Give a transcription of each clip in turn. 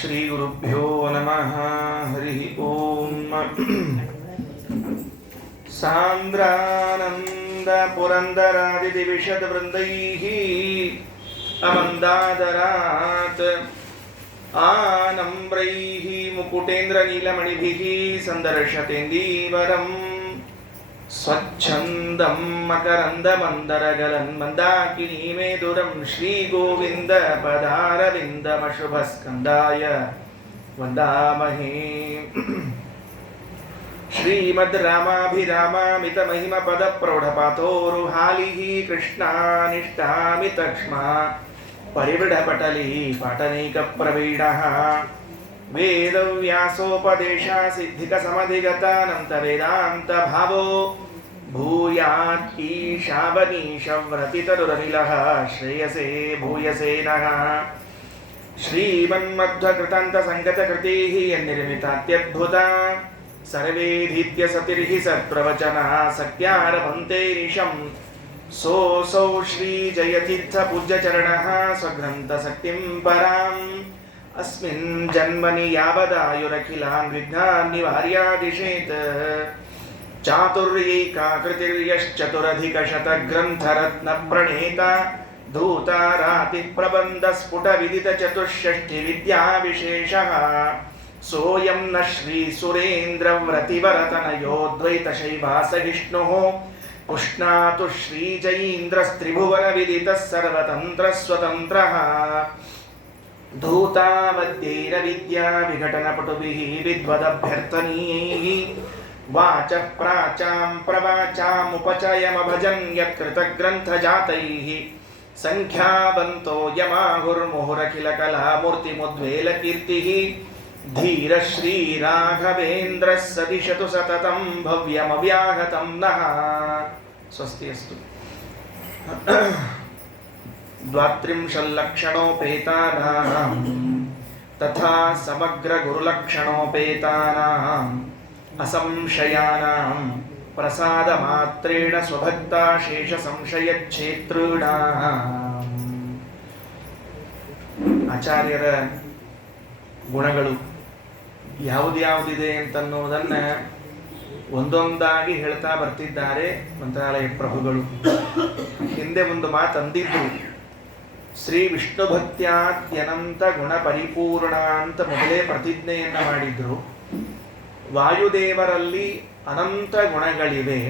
ಶ್ರೀಗುರುಭ್ಯೋ ನಮಃ. ಹರಿ ಓಂ. ಸಾಂದ್ರಾನಂದ ಪುರಂದರಾದಿತಿ ವಿಶದ ವೃಂದೈಃ ಅಮಂದಾದರಾತ್ ಆನಮ್ರೈಃ ಮುಕುಟೇಂದ್ರ ನೀಲಮಣಿಭಿಃ ಸಂದರ್ಶತೇಂದೀವರಂ ಸ್ವಚ್ಛಂದಂ ಮಕರಂದಮಂದರಗಲನ್ ಮಂದಾಕಿನೀಮೇದುರಂ ಶ್ರೀಗೋವಿಂದ ಪದಾರವಿಂದಮಶುಭಸ್ಕಂದಾಯ ವಂದಾಮಹೇ. ಶ್ರೀಮದ್ ರಾಮಾಭಿರಾಮಾಮಿತಮಹಿಮ ಪದ ಪ್ರೌಢಪಾತೋರುಹಾಲಿಃ ಕೃಷ್ಣಾನಿಷ್ಟಾಮಿತಕ್ಷ್ಮಾ ಪರಿವೃಢಪಟಲಿ ಪಾಟನೈಕ ಪ್ರವೀಣಃ ವೇದವ್ಯಾಸೋಪದೇಶ ಸಿದ್ಧಿಕ ಸಮಧಿಗತಾನಂತ ವೇದಾಂತ ಭಾವೋ ಭೂಯಾತ್ ಈಶಾವನೀಶ ವ್ರತಿತರುರನಿಲಃ ಶ್ರೇಯಸೇ ಭೂಯಸೇ ನಃ. ಶ್ರೀಮನ್ಮಧ್ವಕೃತಾಂತ ಸಂಗತ ಕೃತಿಃ ಯನ್ನಿರ್ಮಿತಾತ್ಯದ್ಭುತ ಸರ್ವೇಧೀತ್ಯ ಸತಿರ್ಹಿ ಸತ್ಪ್ರವಚನ ಸತ್ಯಾರಭಂತೆ ನಿಶಂ ಸೋಸೌ ಶ್ರೀ ಜಯತೀರ್ಥ ಪೂಜ್ಯ ಚರಣಃ ಸ್ವಗ್ರಂಥ ಶಕ್ತಿಂ ಪರಾಂ ಅಸ್ಮಿನ್ ಜನ್ಮನಿ ಯಾವದಾಯುರಖಿಲಾನ್ ವಿಘ್ನಾನ್ ನಿವಾರ್ಯಾದಿಶೇತ್. ಚಾತುರ್ಯೈಕಾಕೃತಿರ್ಯಶ್ಚತುರಧಿಕಶತ ಗ್ರಂಥರತ್ನ ಪ್ರಣೇತ ಧೂತಾರಾತಿ ಪ್ರಬಂಧ ಸ್ಫುಟ ವಿದಿತ ಚತುಷ್ಷಷ್ಠಿ ವಿದ್ಯಾ ವಿಶೇಷಃ ಸೋಯಂ ನ ಶ್ರೀ ಸುರೇಂದ್ರ ವ್ರತಿವರತನಯೋದ್ವೈತ ಶೈವಾಸಹಿಷ್ಣುಃ ಪುಷ್ಣಾತು ಶ್ರೀ ಜೈಂದ್ರಸ್ತ್ರಿಭುವನ ವಿದಿತ ಸರ್ವತಂತ್ರ ಸ್ವತಂತ್ರಃ ಧೂತಾವದ್ಯೈರ ವಿದ್ಯಾ ವಿಘಟನ ಪಟುಭಿಃ ವಿದ್ವದಭ್ಯರ್ಥನೀಯೈಃ ವಾಚಃ ಪ್ರಾಚಾಂ ಪ್ರವಾಚಾಮುಪಚಯಮಭಜನ್ ಯತ್ಕೃತಗ್ರಂಥಜಾತೈಃ ಸಂಖ್ಯಾವಂತೋ ಯಮಾಹುರ್ಮುಹುರಖಿಲ ಕಲಾಮೂರ್ತಿಮುದ್ವೇಲ ಕೀರ್ತಿಃ ಧೀರ ಶ್ರೀರಾಘವೇಂದ್ರ ಸದಿಶತು ಸತತಂ ಭವ್ಯಮವ್ಯಾಹತಂ ನಃ. ಸ್ವಸ್ತಿ ಅಸ್ತು. ದ್ವಾತ್ರಿಂಶಲ್ಲಕ್ಷಣೋಪೇತಾನಾಂ ತಥಾ ಸಮಗ್ರ ಗುರುಲಕ್ಷಣೋಪೇತಾನಾಂ ಅಸಂಶಯಾನಾಂ ಪ್ರಸಾದ ಮಾತ್ರೇಣ ಸ್ವಭಕ್ತಾಶೇಷ ಸಂಶಯಚ್ಛೇತೃಣಾಂ. ಆಚಾರ್ಯರ ಗುಣಗಳು ಯಾವುದ್ಯಾವುದಿದೆ ಅಂತನ್ನುವುದನ್ನು ಒಂದೊಂದಾಗಿ ಹೇಳ್ತಾ ಬರ್ತಿದ್ದಾರೆ ಮಂತ್ರಾಲಯ ಪ್ರಭುಗಳು. ಹಿಂದೆ ಒಂದು ಮಾತು ಅಂದಿದ್ದು, ಶ್ರೀ ವಿಷ್ಣು ಭಕ್ತ್ಯಾದ್ಯನಂತ ಗುಣ ಪರಿಪೂರ್ಣ ಅಂತ ಮೊದಲೇ ಪ್ರತಿಜ್ಞೆಯನ್ನ ಮಾಡಿದ್ರು. ವಾಯುದೇವರಲ್ಲಿ ಅನಂತ ಗುಣಗಳಿವೆ,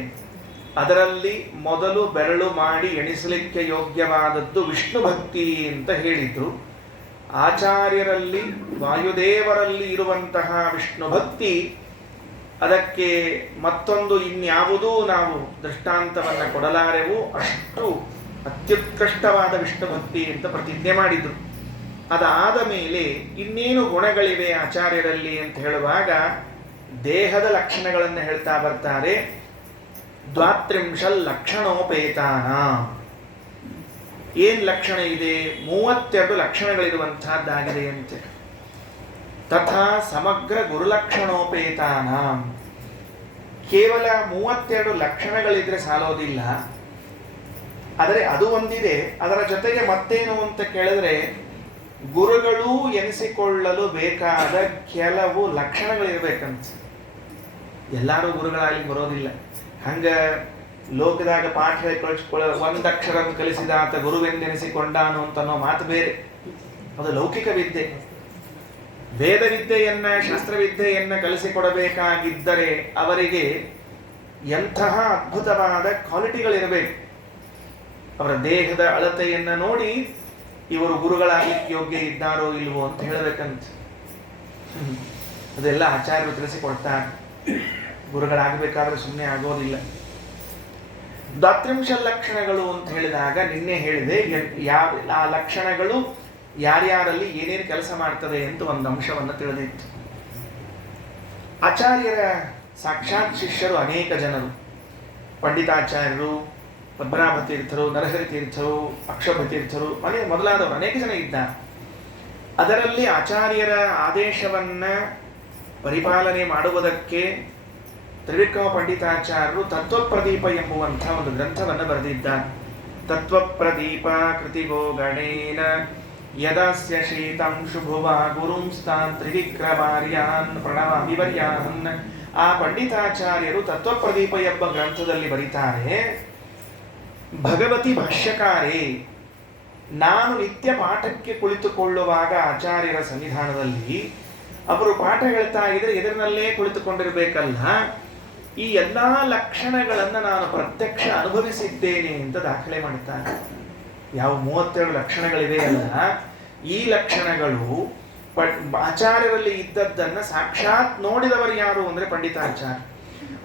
ಅದರಲ್ಲಿ ಮೊದಲು ಬೆರಳು ಮಾಡಿ ಎಣಿಸಲಿಕ್ಕೆ ಯೋಗ್ಯವಾದದ್ದು ವಿಷ್ಣು ಭಕ್ತಿ ಅಂತ ಹೇಳಿದ್ರು. ಆಚಾರ್ಯರಲ್ಲಿ ವಾಯುದೇವರಲ್ಲಿ ಇರುವಂತಹ ವಿಷ್ಣು ಭಕ್ತಿ, ಅದಕ್ಕೆ ಮತ್ತೊಂದು ಇನ್ಯಾವುದೂ ನಾವು ದೃಷ್ಟಾಂತವನ್ನು ಕೊಡಲಾರೆವು, ಅಷ್ಟು ಅತ್ಯುತ್ಕೃಷ್ಟವಾದ ವಿಷ್ಣು ಭಕ್ತಿ ಅಂತ ಪ್ರತಿಜ್ಞೆ ಮಾಡಿದ್ರು. ಅದಾದ ಮೇಲೆ ಇನ್ನೇನು ಗುಣಗಳಿವೆ ಆಚಾರ್ಯರಲ್ಲಿ ಅಂತ ಹೇಳುವಾಗ ದೇಹದ ಲಕ್ಷಣಗಳನ್ನು ಹೇಳ್ತಾ ಬರ್ತಾರೆ. ದ್ವಾತ್ರಿಂಶಲ್ ಲಕ್ಷಣೋಪೇತಾನ. ಏನ್ ಲಕ್ಷಣ ಇದೆ? 32 ಲಕ್ಷಣಗಳಿರುವಂತಹದ್ದಾಗಿದೆ ಅಂತೆ. ತಥಾ ಸಮಗ್ರ ಗುರುಲಕ್ಷಣೋಪೇತಾನ. ಕೇವಲ 32 ಲಕ್ಷಣಗಳಿದ್ರೆ ಸಾಲೋದಿಲ್ಲ, ಆದರೆ ಅದು ಒಂದಿದೆ. ಅದರ ಜೊತೆಗೆ ಮತ್ತೇನು ಅಂತ ಕೇಳಿದ್ರೆ, ಗುರುಗಳು ಎನಿಸಿಕೊಳ್ಳಲು ಬೇಕಾದ ಕೆಲವು ಲಕ್ಷಣಗಳಿರ್ಬೇಕಂತ. ಎಲ್ಲರೂ ಗುರುಗಳಾಗಿ ಬರೋದಿಲ್ಲ. ಹಂಗ ಲೋಕದಾಗ ಪಾಠ ಕಳಿಸ್ಕೊಳ್ಳ ಒಂದಕ್ಷರ ಕಲಿಸಿದ ಆತ ಗುರುವೆಂದೆನಿಸಿಕೊಂಡಾನು ಅಂತನೋ ಮಾತು ಬೇರೆ, ಅದು ಲೌಕಿಕ ವಿದ್ಯೆ. ವೇದ ವಿದ್ಯೆಯನ್ನ ಶಾಸ್ತ್ರವಿದ್ಯೆಯನ್ನ ಕಲಿಸಿಕೊಡಬೇಕಾಗಿದ್ದರೆ ಅವರಿಗೆ ಎಂತಹ ಅದ್ಭುತವಾದ ಕ್ವಾಲಿಟಿಗಳಿರಬೇಕು. ಅವರ ದೇಹದ ಅಳತೆಯನ್ನ ನೋಡಿ ಇವರು ಗುರುಗಳಾಗಲಿಕ್ಕೆ ಯೋಗ್ಯ ಇದ್ದಾರೋ ಇಲ್ವೋ ಅಂತ ಹೇಳಬೇಕಂತ. ಅದೆಲ್ಲ ಆಚಾರ್ಯರು ತಿಳಿಸಿಕೊಡ್ತಾರೆ. ಗುರುಗಳಾಗಬೇಕಾದ್ರೆ ಸುಮ್ಮನೆ ಆಗೋದಿಲ್ಲ. ದ್ವಾತ್ರಿಂಶ ಲಕ್ಷಣಗಳು ಅಂತ ಹೇಳಿದಾಗ ನಿನ್ನೆ ಹೇಳಿದೆ, ಆ ಲಕ್ಷಣಗಳು ಯಾರ್ಯಾರಲ್ಲಿ ಏನೇನು ಕೆಲಸ ಮಾಡ್ತದೆ ಅಂತ ಒಂದು ಅಂಶವನ್ನು ತಿಳಿದಿತ್ತು. ಆಚಾರ್ಯರ ಸಾಕ್ಷಾತ್ ಶಿಷ್ಯರು ಅನೇಕ ಜನರು. ಪಂಡಿತಾಚಾರ್ಯರು, ಪದ್ಮನಾಭ ತೀರ್ಥರು, ನರಹರಿ ತೀರ್ಥರು, ಅಕ್ಷೋಭ್ಯ ತೀರ್ಥರು, ಮೊದಲಾದವರು ಅನೇಕ ಜನ ಇದ್ದಾರೆ. ಅದರಲ್ಲಿ ಆಚಾರ್ಯರ ಆದೇಶವನ್ನ ಪರಿಪಾಲನೆ ಮಾಡುವುದಕ್ಕೆ ತ್ರಿವಿಕ್ರಮ ಪಂಡಿತಾಚಾರ್ಯರು ತತ್ವಪ್ರದೀಪ ಎಂಬುವಂತಹ ಒಂದು ಗ್ರಂಥವನ್ನು ಬರೆದಿದ್ದಾರೆ. ತತ್ವಪ್ರದೀಪ ಕೃತಿಗೋ ಗಣೇನ ಯದಸ್ಯ ಶೀತಂ ಶುಭುವ ಗುರುಂಸ್ತಾನ್ ತ್ರಿವಿಕ್ರಮಾರ್ಯಾನ್ ಪ್ರಣವಾಮಿವರ್ಯಾನ್. ಆ ಪಂಡಿತಾಚಾರ್ಯರು ತತ್ವಪ್ರದೀಪ ಎಂಬ ಗ್ರಂಥದಲ್ಲಿ ಬರೀತಾರೆ, ಭಗವತಿ ಭಾಷ್ಯಕಾರೇ, ನಾನು ನಿತ್ಯ ಪಾಠಕ್ಕೆ ಕುಳಿತುಕೊಳ್ಳುವಾಗ ಆಚಾರ್ಯರ ಸನ್ನಿಧಾನದಲ್ಲಿ ಅವರು ಪಾಠ ಹೇಳ್ತಾ ಇದ್ರೆ ಎದುರಿನಲ್ಲೇ ಕುಳಿತುಕೊಂಡಿರ್ಬೇಕಲ್ಲ, ಈ ಎಲ್ಲಾ ಲಕ್ಷಣಗಳನ್ನು ನಾನು ಪ್ರತ್ಯಕ್ಷ ಅನುಭವಿಸಿದ್ದೇನೆ ಅಂತ ದಾಖಲೆ ಮಾಡುತ್ತಾರೆ. ಯಾವ 32 ಲಕ್ಷಣಗಳಿವೆ ಅಲ್ಲ, ಈ ಲಕ್ಷಣಗಳು ಆಚಾರ್ಯರಲ್ಲಿ ಇದ್ದದ್ದನ್ನ ಸಾಕ್ಷಾತ್ ನೋಡಿದವರು ಯಾರು ಅಂದ್ರೆ ಪಂಡಿತಾಚಾರ್ಯ.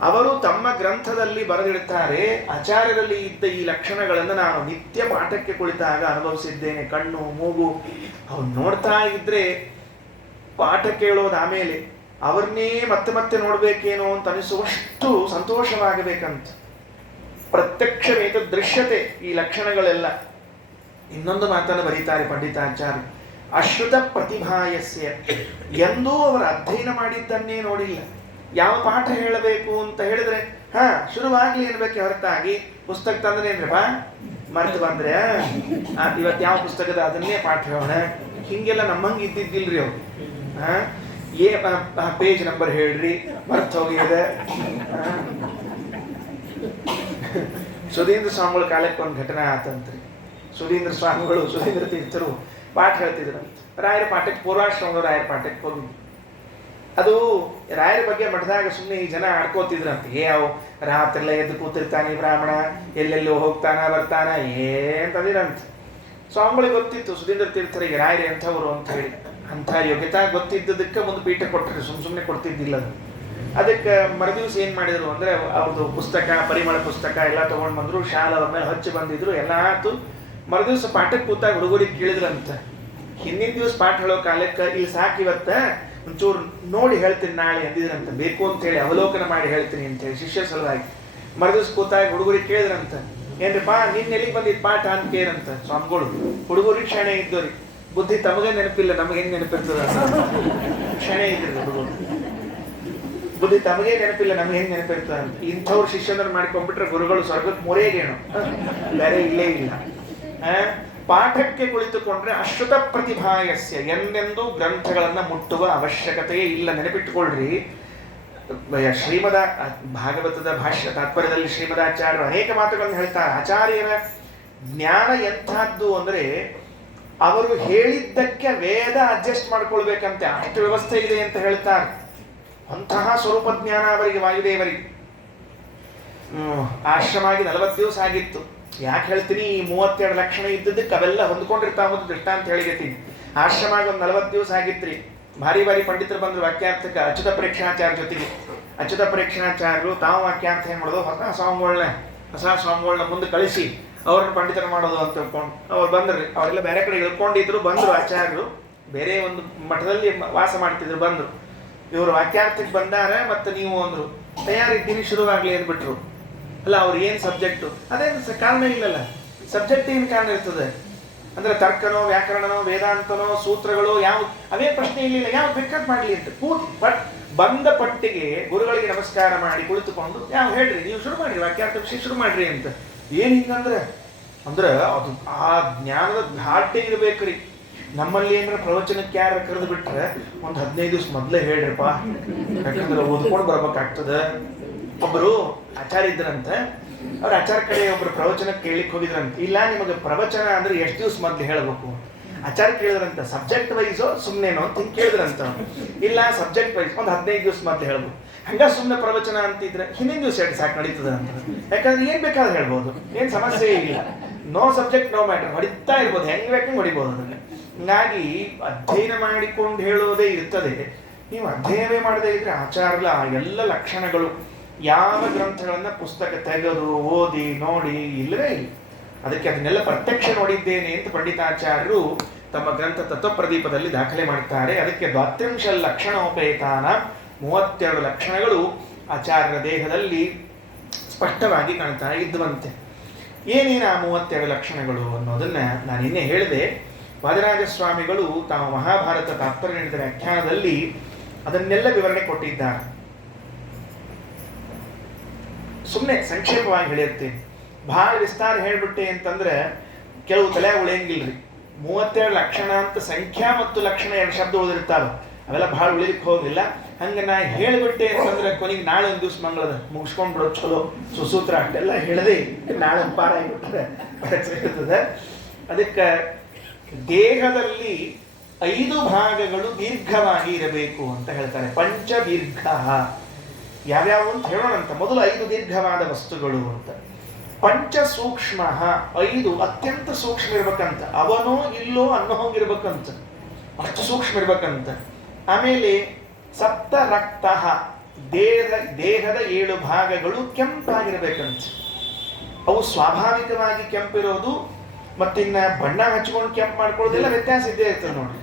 ಅವರು ತಮ್ಮ ಗ್ರಂಥದಲ್ಲಿ ಬರೆದಿಡುತ್ತಾರೆ, ಆಚಾರ್ಯರಲ್ಲಿ ಇದ್ದ ಈ ಲಕ್ಷಣಗಳನ್ನು ನಾನು ನಿತ್ಯ ಪಾಠಕ್ಕೆ ಕುಳಿತಾಗ ಅನುಭವಿಸಿದ್ದೇನೆ. ಕಣ್ಣು ಮೂಗು ಅವ್ರು ನೋಡ್ತಾ ಇದ್ರೆ ಪಾಠ ಕೇಳೋದು ಆಮೇಲೆ ಅವ್ರನ್ನೇ ಮತ್ತೆ ಮತ್ತೆ ನೋಡ್ಬೇಕೇನೋ ಅಂತ ಅನಿಸುವಷ್ಟು ಸಂತೋಷವಾಗಬೇಕಂತ. ಪ್ರತ್ಯಕ್ಷವೇತ ದೃಶ್ಯತೆ ಈ ಲಕ್ಷಣಗಳೆಲ್ಲ. ಇನ್ನೊಂದು ಮಾತನ್ನು ಬರೀತಾರೆ ಪಂಡಿತಾಚಾರ್ಯ, ಅಶ್ರುತ ಪ್ರತಿಭಾಯಸ್ಯ, ಎಂದೂ ಅವರ ಅಧ್ಯಯನ ಮಾಡಿದ್ದನ್ನೇ ನೋಡಿಲ್ಲ. ಯಾವ ಪಾಠ ಹೇಳಬೇಕು ಅಂತ ಹೇಳಿದ್ರೆ ಶುರುವಾಗ್ಲಿ ಅನ್ಬೇಕೆ ಹೊರತಾಗಿ ಪುಸ್ತಕ ತಂದ್ರೆ ಏನ್ರಪ್ಪ ಮರೆತು ಬಂದ್ರೆ ಇವತ್ತು ಯಾವ ಪುಸ್ತಕದ ಅದನ್ನೇ ಪಾಠ ಹೇಳೋಣ, ಹಿಂಗೆಲ್ಲ ನಮ್ಮಂಗೆ ಇದ್ದಿದ್ದಿಲ್ರಿ ಅವ್ರು. ಪೇಜ್ ನಂಬರ್ ಹೇಳ್ರಿ, ಮರ್ತು ಹೋಗಿದೆ. ಸುಧೀಂದ್ರ ಸ್ವಾಮಿಗಳ ಕಾಲಕ್ಕೆ ಒಂದು ಘಟನೆ ಆತಂತ್ರಿ. ಸುಧೀಂದ್ರ ಸ್ವಾಮಿಗಳು, ಸುಧೀಂದ್ರ ತೀರ್ಥರು ಪಾಠ ಹೇಳ್ತಿದ್ರಂತ. ರಾಯರ ಪಾಠಕ್ಕೆ ಪೂರ್ವಾಶ್ರಮದ ರಾಯರ ಪಾಠಕ್ಕೆ ಹೋಗಿದ್ರು. ಅದು ರಾಯರ ಬಗ್ಗೆ ಮಠದಾಗ ಸುಮ್ಮನೆ ಈ ಜನ ಆಡ್ಕೋತಿದ್ರಂತ. ಅವು ರಾತ್ರಿಲ್ಲ ಎದ್ದು ಕೂತಿರ್ತಾನೆ ಬ್ರಾಹ್ಮಣ, ಎಲ್ಲೆಲ್ಲೋ ಹೋಗ್ತಾನ ಬರ್ತಾನ ಅಂತಂದಿರಂತ. ಸ್ವಾಮಿಗಳಿಗೆ ಗೊತ್ತಿತ್ತು ಸುಧೀಂದ್ರ ತೀರ್ಥರಿಗೆ ರಾಯರು ಎಂಥವ್ರು ಅಂತ ಹೇಳಿ. ಅಂಥ ಯೋಗ್ಯತಾ ಗೊತ್ತಿದ್ದದಕ್ಕೆ ಒಂದು ಪೀಠ ಕೊಟ್ಟರು, ಸುಮ್ಮನೆ ಕೊಡ್ತಿದ್ದಿಲ್ಲ ಅದು. ಅದಕ್ಕೆ ಮರುದಿವ್ಸ ಏನು ಮಾಡಿದ್ರು ಅಂದರೆ ಅವ್ರದ್ದು ಪುಸ್ತಕ, ಪರಿಮಳ ಪುಸ್ತಕ ಎಲ್ಲ ತೊಗೊಂಡು ಬಂದರು, ಶಾಲ ಅವ್ರ ಮೇಲೆ ಹಚ್ಚಿ ಬಂದಿದ್ರು, ಎಲ್ಲ ಆಯ್ತು. ಮರುದಿವ್ಸ ಪಾಠಕ್ಕೆ ಕೂತಾಗ ಹುಡುಗರಿಗೆ ಕೇಳಿದ್ರಂತ, ಹಿಂದಿನ ದಿವಸ ಪಾಠ ಹೇಳೋ ಕಾಲಕ್ಕೆ ಇಲ್ಲಿ ಸಾಕಿವತ್ತ ಒಂಚೂರು ನೋಡಿ ಹೇಳ್ತೀನಿ ನಾಳೆ ಅಂದಿದ್ರಂತ. ಬೇಕು ಅಂತ ಹೇಳಿ ಅವಲೋಕನ ಮಾಡಿ ಹೇಳ್ತೀನಿ ಅಂತ ಹೇಳಿ ಶಿಷ್ಯ ಸಲುವಾಗಿ. ಮರುದಿವ್ಸ ಕೂತಾಗ ಹುಡುಗರಿಗೆ ಕೇಳಿದ್ರಂತ, ಏನ್ರಿಪ್ಪ ನಿನ್ನ ಎಲ್ಲಿಗೆ ಬಂದಿದ್ದು ಪಾಠ ಅಂತ ಕೇಳಂತ ಸ್ವಾಮಿಗಳು. ಹುಡುಗರಿಗೆ ಕ್ಷಣೆ ಇದ್ದವ್ರಿ, ಬುದ್ಧಿ ತಮಗೆ ನೆನಪಿಲ್ಲ, ನಮಗೆ ಹೆಂಗೆ ನೆನಪಿರ್ತದ? ಕ್ಷಣೆ ಇದ್ರಿ ಹುಡುಗರು, ಬುದ್ಧಿ ತಮಗೆ ನೆನಪಿಲ್ಲ, ನಮ್ಗೆ ಹೆಂಗೆ ನೆನಪಿರ್ತದ ಅಂತ. ಇಂಥವ್ರು ಶಿಷ್ಯನ ಮಾಡ್ಕೊಂಡ್ಬಿಟ್ರೆ ಗುರುಗಳು ಸ್ವರ್ಗಕ್ಕೆ ಮೊರೆಗೇನು, ಬೇರೆ ಇಲ್ಲೇ ಇಲ್ಲ. ಪಾಠಕ್ಕೆ ಕುಳಿತುಕೊಂಡ್ರೆ ಅಶ್ರುತ ಪ್ರತಿಭಾಯಸ್ಯ, ಎಂದೆಂದೂ ಗ್ರಂಥಗಳನ್ನ ಮುಟ್ಟುವ ಅವಶ್ಯಕತೆಯೇ ಇಲ್ಲ. ನೆನಪಿಟ್ಟುಕೊಳ್ರಿ, ಶ್ರೀಮದ ಭಾಗವತದ ಭಾಷ್ಯ ತಾತ್ಪರ್ಯದಲ್ಲಿ ಶ್ರೀಮದಾಚಾರ್ಯರು ಅನೇಕ ಮಾತುಗಳನ್ನು ಹೇಳ್ತಾರೆ. ಆಚಾರ್ಯರ ಜ್ಞಾನ ಎಂಥದ್ದು ಅಂದ್ರೆ ಅವರು ಹೇಳಿದ್ದಕ್ಕೆ ವೇದ ಅಡ್ಜಸ್ಟ್ ಮಾಡ್ಕೊಳ್ಬೇಕಂತೆ, ಅಷ್ಟು ವ್ಯವಸ್ಥೆ ಇದೆ ಅಂತ ಹೇಳ್ತಾರೆ. ಅಂತಹ ಸ್ವರೂಪ ಜ್ಞಾನ ಅವರಿಗೆ, ವಾಯುದೇವರಿಗೆ. ಆಶ್ರಮ ಆಗಿ 40 ದಿವಸ ಆಗಿತ್ತು. ಯಾಕೆ ಹೇಳ್ತೀನಿ, ಈ 32 ಲಕ್ಷಣ ಇದ್ದದಕ್ಕೆ ಅವೆಲ್ಲ ಹೊಂದ್ಕೊಂಡಿರ್ತಾವ ದೃಷ್ಟಾಂತ ಹೇಳಿರ್ತೀನಿ. ಆಶ್ರಮ ಆಗಿ ಒಂದು 40 ದಿವಸ ಆಗಿತ್ರಿ. ಭಾರಿ ಭಾರಿ ಪಂಡಿತರು ಬಂದರು ವಾಕ್ಯಾರ್ಥಕ್ಕೆ. ಅಚ್ಯುತ ಪ್ರೇಕ್ಷಣಾಚಾರ್ಯ ಜೊತೆಗೆ. ಅಚ್ಯುತ ಪ್ರೇಕ್ಷಣಾಚಾರ್ಯರು ತಾವು ವಾಕ್ಯಾರ್ಥ ಏನು ಮಾಡೋದು, ಹೊಸ ಸ್ವಾಮಿಗಳನ್ನ ಮುಂದೆ ಕಳಿಸಿ ಅವ್ರನ್ನ ಪಂಡಿತರು ಮಾಡೋದು ಅಂತ ತಿಳ್ಕೊಂಡು ಅವ್ರು ಬಂದ್ರಿ. ಅವರೆಲ್ಲ ಬೇರೆ ಕಡೆ ಇಳ್ಕೊಂಡಿದ್ರು. ಬಂದರು ಆಚಾರ್ಯರು, ಬೇರೆ ಒಂದು ಮಠದಲ್ಲಿ ವಾಸ ಮಾಡ್ತಿದ್ರು. ಬಂದರು, ಇವರು ವಾಕ್ಯಾರ್ಥಕ್ಕೆ ಬಂದಾರ, ಮತ್ತು ನೀವು ಅಂದರು ತಯಾರಿದ್ದೀನಿ ಶುರುವಾಗಲಿ ಅಂದ್ಬಿಟ್ರು. ಅಲ್ಲ ಅವ್ರು ಏನು ಸಬ್ಜೆಕ್ಟು ಅದೇನು ಕಾರಣ ಇಲ್ಲಲ್ಲ. ಸಬ್ಜೆಕ್ಟ್ ಏನು ಕಾರಣ ಇರ್ತದೆ ಅಂದರೆ ತರ್ಕನೋ ವ್ಯಾಕರಣನೋ ವೇದಾಂತನೋ ಸೂತ್ರಗಳು ಯಾವ ಅವೇ ಪ್ರಶ್ನೆ ಇರಲಿಲ್ಲ, ಯಾವ ಬೇಕಾದ್ ಮಾಡಲಿ ಅಂತ ಕೂತು ಬಂದ ಪಟ್ಟಿಗೆ ಗುರುಗಳಿಗೆ ನಮಸ್ಕಾರ ಮಾಡಿ ಕುಳಿತುಕೊಂಡು ಯಾವ ಹೇಳ್ರಿ ನೀವು ಶುರು ಮಾಡಿರಿ, ವಾಕ್ಯಾರ್ಥ ವಿಷಯ ಶುರು ಮಾಡ್ರಿ ಅಂತ. ಏನು ಹಿಂಗಂದ್ರೆ ಅಂದ್ರೆ ಅದು ಆ ಜ್ಞಾನದ ಧಾಟೆ ಇರಬೇಕ್ರಿ. ನಮ್ಮಲ್ಲಿ ಏನಾರ ಪ್ರವಚನಕ್ಕೆ ಯಾರು ಕರೆದು ಬಿಟ್ರೆ ಒಂದು 15 ದಿವಸ ಮೊದಲೇ ಹೇಳ್ರಿಪ್ಪ, ಯಾಕಂದ್ರೆ ಓದ್ಕೊಂಡು ಬರ್ಬೇಕಾಗ್ತದೆ. ಒಬ್ಬರು ಆಚಾರ್ಯ ಇದ್ರಂತ, ಅವ್ರ ಆಚಾರ ಕಡೆ ಒಬ್ರು ಪ್ರವಚನ ಕೇಳಲಿಕ್ಕೆ ಹೋಗಿದ್ರಂತ. ಇಲ್ಲ ನಿಮಗೆ ಪ್ರವಚನ ಅಂದ್ರೆ ಎಷ್ಟು ದಿವಸ ಮೊದಲು ಹೇಳಬೇಕು? ಆಚಾರ ಕೇಳಿದ್ರಂತ, ಸಬ್ಜೆಕ್ಟ್ ವೈಸೋ ಸುಮ್ಮನೆನೋ ಅಂತ ಹಿಂಗೆ ಕೇಳಿದ್ರಂತ. ಇಲ್ಲ ಸಬ್ಜೆಕ್ಟ್ ವೈಸ್ ಒಂದು 15 ದಿವಸ ಮೊದಲು ಹೇಳ್ಬೋದು. ಹಂಗ ಸುಮ್ಮನೆ ಪ್ರವಚನ ಅಂತಿದ್ರೆ ಹಿಂದಿನ ದಿವಸ ಹೇಳಿ ಸಾಕು ನಡೀತದೆ ಅಂತ. ಯಾಕಂದ್ರೆ ಏನ್ ಬೇಕಾದ್ರೂ ಹೇಳ್ಬೋದು, ಏನ್ ಸಮಸ್ಯೆ ಇಲ್ಲ. ನೋ ಸಬ್ಜೆಕ್ಟ್ ನೋ ಮ್ಯಾಟರ್, ಹೊಡಿತಾ ಇರ್ಬೋದು, ಹೆಂಗ್ ಬೇಕಂಗೆ ಹೊಡಿಬೋದು ಅದನ್ನ. ಹೀಗಾಗಿ ಅಧ್ಯಯನ ಮಾಡಿಕೊಂಡು ಹೇಳೋದೇ ಇರ್ತದೆ. ನೀವು ಅಧ್ಯಯನವೇ ಮಾಡದೇ ಇದ್ರೆ ಆಚಾರಲ್ಲ ಆ ಎಲ್ಲ ಲಕ್ಷಣಗಳು ಯಾವ ಗ್ರಂಥಗಳನ್ನ ಪುಸ್ತಕ ತೆಗೆದು ಓದಿ ನೋಡಿ ಇಲ್ಲವೇ ಇಲ್ಲ. ಅದಕ್ಕೆ ಅದನ್ನೆಲ್ಲ ಪ್ರತ್ಯಕ್ಷ ನೋಡಿದ್ದೇನೆ ಅಂತ ಪಂಡಿತಾಚಾರ್ಯರು ತಮ್ಮ ಗ್ರಂಥ ತತ್ವಪ್ರದೀಪದಲ್ಲಿ ದಾಖಲೆ ಮಾಡುತ್ತಾರೆ. ಅದಕ್ಕೆ 32 ಲಕ್ಷಣೋಪೇತಾನ 32 ಲಕ್ಷಣಗಳು ಆಚಾರ್ಯರ ದೇಹದಲ್ಲಿ ಸ್ಪಷ್ಟವಾಗಿ ಕಾಣ್ತಾ ಇದ್ದುವಂತೆ. ಏನೇನು ಆ 32 ಲಕ್ಷಣಗಳು ಅನ್ನೋದನ್ನ ನಾನು ನಿನ್ನೆ ಹೇಳಿದೆ. ವಾದಿರಾಜ ಸ್ವಾಮಿಗಳು ತಾವು ಮಹಾಭಾರತ ತಾತ್ಪರ್ಯ ನೀಡಿದ ವ್ಯಾಖ್ಯಾನದಲ್ಲಿ ಅದನ್ನೆಲ್ಲ ವಿವರಣೆ ಕೊಟ್ಟಿದ್ದಾರೆ. ಸುಮ್ಮನೆ ಸಂಕ್ಷೇಪವಾಗಿ ಹೇಳಿರ್ತೇನೆ. ಭಾಳ ವಿಸ್ತಾರ ಹೇಳ್ಬಿಟ್ಟೆ ಅಂತಂದ್ರೆ ಕೆಲವು ತಲೆ ಉಳಿಯಂಗಿಲ್ರಿ. 32 ಲಕ್ಷಣ ಅಂತ ಸಂಖ್ಯಾ ಮತ್ತು ಲಕ್ಷಣ 2 ಶಬ್ದ ಉಳಿದಿರ್ತಾವೆ. ಅವೆಲ್ಲ ಭಾಳ ಉಳಿಲಿಕ್ಕೆ ಹೋಗಿಲ್ಲ. ಹಂಗೆ ನಾ ಹೇಳಿಬಿಟ್ಟೆ ಅಂತಂದ್ರೆ ಕೊನೆಗೆ ನಾಳೆ ಒಂದು ದಿವ್ಸ ಮಂಗಳದ ಮುಗಿಸ್ಕೊಂಡ್ಬಿಡೋ ಚಲೋ ಸುಸೂತ್ರ ಅಷ್ಟೆಲ್ಲ ಹೇಳದೆ ನಾಳೆ ಪಾರ ಆಗಿಬಿಟ್ರೆ ಅದಕ್ಕೆ ದೇಹದಲ್ಲಿ 5 ಭಾಗಗಳು ದೀರ್ಘವಾಗಿ ಇರಬೇಕು ಅಂತ ಹೇಳ್ತಾರೆ. ಪಂಚ ದೀರ್ಘ ಯಾವ್ಯಾವು ಅಂತ ಹೇಳೋಣಂತ. ಮೊದಲು 5 ದೀರ್ಘವಾದ ವಸ್ತುಗಳು ಅಂತ. ಪಂಚ ಸೂಕ್ಷ್ಮ 5 ಅತ್ಯಂತ ಸೂಕ್ಷ್ಮ ಇರ್ಬೇಕಂತ. ಅವನೋ ಇಲ್ಲೋ ಅನ್ನೋ ಹೋಗಿರ್ಬೇಕಂತ, ಅಷ್ಟು ಸೂಕ್ಷ್ಮ ಇರ್ಬೇಕಂತ. ಆಮೇಲೆ ಸಪ್ತ ರಕ್ತ ದೇಹದ 7 ಭಾಗಗಳು ಕೆಂಪಾಗಿರ್ಬೇಕಂತ. ಅವು ಸ್ವಾಭಾವಿಕವಾಗಿ ಕೆಂಪಿರೋದು ಮತ್ತಿನ್ನ ಬಣ್ಣ ಹಚ್ಕೊಂಡು ಕೆಂಪು ಮಾಡ್ಕೊಳ್ಳೋದೆಲ್ಲ ವ್ಯತ್ಯಾಸ ಇದ್ದೇ ಇರ್ತದೆ ನೋಡಿ.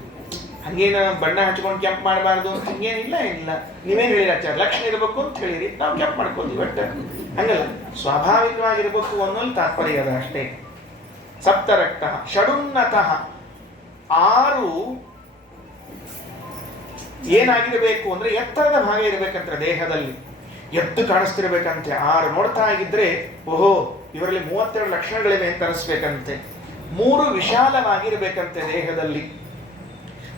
ಹಂಗೇನು ಬಣ್ಣ ಹಚ್ಕೊಂಡು ಕೆಂಪು ಮಾಡಬಾರ್ದು ಅಂತ ಹಿಂಗೇನಿಲ್ಲ. ಏನಿಲ್ಲ, ನೀವೇನು ಹೇಳಿರಿ ಆಚಾರ ಲಕ್ಷಣ ಇರಬೇಕು ಅಂತ ಹೇಳಿರಿ, ನಾವು ಕೆಂಪು ಮಾಡ್ಕೋತೀವಿ. ಬಟ್ ಹಂಗಲ್ಲ, ಸ್ವಾಭಾವಿಕವಾಗಿರ್ಬೇಕು ಅನ್ನೋದು ತಾತ್ಪರ್ಯ ಅದ ಅಷ್ಟೇ. ಸಪ್ತರಕ್ತ ಷಡುನ್ನತಃ 6 ಏನಾಗಿರಬೇಕು ಅಂದ್ರೆ ಎತ್ತರದ ಭಾಗ ಇರಬೇಕಂತ. ದೇಹದಲ್ಲಿ ಎದ್ದು ಕಾಣಿಸ್ತಿರ್ಬೇಕಂತೆ. 6 ನೋಡ್ತಾ ಆಗಿದ್ರೆ ಓಹೋ ಇವರಲ್ಲಿ 32 ಲಕ್ಷಣಗಳಿವೆ ಅಂತ ಅನಿಸ್ಬೇಕಂತೆ. 3 ವಿಶಾಲವಾಗಿರ್ಬೇಕಂತೆ ದೇಹದಲ್ಲಿ.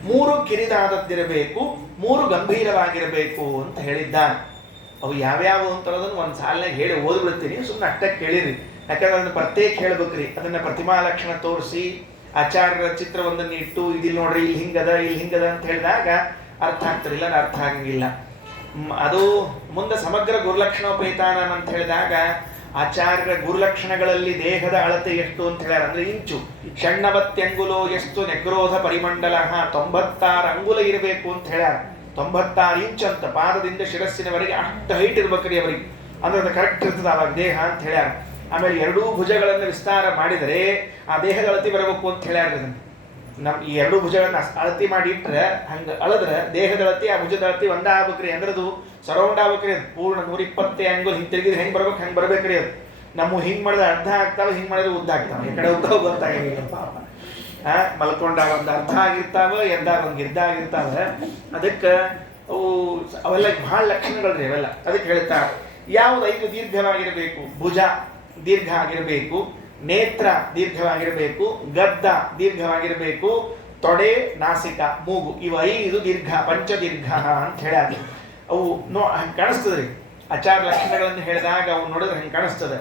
3 ಕಿರಿದಾದದ್ದಿರಬೇಕು, 3 ಗಂಭೀರವಾಗಿರಬೇಕು ಅಂತ ಹೇಳಿದ್ದಾನೆ. ಅವು ಯಾವ್ಯಾವು ಅಂತನ್ನೋದನ್ನು ಒಂದು ಸಾಲಿನಾಗ ಹೇಳಿ ಓದ್ಬಿಡ್ತೀನಿ, ಸುಮ್ಮನೆ ಅಷ್ಟಕ್ಕೆ ಕೇಳಿರಿ. ಯಾಕಂದ್ರೆ ಅದನ್ನು ಪ್ರತ್ಯೇಕ ಹೇಳ್ಬೇಕ್ರಿ. ಅದನ್ನ ಪ್ರತಿಮಾ ಲಕ್ಷಣ ತೋರಿಸಿ ಆಚಾರ್ಯರ ಚಿತ್ರವೊಂದನ್ನು ಇಟ್ಟು ಇದಿಲ್ಲಿ ನೋಡ್ರಿ ಇಲ್ಲಿ ಹಿಂಗದ ಇಲ್ಲಿ ಹಿಂಗದ ಅಂತ ಹೇಳಿದಾಗ ಅರ್ಥ ಆಗ್ತಿರಲಿಲ್ಲ, ಅರ್ಥ ಆಗಂಗಿಲ್ಲ. ಅದು ಮುಂದೆ ಸಮಗ್ರ ಗುರುಲಕ್ಷಣೋಪೇತಾನ ಅಂತ ಹೇಳಿದಾಗ ಆಚಾರ್ಯರ ಗುರುಲಕ್ಷಣಗಳಲ್ಲಿ ದೇಹದ ಅಳತೆ ಎಷ್ಟು ಅಂತ ಹೇಳ್ಯಾರ. ಅಂದ್ರೆ ಇಂಚು ಷಣ್ಣವತ್ಯಂಗುಲೋ ಎಷ್ಟು ನೆಗ್ರೋಧ ಪರಿಮಂಡಲ 96 ಅಂಗುಲ ಇರಬೇಕು ಅಂತ ಹೇಳ್ಯಾರ. 96 ಇಂಚ್ ಅಂತ. ಪಾದದಿಂದ ಶಿರಸ್ಸಿನವರೆಗೆ ಅಷ್ಟು ಹೈಟ್ ಇರ್ಬೇಕ್ರಿ ಅವರಿಗೆ. ಅಂದ್ರೆ ಅದು ಕರೆಕ್ಟ್ ಇರ್ತದೆ ಅವಾಗ ದೇಹ ಅಂತ ಹೇಳ್ಯಾರ. ಆಮೇಲೆ 2 ಭುಜಗಳನ್ನು ವಿಸ್ತಾರ ಮಾಡಿದರೆ ಆ ದೇಹದ ಅಳತಿ ಬರಬೇಕು ಅಂತ ಹೇಳ್ಯಾರ. ಅದನ್ನು ನಮ್ ಈ 2 ಭುಜಗಳನ್ನ ಅಳತಿ ಮಾಡಿ ಇಟ್ರೆ ಹಂಗ ಅಳದ್ರೆ ದೇಹದ ಅಳತಿ ಆ ಭುಜದ ಅಳತಿ ಒಂದ ಆಗ್ಬೇಕ್ರಿ. ಅಂದ್ರೆ ಅದು ಸರೌಂಡ್ ಆಗ್ಬೇಕ್ರಿ. ಅದು ಪೂರ್ಣ 120 ಅಂಗುಲ್ ಹಿಂಗ್ ತಿರುಗಿದ್ರೆ ಹೆಂಗ್ ಬರ್ಬೇಕು ಹಂಗೆ ಬರ್ಬೇಕ್ರಿ. ಅದು ನಮ್ಮ ಹಿಂಗ್ ಮಾಡಿದ್ರೆ ಅರ್ಧ ಆಗ್ತಾವೆ, ಹಿಂಗ್ ಮಾಡಿದ್ರೆ ಉದ್ದ ಆಗ್ತಾವೆ. ಈ ಕಡೆ ಉದ್ದ ಗೊತ್ತಾಗಿಲ್ಲ ಪಾಪ. ಮಲ್ಕೊಂಡಾಗ ಒಂದು ಅರ್ಧ ಆಗಿರ್ತಾವ, ಎದ್ದಾಗ ಒಂದು ಗಿರ್ದ ಆಗಿರ್ತಾವ. ಅದಕ್ಕೆ ಅವೆಲ್ಲ ಬಹಳ ಲಕ್ಷಣಗಳ್ರಿ ಅವೆಲ್ಲ. ಅದಕ್ಕೆ ಹೇಳ್ತಾರೆ ಯಾವ್ದು 5 ದೀರ್ಘವಾಗಿರಬೇಕು. ಭುಜ ದೀರ್ಘ ಆಗಿರಬೇಕು, ನೇತ್ರ ದೀರ್ಘವಾಗಿರಬೇಕು, ಗದ್ದ ದೀರ್ಘವಾಗಿರಬೇಕು, ತೊಡೆ, ನಾಸಿಕ, ಮೂಗು ಇವು 5 ದೀರ್ಘ, ಪಂಚದೀರ್ಘ ಅಂತ ಹೇಳ್ಯಾರ. ಅವು ಹಂಗೆ ಕಾಣಿಸ್ತದ್ರಿ. ಆಚಾರ ಲಕ್ಷಣಗಳನ್ನು ಹೇಳಿದಾಗ ಅವು ನೋಡಿದ್ರೆ ಹಂಗೆ ಕಾಣಿಸ್ತದೆ.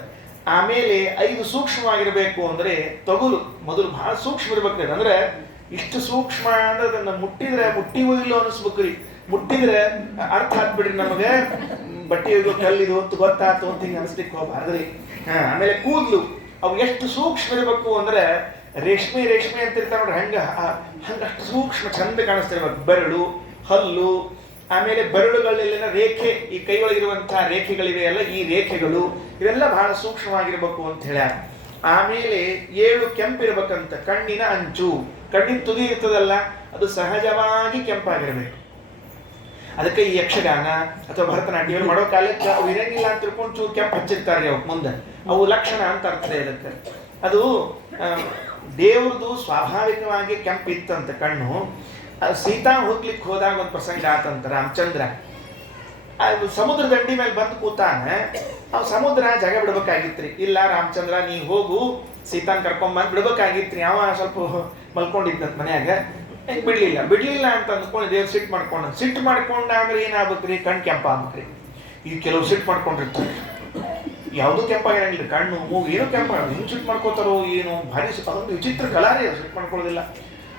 ಆಮೇಲೆ 5 ಸೂಕ್ಷ್ಮವಾಗಿರಬೇಕು ಅಂದ್ರೆ ತೊಗುಲು ಮೊದಲು ಬಹಳ ಸೂಕ್ಷ್ಮ ಇರ್ಬೇಕ್ರಿ. ಅಂದ್ರೆ ಇಷ್ಟು ಸೂಕ್ಷ್ಮ ಅಂದ್ರೆ ಅದನ್ನ ಮುಟ್ಟಿದ್ರೆ ಮುಟ್ಟಿವೋ ಇಲ್ಲೋ ಅನಿಸ್ಬೇಕ್ರಿ. ಮುಟ್ಟಿದ್ರೆ ಅರ್ಥ ಆಗ್ಬಿಡ್ರಿ ನಮಗೆ ಬಟ್ಟೆ ಕಲ್ಲಿದು ಅಂತ ಗೊತ್ತಾಯ್ತು ಅಂತ ಹಿಂಗೆ ಅನಿಸ್ಲಿಕ್ಕೆ ಹೋಗ್ಬಾರ್ದ್ರಿ. ಆಮೇಲೆ ಕೂದಲು ಅವು ಎಷ್ಟು ಸೂಕ್ಷ್ಮ ಇರಬೇಕು ಅಂದ್ರೆ ರೇಷ್ಮೆ ಅಂತ ಇರ್ತಾವ ನೋಡ್ರಿ, ಹಂಗಷ್ಟು ಸೂಕ್ಷ್ಮ ಚಂದ ಕಾಣಿಸ್ತಿರ್ಬೇಕು. ಬೆರಳು, ಹಲ್ಲು, ಆಮೇಲೆ ಬೆರಳುಗಳಲ್ಲಿನ ರೇಖೆ, ಈ ಕೈಯೊಳಗಿರುವಂತಹ ರೇಖೆಗಳಿವೆ ಅಲ್ಲ, ಈ ರೇಖೆಗಳು ಇವೆಲ್ಲ ಬಹಳ ಸೂಕ್ಷ್ಮವಾಗಿರ್ಬೇಕು ಅಂತ ಹೇಳ್ಯಾರ. ಆಮೇಲೆ 7 ಕೆಂಪಿರ್ಬೇಕಂತ. ಕಣ್ಣಿನ ಅಂಚು, ಕಣ್ಣಿನ ತುದಿ ಇರ್ತದಲ್ಲ ಅದು ಸಹಜವಾಗಿ ಕೆಂಪಾಗಿರ್ಬೇಕು. ಅದಕ್ಕೆ ಈ ಯಕ್ಷಗಾನ ಅಥವಾ ಭರತನಾಟ್ಯ ಮಾಡೋ ಕಾಲಕ್ಕೆ ಅವು ಇರಂಗಿಲ್ಲ ಅಂತ ತಿಳ್ಕೊಂಡು ಚೂರು ಕೆಂಪು ಹಚ್ಚಿರ್ತಾರೆ ಅವು ಮುಂದೆ. ಅವು ಲಕ್ಷಣ ಅಂತ ಅರ್ಥ ಇದಕ್ಕೆ. ಅದು ದೇವ್ರದು ಸ್ವಾಭಾವಿಕವಾಗಿ ಕೆಂಪಿತ್ತಂತ ಕಣ್ಣು. ಸೀತಾ ಹೋಗ್ಲಿಕ್ಕೆ ಹೋದಾಗ ಒಂದು ಪ್ರಸಂಗ ಆತಂತ. ರಾಮಚಂದ್ರ ಅದು ಸಮುದ್ರ ದಂಡಿ ಮೇಲೆ ಬಂದು ಕೂತಾನ. ಅವ್ ಸಮುದ್ರ ಜಾಗ ಬಿಡ್ಬೇಕಾಗಿತ್ರಿ. ಇಲ್ಲ ರಾಮಚಂದ್ರ ನೀ ಹೋಗು ಸೀತಾನ್ ಕರ್ಕೊಂಬಂದು ಬಿಡ್ಬೇಕಾಗಿತ್ರಿ. ಅವ ಸ್ವಲ್ಪ ಮಲ್ಕೊಂಡಿದ್ದಂತ ಮನ್ಯಾಗ. ಹೆಂಗೆ ಬಿಡ್ಲಿಲ್ಲ ಅಂತ ಅಂದ್ಕೊಂಡು ದೇವ್ರು ಸಿಟ್ಟು ಮಾಡ್ಕೊಂಡ ಅಂದ್ರೆ ಏನಾಗ್ಬೇಕ್ರಿ, ಕಣ್ಣು ಕೆಂಪಾಗ್ಬೇಕ್ರಿ. ಈಗ ಕೆಲವು ಸಿಟ್ಟು ಮಾಡ್ಕೊಂಡಿರ್ತಾರೆ, ಯಾವುದೂ ಕೆಂಪಾಗಿರಂಗಿಲ್ಲ, ಕಣ್ಣು ಮೂಗು ಏನೋ ಕೆಂಪಾಗ. ಹಿಂಗೆ ಸಿಟ್ಟು ಮಾಡ್ಕೋತಾರೋ ಏನೋ ಭಾರಿ ಅದೊಂದು ವಿಚಿತ್ರ ಕಲಾರಿ. ಅದು ಸಿಟ್ಟು ಮಾಡ್ಕೊಳ್ಳೋದಿಲ್ಲ.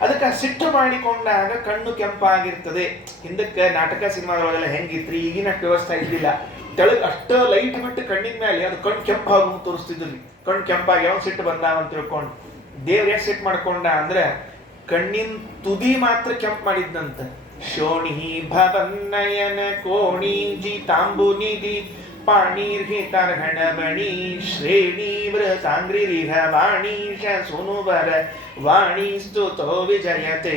ಅದಕ್ಕೆ ಸಿಟ್ಟು ಮಾಡಿಕೊಂಡಾಗ ಕಣ್ಣು ಕೆಂಪಾಗಿರ್ತದೆ. ಹಿಂದಕ್ಕೆ ನಾಟಕ ಸಿನಿಮಾದೊಳಗೆಲ್ಲ ಹೆಂಗಿತ್ರಿ, ಈಗಿನ ವ್ಯವಸ್ಥೆ ಇದ್ದಿಲ್ಲ. ತೆಳಗ್ ಅಷ್ಟ ಲೈಟ್ ಬಿಟ್ಟು ಕಣ್ಣಿನ ಮೇಲೆ ಅದು ಕಣ್ಣು ಕೆಂಪಾಗು ತೋರಿಸ್ತಿದ್ರಿ. ಕಣ್ಣು ಕೆಂಪಾಗಿ ಯಾವ ಸಿಟ್ಟು ಬಂದಾವ ಅಂತ ತಿಳ್ಕೊಂಡು ದೇವ್ರ ಎಷ್ಟು ಸಿಟ್ಟು ಮಾಡ್ಕೊಂಡ ಅಂದ್ರೆ ಕಣ್ಣಿನ ತುದಿ ಮಾತ್ರ ಕೆಂಪು ಮಾಡಿದ್ದಂತ. ಶೋಣಿ ಭವನ್ನಯನ ಕೋಣಿ ತಾಂಬು ನಿಧಿ ಪಾಣೀರ್ಹಿತರ್ಹಣ ಮಣಿ ಶ್ರೇಣಿ ವೃತಾಂಗ್ರಿರಿಹ ವಾಣೀಶ ಸುನುವರ ವಾಣಿ ಸ್ತುತೋ ವಿಜಯತೆ.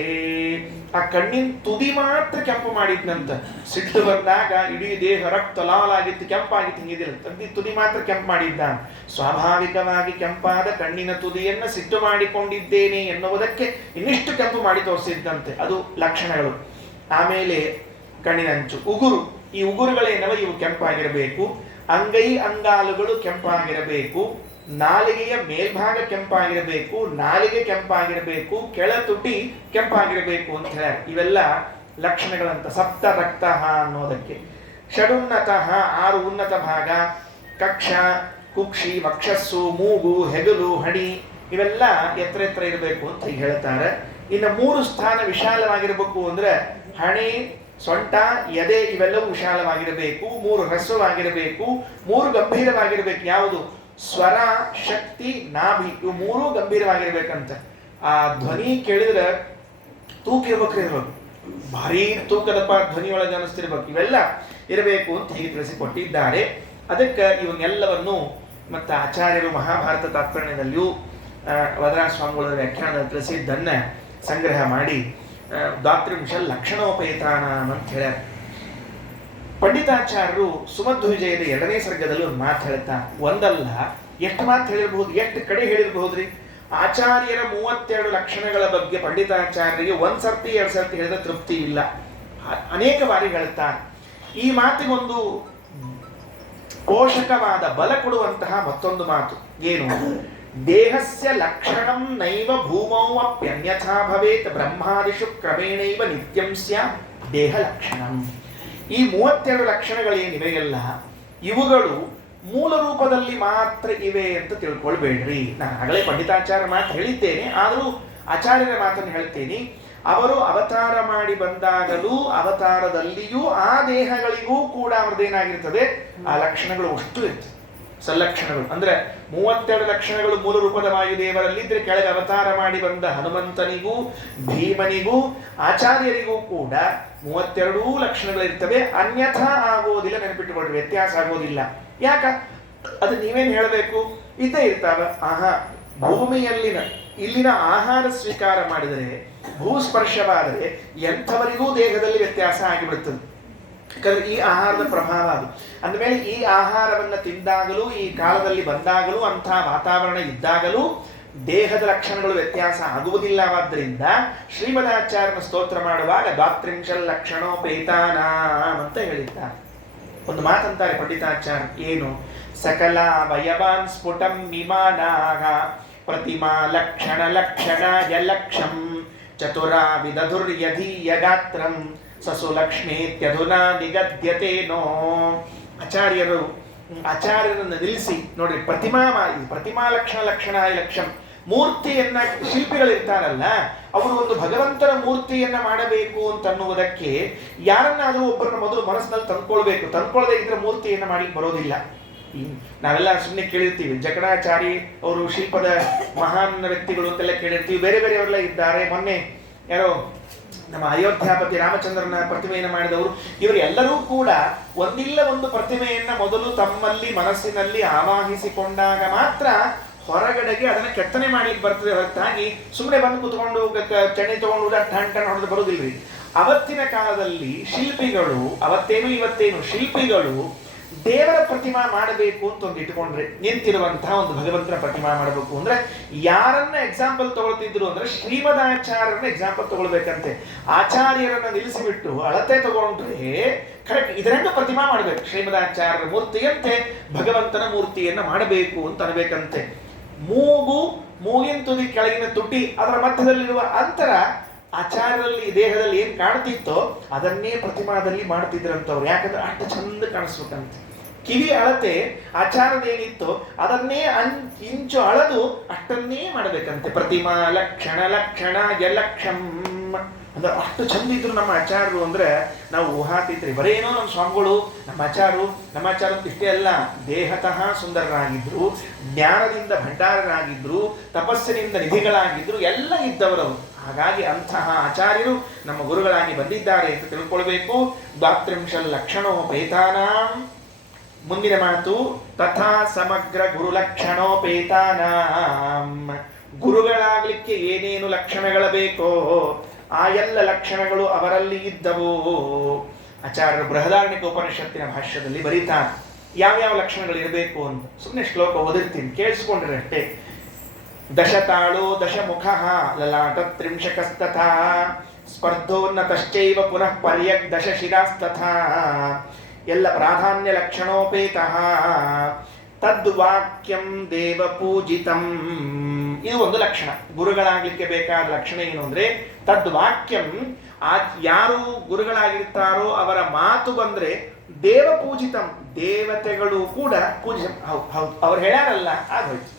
ಆ ಕಣ್ಣಿನ ತುದಿ ಮಾತ್ರ ಕೆಂಪು ಮಾಡಿದ್ನಂತ. ಸಿಟ್ಟು ಬಂದಾಗ ಇಡೀ ದೇಹ ರಕ್ತ ಲಾಲಾಗಿತ್ತು, ಕೆಂಪಾಗಿತ್ತು. ಹಿಂಗಿದಿಲ್ಲ, ತುದಿ ಮಾತ್ರ ಕೆಂಪು ಮಾಡಿದ್ದ. ಸ್ವಾಭಾವಿಕವಾಗಿ ಕೆಂಪಾದ ಕಣ್ಣಿನ ತುದಿಯನ್ನು ಸಿಟ್ಟು ಮಾಡಿಕೊಂಡಿದ್ದೇನೆ ಎನ್ನುವುದಕ್ಕೆ ಇನ್ನಿಷ್ಟು ಕೆಂಪು ಮಾಡಿ ತೋರಿಸಿದ್ದಂತೆ. ಅದು ಲಕ್ಷಣಗಳು. ಆಮೇಲೆ ಕಣ್ಣಿನಂಚು, ಉಗುರು. ಈ ಉಗುರುಗಳೇನವ ಇವು ಕೆಂಪಾಗಿರಬೇಕು. ಅಂಗೈ ಅಂಗಾಲುಗಳು ಕೆಂಪಾಗಿರಬೇಕು. ನಾಲಿಗೆಯ ಮೇಲ್ಭಾಗ ಕೆಂಪಾಗಿರಬೇಕು, ನಾಲಿಗೆ ಕೆಂಪಾಗಿರಬೇಕು, ಕೆಳ ತುಟಿ ಕೆಂಪಾಗಿರಬೇಕು ಅಂತ ಹೇಳ್ಯಾರ. ಇವೆಲ್ಲ ಲಕ್ಷಣಗಳಂತ. ಸಪ್ತ ರಕ್ತ ಅನ್ನೋದಕ್ಕೆ. ಷಡುನ್ನತ 6 ಉನ್ನತ ಭಾಗ, ಕಕ್ಷ, ಕುಕ್ಷಿ, ವಕ್ಷಸ್ಸು, ಮೂಗು, ಹೆಗಲು, ಹಣಿ ಇವೆಲ್ಲ ಎತ್ತರ ಇರಬೇಕು ಅಂತ ಹೇಳ್ತಾರೆ. ಇನ್ನು 3 ಸ್ಥಾನ ವಿಶಾಲವಾಗಿರಬೇಕು ಅಂದ್ರೆ ಹಣೆ, ಸೊಂಟ, ಎದೆ ಇವೆಲ್ಲವೂ ವಿಶಾಲವಾಗಿರಬೇಕು. 3 ಹ್ರಸ್ವವಾಗಿರಬೇಕು, 3 ಗಂಭೀರವಾಗಿರಬೇಕು. ಯಾವುದು? ಸ್ವರ, ಶಕ್ತಿ, ನಾಭಿ ಇವು 3 ಗಂಭೀರವಾಗಿರ್ಬೇಕಂತ. ಆ ಧ್ವನಿ ಕೇಳಿದ್ರೆ ತೂಕ ಇರ್ಬೇಕು, ಭಾರಿ ತೂಕದಪ್ಪ ಧ್ವನಿ ಒಳಗೆ ಅನಿಸ್ತಿರ್ಬೇಕು. ಇವೆಲ್ಲ ಇರಬೇಕು ಅಂತ ಹೀಗೆ ತಿಳಿಸಿಕೊಟ್ಟಿದ್ದಾರೆ. ಅದಕ್ಕೆ ಇವನ್ನೆಲ್ಲವನ್ನು ಮತ್ತು ಆಚಾರ್ಯರು ಮಹಾಭಾರತ ತಾತ್ಪರ್ಯದಲ್ಲಿಯೂ ವದರಾಜಸ್ವಾಮಿಗಳ ವ್ಯಾಖ್ಯಾನದಲ್ಲಿ ತಿಳಿಸಿದ್ದನ್ನ ಸಂಗ್ರಹ ಮಾಡಿ ದಾತ್ರಿಂಶ ಲಕ್ಷಣೋಪೇತಾನ ಅಂತ ಹೇಳ್ಯಾರ. ಪಂಡಿತಾಚಾರ್ಯರು ಸುಮಧ್ವ ವಿಜಯದ 2ನೇ ಸರ್ಗದಲ್ಲಿ ಒಂದು ಮಾತು ಹೇಳ್ತಾ, ಒಂದಲ್ಲ ಎಷ್ಟು ಮಾತು ಹೇಳಿರಬಹುದು, ಎಷ್ಟು ಕಡೆ ಹೇಳಿರಬಹುದ್ರಿ. ಆಚಾರ್ಯರ 32 ಲಕ್ಷಣಗಳ ಬಗ್ಗೆ ಪಂಡಿತಾಚಾರ್ಯರಿಗೆ 1 ಸರ್ತಿ 2 ಸರ್ತಿ ಹೇಳಿದ ತೃಪ್ತಿ ಇಲ್ಲ, ಅನೇಕ ಬಾರಿ ಹೇಳ್ತಾರೆ. ಈ ಮಾತಿಗೊಂದು ಪೋಷಕವಾದ ಬಲ ಕೊಡುವಂತಹ ಮತ್ತೊಂದು ಮಾತು ಏನು? ದೇಹಸ್ಯ ಲಕ್ಷಣಂ ನೈವ ಭೂಮೌ ಅಪ್ಯನ್ಯಥಾ ಭವೇತ್ ಬ್ರಹ್ಮಾದಿಷು ಕ್ರಮೇಣೈವ ನಿತ್ಯಂ ಸ್ಯಾತ್ ದೇಹ ಲಕ್ಷಣಂ. ಈ 32 ಲಕ್ಷಣಗಳೇನಿವೆಯಲ್ಲ ಇವುಗಳು ಮೂಲ ರೂಪದಲ್ಲಿ ಮಾತ್ರ ಇವೆ ಅಂತ ತಿಳ್ಕೊಳ್ಬೇಡ್ರಿ. ನಾನು ಆಗಲೇ ಪಂಡಿತಾಚಾರ್ಯ ಮಾತು ಹೇಳಿದ್ದೇನೆ, ಆದರೂ ಆಚಾರ್ಯರ ಮಾತನ್ನು ಹೇಳ್ತೇನೆ. ಅವರು ಅವತಾರ ಮಾಡಿ ಬಂದಾಗಲೂ ಅವತಾರದಲ್ಲಿಯೂ ಆ ದೇಹಗಳಿಗೂ ಕೂಡ ಅವ್ರದ್ದೇನಾಗಿರ್ತದೆ, ಆ ಲಕ್ಷಣಗಳು ಅಷ್ಟು ಇರ್ತದೆ. ಸಲ್ಲಕ್ಷಣಗಳು ಅಂದ್ರೆ 32 ಲಕ್ಷಣಗಳು ಮೂಲ ರೂಪದ ವಾಯುದೇವರಲ್ಲಿದ್ರೆ ಕೆಳಗೆ ಅವತಾರ ಮಾಡಿ ಬಂದ ಹನುಮಂತನಿಗೂ ಭೀಮನಿಗೂ ಆಚಾರ್ಯರಿಗೂ ಕೂಡ 32 ಲಕ್ಷಣಗಳಿರ್ತವೆ. ಅನ್ಯಥಾ ಆಗೋದಿಲ್ಲ, ನೆನಪಿಟ್ಟುಕೊಳ್ರಿ, ವ್ಯತ್ಯಾಸ ಆಗೋದಿಲ್ಲ. ಯಾಕ? ಅದು ನೀವೇನು ಹೇಳಬೇಕು, ಇದ್ದೇ ಇರ್ತಾವ. ಭೂಮಿಯಲ್ಲಿನ ಇಲ್ಲಿನ ಆಹಾರ ಸ್ವೀಕಾರ ಮಾಡಿದರೆ, ಭೂಸ್ಪರ್ಶವಾದರೆ ಎಂಥವರಿಗೂ ದೇಹದಲ್ಲಿ ವ್ಯತ್ಯಾಸ ಆಗಿಬಿಡುತ್ತದೆ. ಯಾಕಂದ್ರೆ ಈ ಆಹಾರದ ಪ್ರಭಾವ ಅದು. ಅಂದಮೇಲೆ ಈ ಆಹಾರವನ್ನು ತಿಂದಾಗಲೂ, ಈ ಕಾಲದಲ್ಲಿ ಬಂದಾಗಲೂ, ಅಂಥ ವಾತಾವರಣ ಇದ್ದಾಗಲೂ ದೇಹದ ಲಕ್ಷಣಗಳು ವ್ಯತ್ಯಾಸ ಆಗುವುದಿಲ್ಲವಾದ್ದರಿಂದ ಶ್ರೀಮದಾಚಾರ್ಯನ ಸ್ತೋತ್ರ ಮಾಡುವಾಗ ದಾತ್ರಿಂಶಲ್ ಲಕ್ಷಣೋಪೇತಾನಾಂ ಅಂತ ಹೇಳಿದ್ದಾರೆ. ಒಂದು ಮಾತಂತಾರೆ ಪಂಡಿತಾಚಾರ್ಯ, ಏನು? ಸಕಲ ವಯವಾನ್ ಸ್ಫುಟಂ ವಿಮಾನಾಗ ಪ್ರತಿಮಾ ಲಕ್ಷಣ ಲಕ್ಷಣಾಯ ಲಕ್ಷಂ ಚತುರಾ ವಿದಧುರ್ಯಧೀಯ ಗಾತ್ರಂ ಸಸು ಲಕ್ಷ್ಮೇತ್ಯಧುನಾ ನಿಗದ್ಯತೇನೋ. ಆಚಾರ್ಯರನ್ನು ನಿಲ್ಲಿಸಿ ನೋಡ್ರಿ, ಪ್ರತಿಮಾ ಲಕ್ಷಣ ಲಕ್ಷಣಾಯ ಲಕ್ಷಂ. ಮೂರ್ತಿಯನ್ನ ಶಿಲ್ಪಿಗಳಿರ್ತಾರಲ್ಲ, ಅವರು ಒಂದು ಭಗವಂತನ ಮೂರ್ತಿಯನ್ನ ಮಾಡಬೇಕು ಅಂತನ್ನುವುದಕ್ಕೆ ಯಾರನ್ನಾದರೂ ಒಬ್ಬರನ್ನ ಮೊದಲು ಮನಸ್ಸಿನಲ್ಲಿ ತಂದ್ಕೊಳ್ದೇ ಇದ್ರೆ ಮೂರ್ತಿಯನ್ನ ಮಾಡಿ ಬರೋದಿಲ್ಲ. ನಾವೆಲ್ಲ ಸುಮ್ಮನೆ ಕೇಳಿರ್ತೀವಿ, ಜಕಣಾಚಾರಿ ಅವರು ಶಿಲ್ಪದ ಮಹಾನ್ ವ್ಯಕ್ತಿಗಳು ಅಂತೆಲ್ಲ ಕೇಳಿರ್ತೀವಿ. ಬೇರೆ ಬೇರೆಯವರೆಲ್ಲ ಇದ್ದಾರೆ. ಮೊನ್ನೆ ಯಾರೋ ನಮ್ಮ ಅಯೋಧ್ಯಾಪತಿ ರಾಮಚಂದ್ರನ ಪ್ರತಿಮೆಯನ್ನು ಮಾಡಿದವರು, ಇವರೆಲ್ಲರೂ ಕೂಡ ಒಂದಿಲ್ಲ ಒಂದು ಪ್ರತಿಮೆಯನ್ನ ಮೊದಲು ತಮ್ಮಲ್ಲಿ ಮನಸ್ಸಿನಲ್ಲಿ ಆವಾಹಿಸಿಕೊಂಡಾಗ ಮಾತ್ರ ಹೊರಗಡೆಗೆ ಅದನ್ನ ಕೆತ್ತನೆ ಮಾಡ್ಲಿಕ್ಕೆ ಬರ್ತದೆ ಹೊರತಾಗಿ ಸುಮ್ಮನೆ ಬಂದು ಕುತ್ಕೊಂಡು ಚಣಿ ತಗೊಂಡು ಟನ್ ಹೊಡೆದು ಬರುವುದಿಲ್ರಿ. ಅವತ್ತಿನ ಕಾಲದಲ್ಲಿ ಶಿಲ್ಪಿಗಳು, ಅವತ್ತೇನು ಇವತ್ತೇನು ಶಿಲ್ಪಿಗಳು ದೇವರ ಪ್ರತಿಮಾ ಮಾಡಬೇಕು ಅಂತ ಒಂದು ಇಟ್ಕೊಂಡ್ರೆ, ನಿಂತಿರುವಂತಹ ಒಂದು ಭಗವಂತನ ಪ್ರತಿಮಾ ಮಾಡಬೇಕು ಅಂದ್ರೆ ಯಾರನ್ನ ಎಕ್ಸಾಂಪಲ್ ತಗೊಳ್ತಿದ್ರು ಅಂದ್ರೆ ಶ್ರೀಮದಾಚಾರ್ಯರನ್ನ ಎಕ್ಸಾಂಪಲ್ ತಗೊಳ್ಬೇಕಂತೆ. ಆಚಾರ್ಯರನ್ನ ನಿಲ್ಲಿಸಿಬಿಟ್ಟು ಅಳತೆ ತಗೊಂಡ್ರೆ ಕರೆಕ್ಟ್ ಇದರಿಂದ ಪ್ರತಿಮಾ ಮಾಡಬೇಕು. ಶ್ರೀಮದಾಚಾರ್ಯರ ಮೂರ್ತಿಯಂತೆ ಭಗವಂತನ ಮೂರ್ತಿಯನ್ನ ಮಾಡಬೇಕು ಅಂತ ಅನ್ಬೇಕಂತೆ. ಮೂಗಿನ ತುದಿ ಕೆಳಗಿನ ತುಟಿ ಅದರ ಮಧ್ಯದಲ್ಲಿರುವ ಅಂತರ ಆಚಾರ್ಯರಲ್ಲಿ ದೇಹದಲ್ಲಿ ಏನ್ ಕಾಣ್ತಿತ್ತೋ ಅದನ್ನೇ ಪ್ರತಿಮಾದಲ್ಲಿ ಮಾಡ್ತಿದ್ರಂತವ್ರು. ಯಾಕಂದ್ರೆ ಅಷ್ಟು ಚಂದ ಕಾಣಿಸ್ಬೇಕಂತೆ. ಕಿವಿ ಅಳತೆ ಆಚಾರದೇನಿತ್ತೋ ಅದನ್ನೇ ಇಂಚು ಅಳದು ಅಷ್ಟನ್ನೇ ಮಾಡಬೇಕಂತೆ. ಪ್ರತಿಮಾ ಲಕ್ಷಣ ಲಕ್ಷಣ ಯಲಕ್ಷಂ ಅಂದ್ರೆ ಅಷ್ಟು ಚಂದ ಇದ್ರು ನಮ್ಮ ಆಚಾರ್ಯರು. ಅಂದ್ರೆ ನಾವು ಊಹಾತಿದ್ರಿ ಬರೇನೋ ನಮ್ಮ ಸ್ವಾಮಿಗಳು ನಮ್ಮ ಆಚಾರ ಇಷ್ಟೇ ಅಲ್ಲ, ದೇಹತಃ ಸುಂದರರಾಗಿದ್ರು, ಜ್ಞಾನದಿಂದ ಭಂಡಾರರಾಗಿದ್ರು, ತಪಸ್ಸಿನಿಂದ ನಿಧಿಗಳಾಗಿದ್ರು, ಎಲ್ಲ ಇದ್ದವರು. ಹಾಗಾಗಿ ಅಂತಹ ಆಚಾರ್ಯರು ನಮ್ಮ ಗುರುಗಳಾಗಿ ಬಂದಿದ್ದಾರೆ ಅಂತ ತಿಳ್ಕೊಳ್ಬೇಕು. ದಾತ್ರಿಂಶಲ್ ಲಕ್ಷಣೋಪೇತಾನಾಂ. ಮುಂದಿನ ಮಾತು, ತಥಾ ಸಮಗ್ರ ಗುರು ಲಕ್ಷಣೋಪೇತಾನಾಂ. ಗುರುಗಳಾಗಲಿಕ್ಕೆ ಏನೇನು ಲಕ್ಷಣಗಳ ಬೇಕೋ ಆ ಎಲ್ಲ ಲಕ್ಷಣಗಳು ಅವರಲ್ಲಿ ಇದ್ದವು. ಆಚಾರ್ಯರು ಬೃಹದಾರಣ್ಯಕ ಉಪನಿಷತ್ತಿನ ಭಾಷ್ಯದಲ್ಲಿ ಬರೀತಾರೆ ಯಾವ್ಯಾವ ಲಕ್ಷಣಗಳು ಇರಬೇಕು ಅಂತ. ಸುಮ್ಮನೆ ಶ್ಲೋಕ ಓದಿರ್ತೀನಿ, ಕೇಳಿಸ್ಕೊಂಡ್ರೆ ಅಷ್ಟೇ. ದಶತಾಳೋ ದಶಮುಖ ಲಲಾಟ ತ್ರಿಂಶಕಸ್ತಥಾ ಸ್ಪರ್ಧೋನ್ನತಶ್ಚೈವ ಪುನಃ ಪರ್ಯಕ್ ದಶಶಿರಾಸ್ತಥಾ. ಎಲ್ಲ ಪ್ರಾಧಾನ್ಯ ಲಕ್ಷಣೋಪೇತಃ. ತದ್ವಾಕ್ಯಂ ದೇವಪೂಜಿತಂ. ಇದು ಒಂದು ಲಕ್ಷಣ. ಗುರುಗಳಾಗ್ಲಿಕ್ಕೆ ಬೇಕಾದ ಲಕ್ಷಣ ಏನು ಅಂದ್ರೆ ತದ್ವಾಕ್ಯಂ, ಯಾರು ಗುರುಗಳಾಗಿರ್ತಾರೋ ಅವರ ಮಾತು ಬಂದ್ರೆ ದೇವಪೂಜಿತಂ, ದೇವತೆಗಳು ಕೂಡ ಪೂಜಿಸ. ಹೌದು ಅವ್ರು ಹೇಳ್ಯಾರಲ್ಲ ಆಗೋಯ್ತು,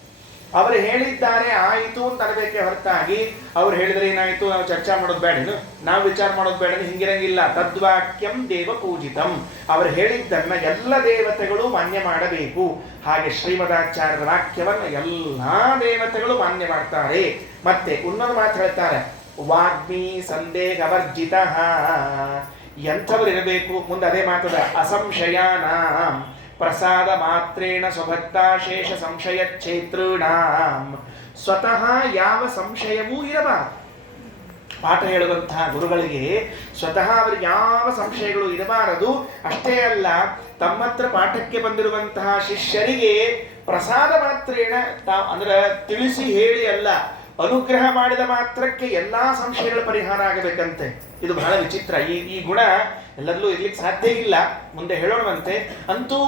ಅವರು ಹೇಳಿದ್ದಾರೆ ಆಯಿತು ಅಂತ ಅನ್ಬೇಕೆ ಹೊರತಾಗಿ ಅವ್ರು ಹೇಳಿದ್ರೆ ಏನಾಯ್ತು ನಾವು ಚರ್ಚೆ ಮಾಡೋದು ಬೇಡನು, ನಾವು ವಿಚಾರ ಮಾಡೋದು ಬೇಡ, ಹಿಂಗಿರಂಗಿಲ್ಲ. ತದ್ವಾಕ್ಯಂ ದೇವ ಪೂಜಿತಂ, ಅವರು ಹೇಳಿದ್ದನ್ನ ಎಲ್ಲ ದೇವತೆಗಳು ಮಾನ್ಯ ಮಾಡಬೇಕು. ಹಾಗೆ ಶ್ರೀಮದಾಚಾರ್ಯರ ವಾಕ್ಯವನ್ನ ಎಲ್ಲಾ ದೇವತೆಗಳು ಮಾನ್ಯ ಮಾಡ್ತಾರೆ. ಮತ್ತೆ ಇನ್ನೊಂದು ಮಾತು ಹೇಳ್ತಾರೆ, ವಾಗ್ಮಿ ಸಂದೇಹವರ್ಜಿತ. ಎಂಥವ್ರು ಇರಬೇಕು ಮುಂದೆ ಅದೇ ಮಾತದ, ಅಸಂಶಯಾನ ಪ್ರಸಾದ ಮಾತ್ರೇಣ ಸ್ವಭಕ್ತಾಶೇಷ ಸಂಶಯ ಕ್ಷೇತ್ರೂಣಾಂ. ಸ್ವತಃ ಯಾವ ಸಂಶಯವೂ ಇರಬಾರದು. ಪಾಠ ಹೇಳುವಂತಹ ಗುರುಗಳಿಗೆ ಸ್ವತಃ ಅವರಿಗೆ ಯಾವ ಸಂಶಯಗಳು ಇರಬಾರದು. ಅಷ್ಟೇ ಅಲ್ಲ, ತಮ್ಮತ್ರ ಪಾಠಕ್ಕೆ ಬಂದಿರುವಂತಹ ಶಿಷ್ಯರಿಗೆ ಪ್ರಸಾದ ಮಾತ್ರೇಣ ಅಂದ್ರೆ ತಿಳಿಸಿ ಹೇಳಿ ಅಲ್ಲ, ಅನುಗ್ರಹ ಮಾಡಿದ ಮಾತ್ರಕ್ಕೆ ಎಲ್ಲಾ ಸಂಶಯಗಳ ಪರಿಹಾರ ಆಗಬೇಕಂತೆ. ಇದು ಬಹಳ ವಿಚಿತ್ರ. ಈ ಗುಣ ಎಲ್ಲರಲ್ಲೂ ಇರ್ಲಿಕ್ಕೆ ಸಾಧ್ಯ ಇಲ್ಲ, ಮುಂದೆ ಹೇಳೋಣವಂತೆ. ಅಂತೂ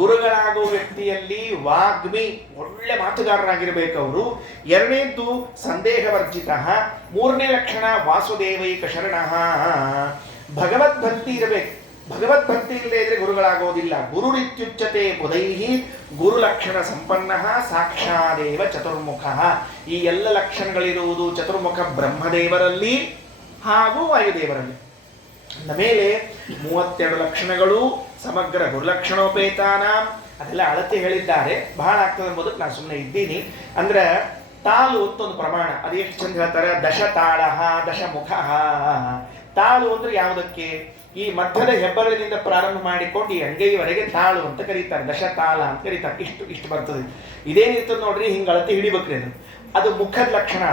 ಗುರುಗಳಾಗುವ ವ್ಯಕ್ತಿಯಲ್ಲಿ ವಾಗ್ಮಿ, ಒಳ್ಳೆ ಮಾತುಗಾರರಾಗಿರ್ಬೇಕು ಅವರು. ಎರಡನೇದ್ದು ಸಂದೇಹವರ್ಜಿತ. ಮೂರನೇ ಲಕ್ಷಣ ವಾಸುದೇವೈಕ ಶರಣ, ಭಗವದ್ಭಕ್ತಿ ಇರಬೇಕು. ಭಗವದ್ಭಕ್ತಿ ಇಲ್ಲದೆ ಇದ್ರೆ ಗುರುಗಳಾಗೋದಿಲ್ಲ. ಗುರುರಿತ್ಯುಚ್ಯತೆ ಬುಧೈಹಿ ಗುರು ಲಕ್ಷಣ ಸಂಪನ್ನ ಸಾಕ್ಷಾದೇವ ಚತುರ್ಮುಖ. ಈ ಎಲ್ಲ ಲಕ್ಷಣಗಳಿರುವುದು ಚತುರ್ಮುಖ ಬ್ರಹ್ಮದೇವರಲ್ಲಿ ಹಾಗೂ ವಾಯುದೇವರಲ್ಲಿ. ಅಂದ ಮೇಲೆ 32 ಲಕ್ಷಣಗಳು ಸಮಗ್ರ ಗುರುಲಕ್ಷಣೋಪೇತಾನ. ಅದೆಲ್ಲ ಅಳತೆ ಹೇಳಿದ್ದಾರೆ, ಬಹಳ ಆಗ್ತದೆ ಎಂಬುದಕ್ಕೆ ನಾನು ಸುಮ್ಮನೆ ಇದ್ದೀನಿ. ಅಂದ್ರೆ ತಾಲು ಅಂತ ಒಂದು ಪ್ರಮಾಣ, ಅದು ಎಷ್ಟು ಚಂದ ಹೇಳ್ತಾರೆ, ದಶತಾಳ ದಶಮುಖ. ತಾಳು ಅಂದ್ರೆ ಯಾವುದಕ್ಕೆ? ಈ ಮಧ್ಯದ ಹೆಬ್ಬರಳಿನಿಂದ ಪ್ರಾರಂಭ ಮಾಡಿಕೊಂಡು ಈ ಅಂಗೈವರೆಗೆ ತಾಳು ಅಂತ ಕರೀತಾರೆ, ದಶತಾಳ ಅಂತ ಕರೀತಾರೆ. ಇಷ್ಟು ಬರ್ತದೆ. ಇದೇನಿರ್ತದೆ ನೋಡ್ರಿ, ಹಿಂಗೆ ಅಳತೆ ಹಿಡಿಬೇಕ್ರಿ. ಅದು ಮುಖದ ಲಕ್ಷಣ.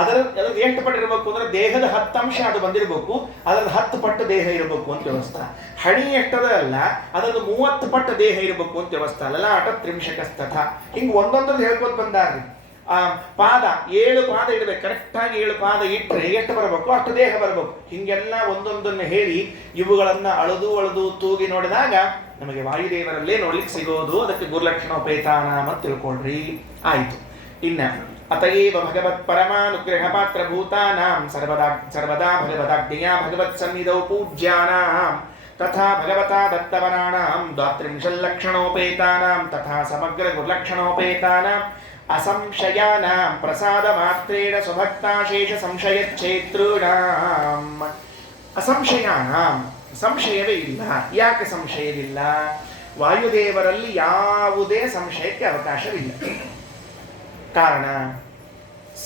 ಅದ್ರದ್ದು ಎಷ್ಟು ಪಟ್ಟು ಇರಬೇಕು ಅಂದ್ರೆ ದೇಹದ 10 ಅಂಶ ಅದು ಬಂದಿರಬೇಕು, ಅದ್ರದ್ದು 10 ಪಟ್ಟು ದೇಹ ಇರಬೇಕು ಅಂತ ವ್ಯವಸ್ಥೆ. ಹಣಿ ಎಷ್ಟದ ಅಲ್ಲ, ಅದ್ರದ್ದು 30 ಪಟ್ಟು ದೇಹ ಇರಬೇಕು ಅಂತ ವ್ಯವಸ್ಥೆ. ಅಲ್ಲ ಆಟ ತ್ರಿಂಶಕಸ್ತಥ. ಹಿಂಗೆ ಒಂದೊಂದ್ರದ್ದು ಹೇಳ್ಕೊತ ಬಂದಾರ್ರಿ. ಪಾದ 7 ಪಾದ ಇಡಬೇಕು, ಕರೆಕ್ಟಾಗಿ 7 ಪಾದ ಇಟ್ಟರೆ ಎಷ್ಟು ಬರಬೇಕು ಅಷ್ಟು ದೇಹ ಬರಬೇಕು. ಹಿಂಗೆಲ್ಲ ಒಂದೊಂದನ್ನು ಹೇಳಿ ಇವುಗಳನ್ನ ಅಳದು ತೂಗಿ ನೋಡಿದಾಗ ನಮಗೆ ವಾಯುದೇವರಲ್ಲೇ ನೋಡ್ಲಿಕ್ಕೆ ಸಿಗೋದು. ಅದಕ್ಕೆ ಗುರುಲಕ್ಷಣೋಪೇತಾನ ಅಂತ ತಿಳ್ಕೊಳ್ರಿ. ಆಯ್ತು. ಇನ್ನ ಅತಯೇವ ಭಗವತ್ ಪರಮಾನುಗ್ರಹ ಪಾತ್ರ ಭೂತಾನಾಂ ಸರ್ವದಾ ಭಗವದಾಜ್ಞೆಯ ಭಗವತ್ ಸನ್ನಿಧೌ ಪೂಜ್ಯಾನಾಂ ತಥಾ ಭಗವತಾ ದತ್ತವರಾಣಾಂ ದ್ವಾತ್ರಿಂಶಲ್ಲಕ್ಷಣೋಪೇತಾನಾಂ ತಥಾ ಸಮಗ್ರ ಗುರುಲಕ್ಷಣೋಪೇತಾನಾಂ ಅಸಂಶಯಾನಾಂ ಪ್ರಸಾದ ಮಾತ್ರೇಣ ಸ್ವಭಕ್ತಾಶೇಷ ಸಂಶಯ ಕ್ಷೇತ್ರೂಣಾಂ. ಅಸಂಶಯಾನಾಂ, ಸಂಶಯವೇ ಇಲ್ಲ. ಯಾಕೆ ಸಂಶಯವಿಲ್ಲ? ವಾಯುದೇವರಲ್ಲಿ ಯಾವುದೇ ಸಂಶಯಕ್ಕೆ ಅವಕಾಶವಿಲ್ಲ. ಕಾರಣ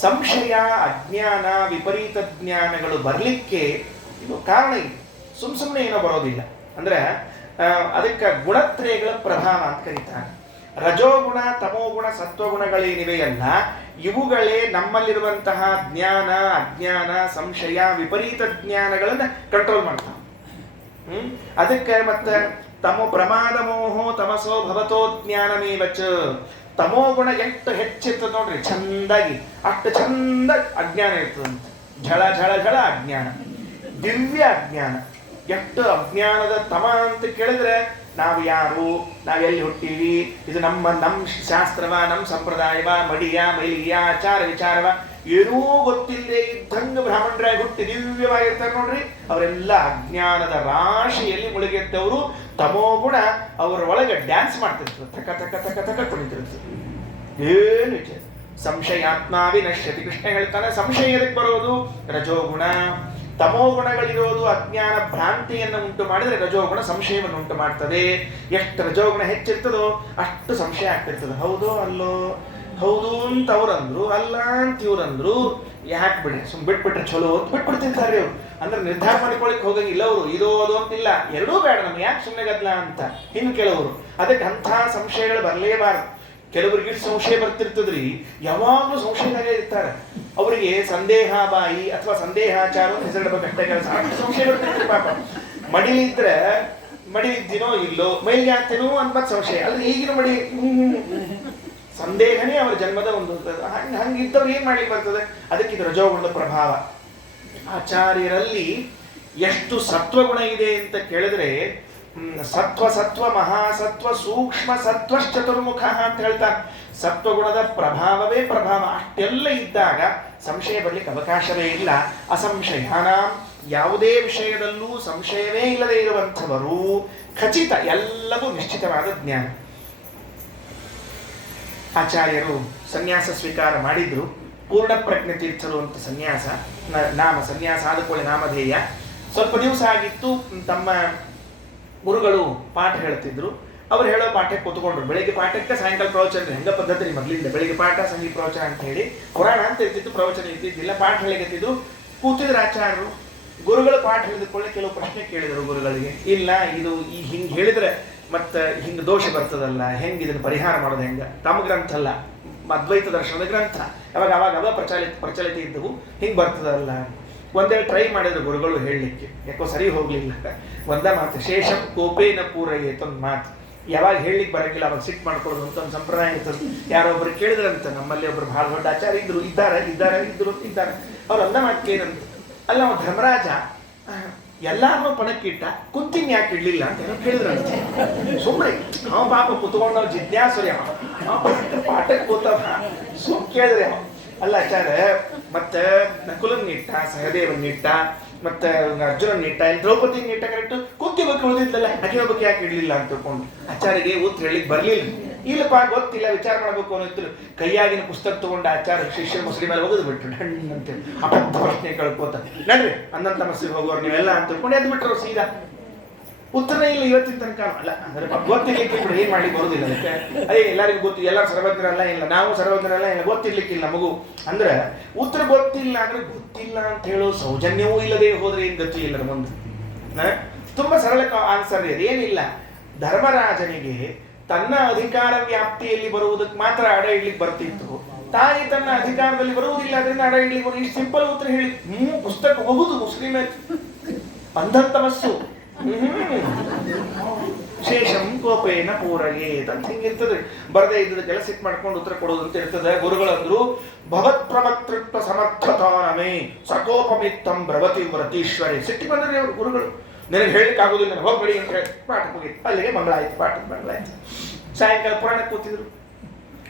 ಸಂಶಯ, ಅಜ್ಞಾನ, ವಿಪರೀತ ಜ್ಞಾನಗಳು ಬರಲಿಕ್ಕೆ ಇದು ಕಾರಣ ಇದೆ. ಸುಮ್ಮನೆ ಏನೋ ಬರೋದಿಲ್ಲ. ಅಂದ್ರೆ ಅದಕ್ಕೆ ಗುಣತ್ರಯಗಳ ಪ್ರಭಾವ ಅಂತ ಕರೀತಾರೆ. ರಜೋಗುಣ, ತಮೋಗುಣ, ಸತ್ವಗುಣಗಳೇನಿವೆಯಲ್ಲ, ಇವುಗಳೇ ನಮ್ಮಲ್ಲಿರುವಂತಹ ಜ್ಞಾನ, ಅಜ್ಞಾನ, ಸಂಶಯ, ವಿಪರೀತ ಜ್ಞಾನಗಳನ್ನ ಕಂಟ್ರೋಲ್ ಮಾಡ್ತಾವೆ. ಅದಕ್ಕೆ ಮತ್ತೆ ತಮೋ ಪ್ರಮಾದ ಮೋಹೋ ತಮಸೋ ಭವತೋ ಜ್ಞಾನಮೇವಚ. ತಮೋಗುಣ ಎಷ್ಟು ಹೆಚ್ಚಿರ್ತದೆ ನೋಡ್ರಿ, ಚಂದಾಗಿ ಅಷ್ಟು ಚಂದ ಅಜ್ಞಾನ ಇರ್ತದಂತೆ. ಝಳ ಝಳ ಝಳ ಅಜ್ಞಾನ, ದಿವ್ಯ ಅಜ್ಞಾನ. ಎಷ್ಟು ಅಜ್ಞಾನದ ತಮ ಅಂತ ಕೇಳಿದ್ರೆ ನಾವು ಯಾರು, ನಾವೆಲ್ಲಿ ಹುಟ್ಟಿವಿ, ಇದು ನಮ್ಮ ಶಾಸ್ತ್ರವ, ನಮ್ಮ ಸಂಪ್ರದಾಯವ, ಮಡಿಯ ಮೈಲಿಯ ಆಚಾರ ವಿಚಾರವ, ಏನೂ ಗೊತ್ತಿಲ್ಲದೆ ಇದ್ದಂಗೆ ಬ್ರಾಹ್ಮಣರಾಗಿ ಹುಟ್ಟಿ ದಿವ್ಯವಾಗಿರ್ತಾರೆ ನೋಡ್ರಿ. ಅವರೆಲ್ಲ ಅಜ್ಞಾನದ ರಾಶಿಯಲ್ಲಿ ಮುಳುಗೆದ್ದವರು. ತಮೋಗುಣ ಅವರ ಒಳಗೆ ಡ್ಯಾನ್ಸ್ ಮಾಡ್ತಿರ್ತದೆ, ತಕ ತಕ ತಕ ತಕ ಕುಣಿತಿರ್ತದೆ. ಏನು ವಿಚಾರ? ಸಂಶಯಾತ್ಮ ವಿನಶ್ಯತಿ. ಕೃಷ್ಣ ಹೇಳ್ತಾನೆ, ಸಂಶಯ ಎದಕ್ಕೆ ಬರೋದು? ರಜೋಗುಣ. ತಮೋಗುಣಗಳಿರೋದು ಅಜ್ಞಾನ ಭ್ರಾಂತಿಯನ್ನು ಉಂಟು ಮಾಡಿದರೆ ರಜೋಗುಣ ಸಂಶಯವನ್ನು ಉಂಟು ಮಾಡ್ತದೆ. ಎಷ್ಟು ರಜೋಗುಣ ಹೆಚ್ಚಿರ್ತದೋ ಅಷ್ಟು ಸಂಶಯ ಆಗ್ತಿರ್ತದೆ. ಹೌದೋ ಅಲ್ಲೋ, ಹೌದು ಅಂತ ಅವ್ರಂದ್ರು, ಅಲ್ಲ ಅಂತ ಇವ್ರಂದ್ರು. ಯಾಕೆ ಬಿಡ್ರಿ, ಬಿಟ್ಬಿಟ್ರೆ ಚಲೋ ಅಂತ ಬಿಟ್ಬಿಡ್ತಿರ್ತಾರೆ ಅವ್ರು. ಅಂದ್ರೆ ನಿರ್ಧಾರ ಮಾಡಿಕೊಳ್ಳಿಕ್ ಹೋಗಂಗಿಲ್ಲ ಅವರು. ಇದು ಅದು ಅಂತಿಲ್ಲ, ಎರಡೂ ಬೇಡ ನಮ್ಗೆ, ಯಾಕೆ ಸುಮ್ಮನೆ ಗದ್ಲ ಅಂತ ಹಿಂಗೆ ಕೆಲವರು. ಅದಕ್ಕೆ ಅಂಥ ಸಂಶಯಗಳು ಬರಲೇಬಾರದು. ಕೆಲವರಿಗೆ ಸಂಶಯ ಬರ್ತಿರ್ತದ್ರಿ, ಯಾವಾಗಲೂ ಸಂಶಯದಾಗೆ ಇರ್ತಾರೆ. ಅವರಿಗೆ ಸಂದೇಹ ಬಾಯಿ ಅಥವಾ ಸಂದೇಹಾಚಾರ ಹೆಸರಿಡಬೇಕಷ್ಟೇ ಕೆಲಸ. ಅಷ್ಟು ಸಂಶಯ ಬರ್ತಿರ್ತಾರೆ ಪಾಪ. ಮಡಿಲಿದ್ರೆ ಮಡಿಲಿದ್ದೀನೋ ಇಲ್ಲೋ, ಮೈಲಿಗೆ ಆಗ್ತೇನೋ ಅಂತ ಸಂಶಯ. ಅಲ್ಲ ಈಗಿನ ಮಡಿ ಸಂದೇಹನೇ ಅವರ ಜನ್ಮದ ಒಂದು. ಹಂಗಿದ್ದವ್ರು ಏನ್ ಮಾಡ್ಲಿಕ್ಕೆ ಬರ್ತದೆ? ಅದಕ್ಕೆ ಇದು ರಜೋಗುಣದ ಪ್ರಭಾವ. ಆಚಾರ್ಯರಲ್ಲಿ ಎಷ್ಟು ಸತ್ವಗುಣ ಇದೆ ಅಂತ ಕೇಳಿದ್ರೆ ಸತ್ವ ಸತ್ವ ಮಹಾಸತ್ವ ಸೂಕ್ಷ್ಮ ಸತ್ವಶ್ಚತುರ್ಮುಖ ಅಂತ ಹೇಳ್ತಾರೆ. ಸತ್ವಗುಣದ ಪ್ರಭಾವವೇ ಪ್ರಭಾವ. ಅಷ್ಟೆಲ್ಲ ಇದ್ದಾಗ ಸಂಶಯ ಬರಲಿಕ್ಕೆ ಅವಕಾಶವೇ ಇಲ್ಲ. ಅಸಂಶಯಾನ, ಯಾವುದೇ ವಿಷಯದಲ್ಲೂ ಸಂಶಯವೇ ಇಲ್ಲದೆ ಇರುವಂಥವರು ಖಚಿತ, ಎಲ್ಲವೂ ನಿಶ್ಚಿತವಾದ ಜ್ಞಾನ. ಆಚಾರ್ಯರು ಸನ್ಯಾಸ ಸ್ವೀಕಾರ ಮಾಡಿದ್ರು. ಪೂರ್ಣ ಪ್ರಜ್ಞೆ ತೀರ್ಥರು ಅಂತ ಸನ್ಯಾಸ ನಾಮ, ಸನ್ಯಾಸ ಆದ ಕೂಡಲೇ ನಾಮಧೇಯ. ಸ್ವಲ್ಪ ದಿವಸ ಆಗಿತ್ತು, ತಮ್ಮ ಗುರುಗಳು ಪಾಠ ಹೇಳ್ತಿದ್ರು. ಅವ್ರು ಹೇಳೋ ಪಾಠಕ್ಕೆ ಕೂತ್ಕೊಂಡ್ರು. ಬೆಳಿಗ್ಗೆ ಪಾಠಕ್ಕೆ ಸಾಯಂಕಾಲ ಪ್ರವಚನ, ಹೆಂಗ ಪದ್ಧತಿ ಮೊದಲಿಂದ ಬೆಳಿಗ್ಗೆ ಪಾಠ ಸಂಗೀತ ಪ್ರವಚನ ಅಂತ ಹೇಳಿ ಪುರಾಣ ಅಂತ ಇರ್ತಿತ್ತು, ಪ್ರವಚನ ಇರ್ತಿದ್ದಿಲ್ಲ. ಪಾಠ ಹೇಳಿಕತ್ತಿದ್ರು, ಕೂತಿದ್ರು ಆಚಾರ್ಯರು. ಗುರುಗಳು ಪಾಠ ಹೇಳಿದ್ಕೊಳ್ಳೆ ಕೆಲವು ಪ್ರಶ್ನೆ ಕೇಳಿದರು ಗುರುಗಳಿಗೆ. ಇಲ್ಲ, ಇದು ಈ ಹಿಂಗೆ ಹೇಳಿದ್ರೆ ಮತ್ತೆ ಹಿಂಗೆ ದೋಷ ಬರ್ತದಲ್ಲ, ಹೆಂಗೆ ಇದನ್ನು ಪರಿಹಾರ ಮಾಡೋದು ಹೆಂಗ? ತಮ್ಮ ಗ್ರಂಥ ಅಲ್ಲ, ಅದ್ವೈತ ದರ್ಶನದ ಗ್ರಂಥ. ಅವಾಗ ಪ್ರಚಲಿತ ಇದ್ದವು, ಹಿಂಗೆ ಬರ್ತದಲ್ಲ. ಒಂದೆರಡು ಟ್ರೈ ಮಾಡಿದ್ರು ಗುರುಗಳು ಹೇಳಲಿಕ್ಕೆ, ಯಾಕೋ ಸರಿ ಹೋಗ್ಲಿಲ್ಲ. ಒಂದ ಮಾತು, ಶೇಷಂ ಕೋಪೇನ ಪೂರೈತೊಂದು ಮಾತು. ಯಾವಾಗ ಹೇಳಲಿಕ್ಕೆ ಬರಂಗಿಲ್ಲ ಅವಾಗ ಸಿಟ್ಟು ಮಾಡ್ಕೊಳ್ಳೋದು ಅಂತ ಒಂದು ಸಂಪ್ರದಾಯ ಇರ್ತದೆ. ಯಾರೊಬ್ರು ಕೇಳಿದ್ರಂತ, ನಮ್ಮಲ್ಲಿ ಒಬ್ರು ಬಹಳ ದೊಡ್ಡ ಆಚಾರ್ಯ ಇದ್ದಾರೆ. ಅವ್ರು ಅಂದ ಮಾತು ಏನಂತ, ಅಲ್ಲ ಅವ ಧರ್ಮರಾಜ ಎಲ್ಲಾರನ್ನೂ ಪಣಕ್ಕಿಟ್ಟ, ಕುಂತಿನ್ ಯಾಕೆ ಇಡ್ಲಿಲ್ಲ ಅಂತ ಏನೋ ಕೇಳಿದ್ರಂತ. ಸುಮ್ಮನೆ ಅವ ಪಾಪ ಕುತ್ಕೊಂಡವ್ ಜಿಜ್ಞಾಸುರಿ, ಪಾಠಕ್ಕೆ ಕೂತವ, ಸುಮ್ ಕೇಳಿದ್ರೆ ಅವ. ಅಲ್ಲ ಆಚಾರ್ಯ, ಮತ್ತೆ ನಕುಲನ್ನಿಟ್ಟ, ಸಹದೇವನ್ನಿಟ್ಟ, ಮತ್ತೆ ಅರ್ಜುನನ್ನಿಟ್ಟ, ಇಲ್ಲಿ ದ್ರೌಪದಿನಿಟ್ಟ, ಕರೆಕ್ಟ್ ಕುಂತಿ ಬಗ್ಗೆ ಉಳಿದಿದ್ದಲ್ಲ, ಅಕಿನ ಬಗ್ಗೆ ಯಾಕೆ ಇಡ್ಲಿಲ್ಲ ಅಂತ ತಿಳ್ಕೊಂಡು ಆಚಾರ್ಯಗೆ ಉತ್ತರ ಹೇಳಿಕ್ ಬರ್ಲಿಲ್ಲ. ಇಲ್ಲಪ್ಪ ಗೊತ್ತಿಲ್ಲ, ವಿಚಾರ ಮಾಡ್ಬೇಕು ಅನ್ನೋದು ಕೈಯಾಗಿನ ಪುಸ್ತಕ ತಗೊಂಡು ಆಚಾರ್ಯ ಶಿಷ್ಯರ ಮುಸ್ಲಿಂ ಮೇಲೆ ಹೋಗೋದು ಬಿಟ್ರು. ಡಣ್ಣು ಅಂತೇಳಿ ಅಪತ್ತ ಪ್ರಶ್ನೆ ಕೇಳ್ಕೋತ, ನಡ್ರಿ ಅನ್ನಂತ ಮಸ್ಲಿಗೆ ಹೋಗೋರು ನೀವೆಲ್ಲ ಅಂತ ತಿಳ್ಕೊಂಡು ಎದ್ದು ಬಿಟ್ರು ಸೀದಾ. ಉತ್ತರ ಇಲ್ಲ ಇವತ್ತಿನ ತನಕ. ಅಲ್ಲ ಅಂದ್ರೆ ಗೊತ್ತಿರ್ಲಿಕ್ಕೆ ಕೂಡ ಏನ್ ಮಾಡಿ ಬರುದಿಲ್ಲ ಅದಕ್ಕೆ. ಅದೇ ಎಲ್ಲರಿಗೂ ಗೊತ್ತು, ಎಲ್ಲರೂ ಸರ್ವಜ್ಞರಲ್ಲ, ಇಲ್ಲ ನಾವು ಸರ್ವಜ್ಞರಲ್ಲ, ಇಲ್ಲ ಗೊತ್ತಿರ್ಲಿಕ್ಕಿಲ್ಲ ನಮಗೂ ಅಂದ್ರೆ. ಉತ್ತರ ಗೊತ್ತಿಲ್ಲ ಅಂದ್ರೆ ಗೊತ್ತಿಲ್ಲ ಅಂತ ಹೇಳೋ ಸೌಜನ್ಯವೂ ಇಲ್ಲದೆ ಹೋದ್ರೆ ಏನ್ ಗತಿ ಇಲ್ಲ ನಮ್ಮೊಂದು. ತುಂಬಾ ಸರಳ ಆನ್ಸರ್ ಇದೆ, ಏನಿಲ್ಲ. ಧರ್ಮರಾಜನಿಗೆ ತನ್ನ ಅಧಿಕಾರ ವ್ಯಾಪ್ತಿಯಲ್ಲಿ ಬರುವುದಕ್ಕೆ ಮಾತ್ರ ಅಡ ಇಡ್ಲಿಕ್ಕೆ ಬರ್ತಿತ್ತು. ತಾಯಿ ತನ್ನ ಅಧಿಕಾರದಲ್ಲಿ ಬರುವುದಿಲ್ಲ, ಅದರಿಂದ ಅಡ ಇಡ್ಲಿಕ್ಕೆ ಬರು. ಇಷ್ಟು ಸಿಂಪಲ್ ಉತ್ತರ ಹೇಳಿ ಪುಸ್ತಕ ಹೋಗುದು ಮುಸ್ಲಿಂ ಅಂಧಂತಮಸ್ಸು. ಶೇಷಂ ಕೋಪೇನ ಪೂರಗೆ ಅಂತ ಹಿಂಗಿರ್ತದೆ. ಬರದೇ ಇದ್ದದ ಕೆಲಸ ಸಿಟ್ ಮಾಡ್ಕೊಂಡು ಉತ್ತರ ಕೊಡೋದು ಅಂತ ಇರ್ತದೆ. ಗುರುಗಳಂದ್ರು, ಭಗವತ್ ಪ್ರವಕ್ತೃತ್ವ ಸಮರ್ಥತಾನಮೇ ಸಕೋಪಮಿತ್ತಂ ಬ್ರವತಿ ವ್ರತೀಶ್ವರಿ. ಸಿಟ್ಟಿ ಬಂದ್ರೆ ಅವರು ಗುರುಗಳು, ನಿನಗೆ ಹೇಳಲಿಕ್ಕೆ ಆಗೋದಿಲ್ಲ, ನನಗೆ ಹೋಗ್ಬೇಡಿ ಅಂತ ಹೇಳಿ ಪಾಠಕ್ಕೆ ಹೋಗಿತ್ತು. ಅಲ್ಲಿಗೆ ಮಂಗಳಾಯ್ತು, ಪಾಠಕ್ಕೆ ಮಂಗಳಾಯ್ತು. ಸಾಯಂಕಾಲ ಪುರಾಣಕ್ಕೆ ಕೂತಿದ್ರು.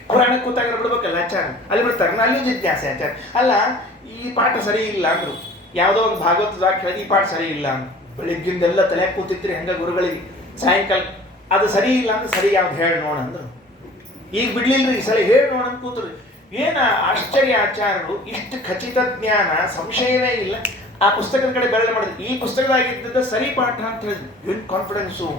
ಪುರಾಣಕ್ಕೆ ಕೂತಾಗ ಬಿಡ್ಬೇಕಲ್ಲ ಆಚಾರ, ಅಲ್ಲಿ ಬಿಡ್ತಾರೆ. ಅಲ್ಲಿ ಜಿಜ್ಞಾಸೆ ಆಚಾರ, ಅಲ್ಲ ಈ ಪಾಠ ಸರಿ ಇಲ್ಲ ಅಂದ್ರು. ಯಾವುದೋ ಒಂದು ಭಾಗವತದಾಗ ಕೇಳಿದ ಈ ಪಾಠ ಸರಿ ಇಲ್ಲ ಅಂತ. ಬೆಳಿಗ್ಗಿಂದೆಲ್ಲ ತಲೆ ಕೂತಿದ್ರಿ ಹಂಗ ಗುರುಗಳಿಗೆ. ಸಾಯಂಕಾಲ ಅದು ಸರಿ ಇಲ್ಲ ಅಂದ್ರೆ ಸರಿ ಯಾವ್ದು ಹೇಳಿ ನೋಡ ಅಂದ್ರು. ಈಗ ಬಿಡ್ಲಿಲ್ರಿ, ಈ ಸಲ ಹೇಳಿ ನೋಡ ಅಂತ ಕೂತ್ರಿ. ಏನ ಆಶ್ಚರ್ಯ ಆಚಾರ್ಯರು, ಇಷ್ಟು ಖಚಿತ ಜ್ಞಾನ, ಸಂಶಯವೇ ಇಲ್ಲ. ಆ ಪುಸ್ತಕದ ಕಡೆ ಬೆರಳು ಮಾಡಿದ್ರು. ಈ ಪುಸ್ತಕದಾಗಿದ್ದ ಸರಿ ಪಾಠ ಅಂತ ಹೇಳಿದ್ರು. ಏನ್ ಕಾನ್ಫಿಡೆನ್ಸು,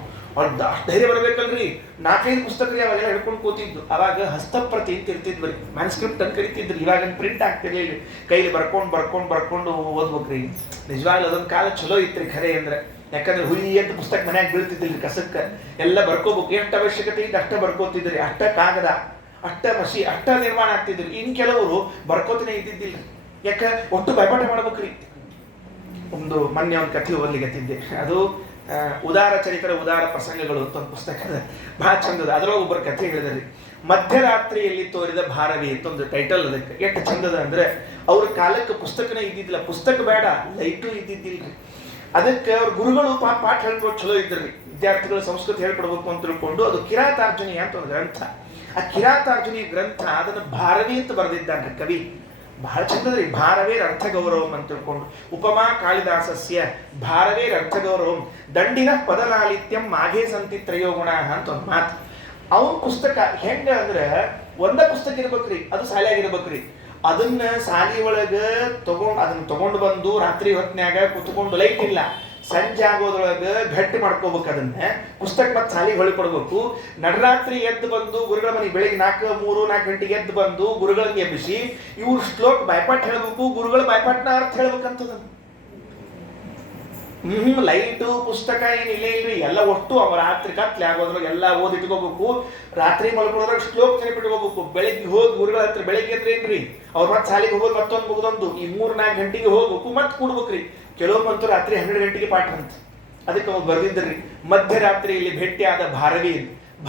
ಅಷ್ಟು ಧೈರ್ಯ ಬರಬೇಕಲ್ರಿ. 4-5 ಪುಸ್ತಕರಿ ಅವಾಗೆಲ್ಲ ಹಿಡ್ಕೊಂಡು ಕೂತಿದ್ದು. ಅವಾಗ ಹಸ್ತಪ್ರತಿ ಅಂತ ಇರ್ತಿದ್ವಿ, ಮ್ಯಾನ್ಸ್ಕ್ರಿಪ್ಟ್ ಅಂತ ಕರಿತಿದ್ರು. ಇವಾಗ ಪ್ರಿಂಟ್ ಆಗ್ತಿರ್ಲಿಲ್ಲ, ಕೈಲಿ ಬರ್ಕೊಂಡು ಓದ್ಬೇಕ್ರಿ. ನಿಜವಾಗ್ಲೂ ಅದೊಂದು ಕಾಲ ಚಲೋ ಇತ್ರಿ ಖರೆ ಅಂದ್ರೆ. ಯಾಕಂದ್ರೆ ಹುಯಿ ಅಂತ ಪುಸ್ತಕ ಮನ್ಯಾಗ ಬೀಳ್ತಿದ್ದಿಲ್ರಿ ಕಸಕ್ಕೆ. ಎಲ್ಲ ಬರ್ಕೋಬೇಕು, ಎಷ್ಟು ಅವಶ್ಯಕತೆ ಇದ್ದು ಅಷ್ಟೇ ಬರ್ಕೋತಿದ್ರಿ. ಅಷ್ಟ ಕಾಗದ, ಅಷ್ಟ ಮಸಿ, ಅಷ್ಟ ನಿರ್ಮಾಣ ಆಗ್ತಿದ್ರಿ. ಇನ್ ಕೆಲವರು ಬರ್ಕೋತನೇ ಇದ್ದಿದ್ದಿಲ್ಲ. ಯಾಕ ಒಟ್ಟು ಭಯಪಾಠ ಮಾಡ್ಬೇಕ್ರಿ. ಒಂದು ಮೊನ್ನೆ ಒಂದು ಕಥೆ ಓದ್ಲಿಕ್ಕೆ, ಅದು ಉದಾರ ಚರಿತ್ರೆ ಉದಾರ ಪ್ರಸಂಗಗಳು ಅಂತ ಒಂದು ಪುಸ್ತಕ ಅದ, ಬಹಳ ಚಂದದ. ಅದ್ರೊಳಗೆ ಒಬ್ಬರು ಕಥೆ ಹೇಳಿದ್ರಿ. ಮಧ್ಯರಾತ್ರಿಯಲ್ಲಿ ತೋರಿದ ಭಾರವಿ ಅಂತ ಒಂದು ಟೈಟಲ್ ಅದಕ್ಕೆ. ಎಷ್ಟು ಚಂದದ ಅಂದ್ರೆ, ಅವ್ರ ಕಾಲಕ್ಕೆ ಪುಸ್ತಕನೇ ಇದ್ದಿದ್ದಿಲ್ಲ, ಪುಸ್ತಕ ಬೇಡ, ಲೈಟು ಇದ್ದಿದ್ದಿಲ್ರಿ. ಅದಕ್ಕೆ ಅವ್ರ ಗುರುಗಳು ಪಾಠ ಹೇಳ್ಕೊಟ್ಟು ಚಲೋ ಇದ್ರಿ. ವಿದ್ಯಾರ್ಥಿಗಳು ಸಂಸ್ಕೃತಿ ಹೇಳ್ಕೊಡ್ಬೇಕು ಅಂತ ತಿಳ್ಕೊಂಡು ಅದು ಕಿರಾತಾರ್ಜುನಿ ಅಂತ ಒಂದು ಗ್ರಂಥ. ಆ ಕಿರಾತಾರ್ಜುನಿ ಗ್ರಂಥ ಅದನ್ನು ಭಾರವಿ ಅಂತ ಬರೆದಿದ್ದಾನೆ ಕವಿ. ಬಹಳ ಚಂದದ್ರಿ. ಭಾರವೇರ್ ಅರ್ಥ ಗೌರವಂ ಅಂತ ತಿಳ್ಕೊಂಡು, ಉಪಮಾ ಕಾಳಿದಾಸಸ್ಯ ಭಾರವೇರ್ ಅರ್ಥ ಗೌರವಂ ದಂಡಿನ ಪದಲಾಲಿತ್ಯಂ ಮಾಘೇ ಸಂತಿ ತ್ರಯೋಗುಣ ಅಂತ ಒಂದು ಮಾತು. ಅವನ ಪುಸ್ತಕ ಹೆಂಗ ಅಂದ್ರೆ, ಒಂದ ಪುಸ್ತಕ ಇರ್ಬೇಕ್ರಿ, ಅದು ಶಾಲೆಯಾಗಿರ್ಬೇಕ್ರಿ. ಅದನ್ನ ಶಾಲಿ ಒಳಗ ಅದನ್ನ ತಗೊಂಡು ಬಂದು ರಾತ್ರಿ ಹೊತ್ನ್ಯಾಗ ಕುತ್ಕೊಂಡು, ಲೈಟ್ ಇಲ್ಲ, ಸಂಜೆ ಆಗೋದ್ರೊಳಗ ಗಟ್ಟಿ ಮಾಡ್ಕೋಬೇಕು. ಅದನ್ನ ಪುಸ್ತಕ ಮತ್ತೆ ಶಾಲೆಗೆ ಹೊಳಿ ಕೊಡ್ಬೇಕು. ನಡರಾತ್ರಿ ಎದ್ದು ಬಂದು ಗುರುಗಳ ಮನೆಗೆ ಬೆಳಿಗ್ಗೆ 4 ಗಂಟೆಗೆ ಎದ್ದು ಬಂದು ಗುರುಗಳನ್ನ ಎಬ್ಬಿಸಿ ಇವ್ರು ಶ್ಲೋಕ ಬಾಯ್ಪಾಠ ಹೇಳ್ಬೇಕು, ಗುರುಗಳ ಬಾಯ್ಪಾಠನ ಅರ್ಥ ಹೇಳ್ಬೇಕಂತದ. ಲೈಟು ಪುಸ್ತಕ ಏನಿಲ್ಲ ಇಲ್ರಿ, ಎಲ್ಲ ಒಟ್ಟು ಅವ ರಾತ್ರಿ ಕತ್ಲೆ ಆಗೋದ್ರಾಗ ಎಲ್ಲ ಓದಿಟ್ಕೋಬೇಕು. ರಾತ್ರಿ ಮಲ್ಕೊಳ್ಳೋದ್ರಾಗ ಶ್ಲೋಕ ನೆನಪಿಟ್ಕೋಬೇಕು. ಬೆಳಿಗ್ಗೆ ಹೋಗಿ ಗುರುಗಳ ಹತ್ರ, ಬೆಳಿಗ್ಗೆ ಅಂದ್ರೆ ಏನ್ರಿ ಅವ್ರ ಮತ್ತೆ ಶಾಲೆಗೆ ಹೋಗಿ ಮತ್ತೊಂದು ಮುಗ್ದೊಂದು ಈ 3-4 ಗಂಟೆಗೆ ಹೋಗ್ಬೇಕು, ಮತ್ತೆ ಕೂಡ್ಬೇಕ್ರಿ. ಕೆಲವೊಮ್ಮಂತೂ ರಾತ್ರಿ 12 ಗಂಟೆಗೆ ಪಾಠ ಅಂತ. ಅದಕ್ಕೆ ಅವ್ರು ಬರ್ದಿದ್ರಿ, ಮಧ್ಯರಾತ್ರಿಯಲ್ಲಿ ಭೇಟಿಯಾದ ಭಾರವಿ.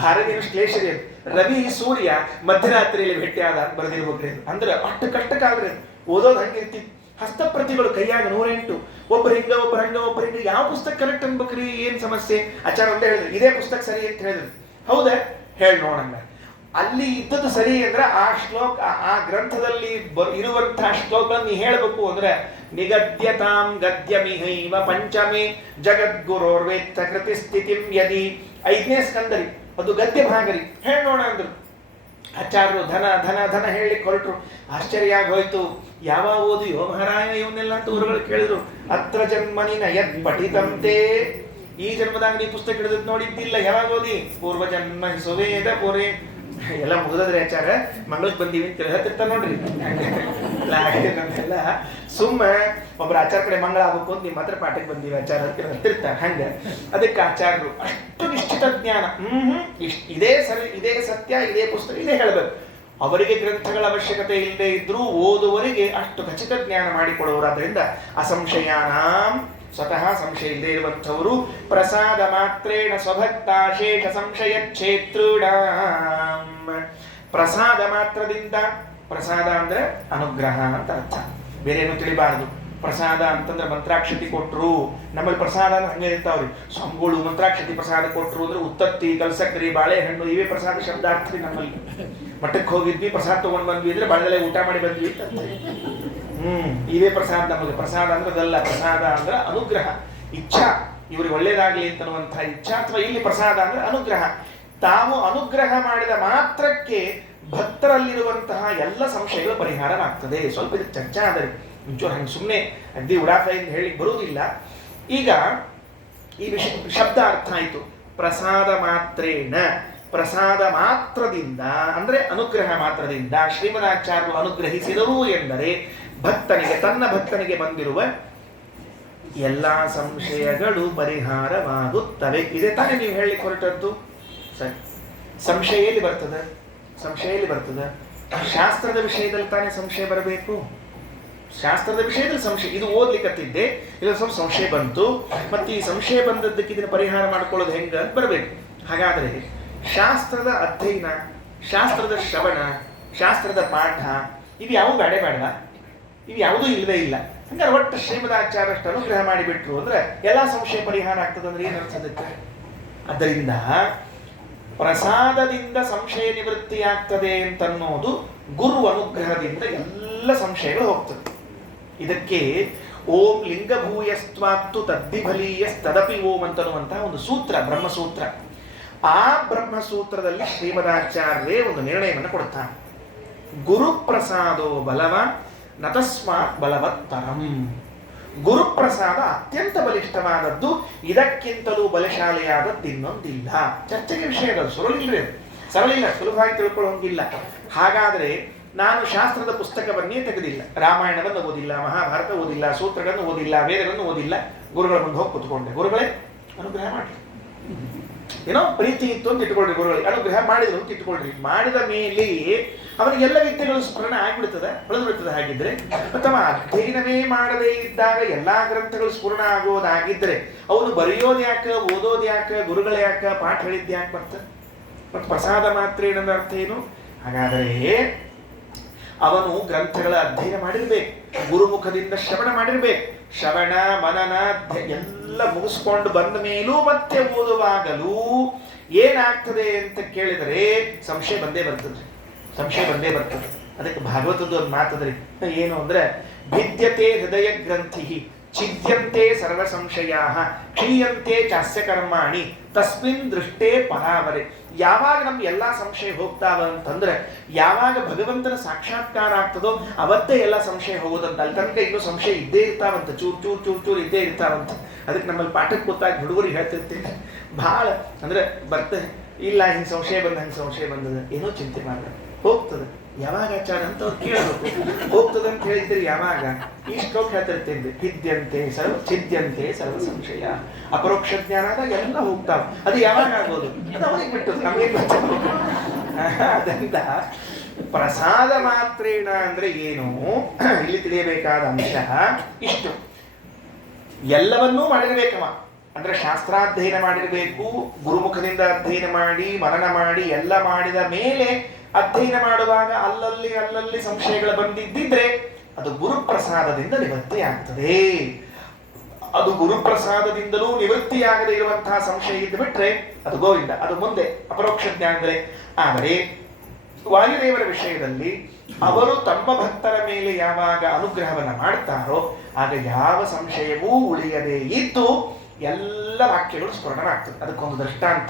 ಭಾರವಿನ ಶ್ಲೇಷರಿ ರವಿ ಸೂರ್ಯ ಮಧ್ಯರಾತ್ರಿಯಲ್ಲಿ ಭೇಟಿಯಾದ ಬರ್ದಿರ್ಬೇಕ್ರಿ. ಅಂದ್ರೆ ಅಷ್ಟು ಕಷ್ಟಕ್ಕಾಗ್ರಿ ಓದೋದು ಹಂಗಿರ್ತಿತ್ತು. ಹಸ್ತಪ್ರತಿಗಳು ಕೈಯಾಗ 108, ಒಬ್ಬರು ಹಿಂಗ ಒಬ್ಬರು ಹಂಗ ಒಬ್ಬರು ಹಿಂಗ. ಯಾವ ಪುಸ್ತಕ ಕರೆಕ್ಟ್ ಅನ್ಬೇಕ್ರಿ, ಏನ್ ಸಮಸ್ಯೆ? ಆಚಾರ ಒಂದೇ ಹೇಳಿದ್ರು, ಇದೇ ಪುಸ್ತಕ ಸರಿ ಅಂತ ಹೇಳಿದ್ರು. ಹೌದಾ, ಹೇಳಿ ನೋಡಂಗ. ಅಲ್ಲಿ ಇದ್ದದ್ದು ಸರಿ ಅಂದ್ರೆ ಆ ಶ್ಲೋಕ, ಆ ಗ್ರಂಥದಲ್ಲಿ ಇರುವಂತಹ ಶ್ಲೋಕಗಳನ್ನು ನೀ ಹೇಳ್ಬೇಕು ಅಂದ್ರೆ ನಿಗದ್ಯತಾಂ ಗದ್ಯಮಿಹೈವ ಪಂಚಮಿ ಜಗದ್ಗುರೋರ್ವೇತ್ತ ಕೃತಿ ಸ್ಥಿತಿಂ ಯದಿ. 5ನೇ ಸ್ಕಂದರಿ, ಅದು ಗದ್ಯ ಭಾಗರಿ, ಹೇಳಿ ನೋಡ ಅಂದ್ರು. ಆಚಾರ್ಯರು ಧನ ಧನ ಧನ ಹೇಳಲಿಕ್ಕೆ ಹೊರಟರು. ಆಶ್ಚರ್ಯ ಆಗೋಯ್ತು. ಯಾವಾಗ ಓದಿಯೋ ಮಹಾರಾಯ ಇವನ್ನೆಲ್ಲ ಅಂತ ಊರುಗಳು ಕೇಳಿದ್ರು. ಅತ್ರ ಜನ್ಮನಿನ ಯದ್ ಪಠಿತಂತೆ, ಈ ಜನ್ಮದಾಗ ನೀ ಪುಸ್ತಕ ಹಿಡಿದ್ ನೋಡಿದ್ದಿಲ್ಲ. ಯಾವಾಗ ಓದಿ? ಪೂರ್ವ ಜನ್ಮ ಸುವೇದ ಪೂರೇ ಎಲ್ಲ ಮುಗಿದ್ರೆ ಆಚಾರ ಮಂಗಳಕ್ಕೆ ಬಂದೀವಿ ಅಂತ ಹೇಳ್ತಿರ್ತಾರೆ ನೋಡ್ರಿ. ನಮ್ಮೆಲ್ಲ ಸುಮ್ಮ ಒಬ್ರ ಆಚಾರ ಕಡೆ ಮಂಗಳ ಆಗ್ಬೇಕು ಅಂತ ನಿಮ್ಮ ಹತ್ರ ಪಾಠಕ್ಕೆ ಬಂದೀವಿ ಆಚಾರ ಅಂತ ಹೇಳ್ತಿರ್ತಾರೆ. ಹಂಗ ಅದಕ್ಕೆ ಆಚಾರ್ಯರು ಅಷ್ಟು ನಿಶ್ಚಿತ ಜ್ಞಾನ. ಇದೇ ಸರಿ, ಇದೇ ಸತ್ಯ, ಇದೇ ಪುಸ್ತಕ, ಇದೇ ಹೇಳ್ಬೇಕು. ಅವರಿಗೆ ಗ್ರಂಥಗಳ ಅವಶ್ಯಕತೆ ಇಲ್ಲದೆ ಇದ್ರೂ ಓದುವರಿಗೆ ಅಷ್ಟು ಖಚಿತ ಜ್ಞಾನ ಮಾಡಿಕೊಡುವರಾದ್ರಿಂದ ಅಸಂಶಯಾನಾಂ, ಸ್ವತಃ ಸಂಶಯ ಇಲ್ಲದೆ ಇರುವಂಥವರು ಪ್ರಸಾದ ಮಾತ್ರೇಣ ಸ್ವಭಕ್ತಾಶೇಷ ಸಂಶಯ ಕ್ಷೇತ್ರೂಢಾಂ. ಪ್ರಸಾದ ಮಾತ್ರದಿಂದ, ಪ್ರಸಾದ ಅಂದ್ರೆ ಅನುಗ್ರಹ ಅಂತ ಅರ್ಥ, ಬೇರೇನು ತಿಳಿಬಾರದು. ಪ್ರಸಾದ ಅಂತಂದ್ರೆ ಮಂತ್ರಾಕ್ಷತಿ ಕೊಟ್ರು. ನಮ್ಮಲ್ಲಿ ಪ್ರಸಾದ ಅಂದ್ರೆ ಹಂಗೆ ಇರ್ತಾವ್ರಿ. ಸ್ವಾಮಿಗಳು ಮಂತ್ರಾಕ್ಷತಿ ಪ್ರಸಾದ ಕೊಟ್ರು ಅಂದ್ರೆ ಉತ್ತತ್ತಿ, ಕಲ್ಸಕ್ರಿ, ಬಾಳೆಹಣ್ಣು ಇವೇ ಪ್ರಸಾದ ಶಬ್ದಾರ್ಥ ರೀ. ನಮ್ಮಲ್ಲಿ ಮಠಕ್ಕೆ ಹೋಗಿದ್ವಿ, ಪ್ರಸಾದ ತಗೊಂಡ್ ಬಂದ್ವಿ ಅಂದ್ರೆ ಬಾಳೆಲೆ ಊಟ ಮಾಡಿ ಬಂದ್ವಿ ಅಂತ. ಇವೇ ಪ್ರಸಾದ ನಮಗೆ. ಪ್ರಸಾದ ಅಂದ್ರೆ ಅದಲ್ಲ. ಪ್ರಸಾದ ಅಂದ್ರೆ ಅನುಗ್ರಹ, ಇಚ್ಛಾ, ಇವ್ರಿಗೆ ಒಳ್ಳೇದಾಗ್ಲಿ ಅಂತನ್ನುವಂತಹ ಇಚ್ಛಾ. ಅಥವಾ ಇಲ್ಲಿ ಪ್ರಸಾದ ಅಂದ್ರೆ ಅನುಗ್ರಹ. ತಾವು ಅನುಗ್ರಹ ಮಾಡಿದ ಮಾತ್ರಕ್ಕೆ ಭಕ್ತರಲ್ಲಿರುವಂತಹ ಎಲ್ಲ ಸಂಶಯಗಳು ಪರಿಹಾರವಾಗ್ತದೆ. ಸ್ವಲ್ಪ ಇದು ಚರ್ಚಾ ಆದರೆ ಮುಂಚೂರು ಹಂಗೆ ಸುಮ್ಮನೆ ಅಗ್ದಿ ಉಡಾಫೆಯಿಂದ ಹೇಳಿಕ್ ಬರುವುದಿಲ್ಲ. ಈಗ ಈ ವಿಷಯ ಶಬ್ದ ಅರ್ಥ ಆಯಿತು. ಪ್ರಸಾದ ಮಾತ್ರೇಣ, ಪ್ರಸಾದ ಮಾತ್ರದಿಂದ ಅಂದ್ರೆ ಅನುಗ್ರಹ ಮಾತ್ರದಿಂದ ಶ್ರೀಮದಾಚಾರ್ಯರು ಅನುಗ್ರಹಿಸಿದರು ಎಂದರೆ ಭಕ್ತನಿಗೆ, ತನ್ನ ಭಕ್ತನಿಗೆ ಬಂದಿರುವ ಎಲ್ಲಾ ಸಂಶಯಗಳು ಪರಿಹಾರವಾಗುತ್ತವೆ. ಇದೇ ತಾನೇ ನೀವು ಹೇಳಲಿಕ್ಕೆ ಹೊರಟದ್ದು. ಸರಿ, ಸಂಶಯ ಎಲ್ಲಿ ಬರ್ತದೆ? ಸಂಶಯ ಎಲ್ಲಿ ಬರ್ತದೆ? ಶಾಸ್ತ್ರದ ವಿಷಯದಲ್ಲಿ ತಾನೇ ಸಂಶಯ ಬರಬೇಕು. ಶಾಸ್ತ್ರದ ವಿಷಯದಲ್ಲಿ ಸಂಶಯ, ಇದು ಓದ್ಲಿಕ್ಕತ್ತಿದ್ದೆ, ಇಲ್ಲ ಸ್ವಲ್ಪ ಸಂಶಯ ಬಂತು, ಮತ್ತೆ ಈ ಸಂಶಯ ಬಂದದ್ದಕ್ಕೆ ಇದನ್ನು ಪರಿಹಾರ ಮಾಡ್ಕೊಳ್ಳೋದು ಹೆಂಗ ಅಂತ ಬರಬೇಕು. ಹಾಗಾದ್ರೆ ಶಾಸ್ತ್ರದ ಅಧ್ಯಯನ, ಶಾಸ್ತ್ರದ ಶ್ರವಣ, ಶಾಸ್ತ್ರದ ಪಾಠ ಇವು ಯಾವ ಬೇಡ ಬೇಡವಾ? ಇವು ಯಾವುದೂ ಇಲ್ಲವೇ ಇಲ್ಲ. ಹಂಗಾರೆ ಒಟ್ಟು ಶ್ರೀಮದಾಚಾರ್ಯಷ್ಟು ಅನುಗ್ರಹ ಮಾಡಿಬಿಟ್ರು ಅಂದ್ರೆ ಎಲ್ಲ ಸಂಶಯ ಪರಿಹಾರ ಆಗ್ತದೆ ಅಂದ್ರೆ ಏನು ಅನ್ಸೋದಕ್ಕೆ? ಅದರಿಂದ ಪ್ರಸಾದದಿಂದ ಸಂಶಯ ನಿವೃತ್ತಿಯಾಗ್ತದೆ ಅಂತನ್ನೋದು ಗುರು ಅನುಗ್ರಹದಿಂದ ಎಲ್ಲ ಸಂಶಯಗಳು ಹೋಗ್ತದೆ. ಇದಕ್ಕೆ ಓಂ ಲಿಂಗಭೂಯಸ್ತ್ವಾತ್ತು ತದ್ದಿಫಲೀಯಸ್ತದಪಿ ಓಂ ಅಂತನ್ನುವಂತಹ ಒಂದು ಸೂತ್ರ, ಬ್ರಹ್ಮಸೂತ್ರ. ಆ ಬ್ರಹ್ಮಸೂತ್ರದಲ್ಲಿ ಶ್ರೀಮದಾಚಾರ್ಯರೇ ಒಂದು ನಿರ್ಣಯವನ್ನು ಕೊಡ್ತಾನೆ. ಗುರುಪ್ರಸಾದೋ ಬಲವಾನ್ ನತಸ್ಮಾತ್ ಬಲವತ್ತರಂ. ಗುರುಪ್ರಸಾದ ಅತ್ಯಂತ ಬಲಿಷ್ಠವಾದದ್ದು, ಇದಕ್ಕಿಂತಲೂ ಬಲಶಾಲಿಯಾದದ್ದು ಇನ್ನೊಂದಿಲ್ಲ. ಚರ್ಚೆಗೆ ವಿಷಯಗಳು ಸುರಳಿಲ್ರಿ, ಸರಳಿಲ್ಲ, ಸುಲಭವಾಗಿ ತಿಳ್ಕೊಳ್ಳೋಂಗಿಲ್ಲ. ಹಾಗಾದ್ರೆ ನಾನು ಶಾಸ್ತ್ರದ ಪುಸ್ತಕವನ್ನೇ ತೆಗೆದಿಲ್ಲ, ರಾಮಾಯಣವನ್ನು ಓದಿಲ್ಲ, ಮಹಾಭಾರತ ಓದಿಲ್ಲ, ಸೂತ್ರಗಳನ್ನು ಓದಿಲ್ಲ, ವೇದಗಳನ್ನು ಓದಿಲ್ಲ, ಗುರುಗಳ ಮುಂದೆ ಹೋಗಿ ಕೂತ್ಕೊಂಡೆ. ಗುರುಗಳೇ ಅನುಗ್ರಹ ಮಾಡಿ, ಏನೋ ಪ್ರೀತಿ ಇತ್ತು ಅಂತ ಇಟ್ಕೊಳ್ರಿ, ಗುರುಗಳಿಗೆ ಅನುಗ್ರಹ ಮಾಡಿದ್ರು ಅಂತ ಇಟ್ಕೊಳ್ರಿ. ಮಾಡಿದ ಮೇಲೆ ಅವನಿಗೆಲ್ಲ ವಿದ್ಯೆಗಳು ಸ್ಮರಣ ಆಗಿಬಿಡ್ತದೆ, ಹೊಳೆದು ಬಿಡ್ತದೆ. ಹಾಗಿದ್ರೆ ಅಥವಾ ಅಧ್ಯಯನವೇ ಮಾಡದೇ ಇದ್ದಾಗ ಎಲ್ಲಾ ಗ್ರಂಥಗಳು ಸ್ಫುರಣ ಆಗೋದಾಗಿದ್ರೆ ಅವನು ಬರೆಯೋದು ಯಾಕೆ, ಓದೋದು ಯಾಕೆ, ಗುರುಗಳು ಯಾಕೆ, ಪಾಠ ಹೇಳಿದ್ದು ಯಾಕೆ ಬರ್ತದೆ? ಮತ್ತು ಪ್ರಸಾದ ಮಾತ್ರ ಏನಂದ ಅರ್ಥ ಏನು? ಹಾಗಾದರೆ ಅವನು ಗ್ರಂಥಗಳ ಅಧ್ಯಯನ ಮಾಡಿರ್ಬೇಕು, ಗುರುಮುಖದಿಂದ ಶ್ರವಣ ಮಾಡಿರ್ಬೇಕು. ಶ್ರವಣ ಮನನ ಎಲ್ಲ ಮುಗಿಸ್ಕೊಂಡು ಬಂದ ಮೇಲೂ ಮತ್ತೆ ಓದುವಾಗಲೂ ಏನಾಗ್ತದೆ ಅಂತ ಕೇಳಿದರೆ ಸಂಶಯ ಬಂದೇ ಬರ್ತದೆ, ಸಂಶಯ ಬಂದೇ ಬರ್ತದೆ. ಅದಕ್ಕೆ ಭಾಗವತದ ಒಂದು ಮಾತದ್ರಿ, ಏನು ಅಂದ್ರೆ ಭಿದ್ಯತೆ ಹೃದಯ ಗ್ರಂಥಿ ಛಿದ್ಯಂತೆ ಸರ್ವ ಸಂಶಯಾ ಕ್ಷೀಯಂತೆ ಚಾಸ್ಯ ಕರ್ಮಾಣಿ ತಸ್ಮಿನ್ ದೃಷ್ಟೇ ಪರಾವರೆ. ಯಾವಾಗ ನಮ್ಗೆ ಎಲ್ಲಾ ಸಂಶಯ ಹೋಗ್ತಾವ ಅಂತಂದ್ರೆ ಯಾವಾಗ ಭಗವಂತನ ಸಾಕ್ಷಾತ್ಕಾರ ಆಗ್ತದೋ ಅವತ್ತೇ ಎಲ್ಲ ಸಂಶಯ ಹೋಗೋದಂತ. ಅಲ್ಲಿ ತನಕ ಇನ್ನೂ ಸಂಶಯ ಇದ್ದೇ ಇರ್ತಾವಂತ, ಚೂರ್ ಚೂರ್ ಚೂರ್ ಚೂರ್ ಇದ್ದೇ ಇರ್ತಾವಂತ. ಅದಕ್ಕೆ ನಮ್ಮಲ್ಲಿ ಪಾಠಕ್ಕೆ ಕೂತಾಗ ಹುಡುಗರಿಗೆ ಹೇಳ್ತಿರ್ತೀನಿ, ಭಾಳ ಅಂದ್ರೆ ಬರ್ತದೆ, ಇಲ್ಲ ಹಿಂಗೆ ಸಂಶಯ ಬಂದ, ಹಂಗೆ ಸಂಶಯ ಬಂದದ, ಏನೋ ಚಿಂತೆ ಮಾಡ್ತಾರೆ, ಹೋಗ್ತದೆ. ಯಾವಾಗ ಆಚಾರ ಅಂತ ಅವ್ರು ಕೇಳಬೇಕು, ಹೋಗ್ತದೆ ಅಂತ ಹೇಳಿದ್ರೆ ಯಾವಾಗ? ಇಷ್ಟು ಹೇಳ್ತಿರ್ತೇನೆ, ಭಿದ್ಯಂತೆ ಸರ್ವ ಛಿದ್ಯಂತೆ ಸರ್ವ ಸಂಶಯ. ಅಪರೋಕ್ಷ ಜ್ಞಾನ ಆದಾಗ ಎಲ್ಲ ಹೋಗ್ತಾವ. ಅದು ಯಾವಾಗ ಆಗೋದು? ಅದು ಅವನಿಗೆ ಬಿಟ್ಟದ್ದು, ನಮಗೆ ಬಿಟ್ಟದ್ದು. ಅದರಿಂದ ಪ್ರಸಾದ ಮಾತ್ರೇಣ ಅಂದ್ರೆ ಏನು, ಇಲ್ಲಿ ತಿಳಿಯಬೇಕಾದ ಅಂಶ ಇಷ್ಟು. ಎಲ್ಲವನ್ನೂ ಮಾಡಿರ್ಬೇಕವ, ಅಂದ್ರೆ ಶಾಸ್ತ್ರಾಧ್ಯಯನ ಮಾಡಿರ್ಬೇಕು, ಗುರುಮುಖದಿಂದ ಅಧ್ಯಯನ ಮಾಡಿ ಮನನ ಮಾಡಿ ಎಲ್ಲ ಮಾಡಿದ ಮೇಲೆ ಅಧ್ಯಯನ ಮಾಡುವಾಗ ಅಲ್ಲಲ್ಲಿ ಸಂಶಯಗಳು ಬಂದಿದ್ದಿದ್ರೆ ಅದು ಗುರುಪ್ರಸಾದದಿಂದ ನಿವೃತ್ತಿ ಆಗ್ತದೆ. ಅದು ಗುರುಪ್ರಸಾದದಿಂದಲೂ ನಿವೃತ್ತಿಯಾಗದೇ ಇರುವಂತಹ ಸಂಶಯ ಇದ್ದು ಬಿಟ್ರೆ ಅದು ಗೋವಿಂದ, ಅದು ಮುಂದೆ ಅಪರೋಕ್ಷ ಜ್ಞಾನಗಳೇ. ಆದರೆ ವಾಯುದೇವರ ವಿಷಯದಲ್ಲಿ ಅವರು ತಮ್ಮ ಭಕ್ತರ ಮೇಲೆ ಯಾವಾಗ ಅನುಗ್ರಹವನ್ನು ಮಾಡ್ತಾರೋ ಆಗ ಯಾವ ಸಂಶಯವೂ ಉಳಿಯದೇ ಇದ್ದು ಎಲ್ಲ ವಾಕ್ಯಗಳು ಸ್ಫುರಣವಾಗ್ತದೆ. ಅದಕ್ಕೊಂದು ದೃಷ್ಟಾಂತ.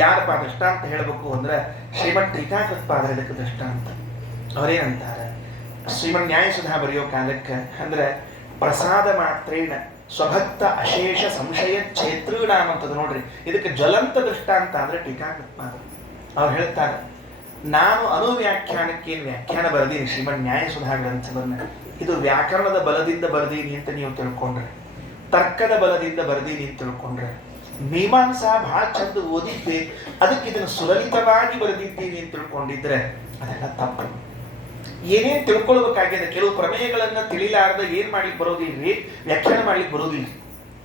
ಯಾರಪ್ಪ ದೃಷ್ಟಾಂತ ಹೇಳಬೇಕು ಅಂದ್ರೆ ಶ್ರೀಮದ್ ಟೀಕಾಕೃತ್ಪಾದರ ಇದಕ್ಕೆ ದೃಷ್ಟಾಂತ. ಅವರೇನಂತಾರೆ, ಶ್ರೀಮನ್ ನ್ಯಾಯಸುಧಾ ಬರೆಯೋ ಕಾಲಕ್ಕೆ ಅಂದ್ರೆ ಪ್ರಸಾದ ಮಾತ್ರೇಣ ಸ್ವಭಕ್ತ ಅಶೇಷ ಸಂಶಯ ಕ್ಷೇತ್ರೂಣಾಂ ಅಂತದ್ದು ನೋಡ್ರಿ. ಇದಕ್ಕೆ ಜ್ವಲಂತ ದೃಷ್ಟಾಂತ ಅಂದ್ರೆ ಟೀಕಾಕೃತ್ಪಾದ. ಅವ್ರು ಹೇಳ್ತಾರೆ, ನಾನು ಅನುವ್ಯಾಖ್ಯಾನಕ್ಕೇನು ವ್ಯಾಖ್ಯಾನ ಬರೆದೀನಿ ಶ್ರೀಮನ್ ನ್ಯಾಯಸುಧಾ ಗ್ರಂಥವನ್ನ, ಇದು ವ್ಯಾಕರಣದ ಬಲದಿಂದ ಬರೆದೀನಿ ಅಂತ ನೀವು ತಿಳ್ಕೊಂಡ್ರೆ, ತರ್ಕದ ಬಲದಿಂದ ಬರೆದೀನಿ ಅಂತ ತಿಳ್ಕೊಂಡ್ರೆ, ಮೀಮಾಂಸಾ ಬಹಳ ಚಂದ ಓದಿದ್ದೆ ಅದಕ್ಕೆ ಇದನ್ನು ಸುಲಲಿತವಾಗಿ ಬರೆದಿದ್ದೀನಿ ಅಂತ ತಿಳ್ಕೊಂಡಿದ್ರೆ ಅದೆಲ್ಲ ತಪ್ಪು. ಏನೇನು ತಿಳ್ಕೊಳ್ಬೇಕಾಗಿದೆ, ಕೆಲವು ಪ್ರಮೇಯಗಳನ್ನ ತಿಳಿಲಾರ್ದ ಏನ್ ಮಾಡ್ಲಿಕ್ಕೆ ಬರೋದಿಲ್ರಿ, ವ್ಯಾಖ್ಯಾನ ಮಾಡ್ಲಿಕ್ಕೆ ಬರೋದಿಲ್ಲ.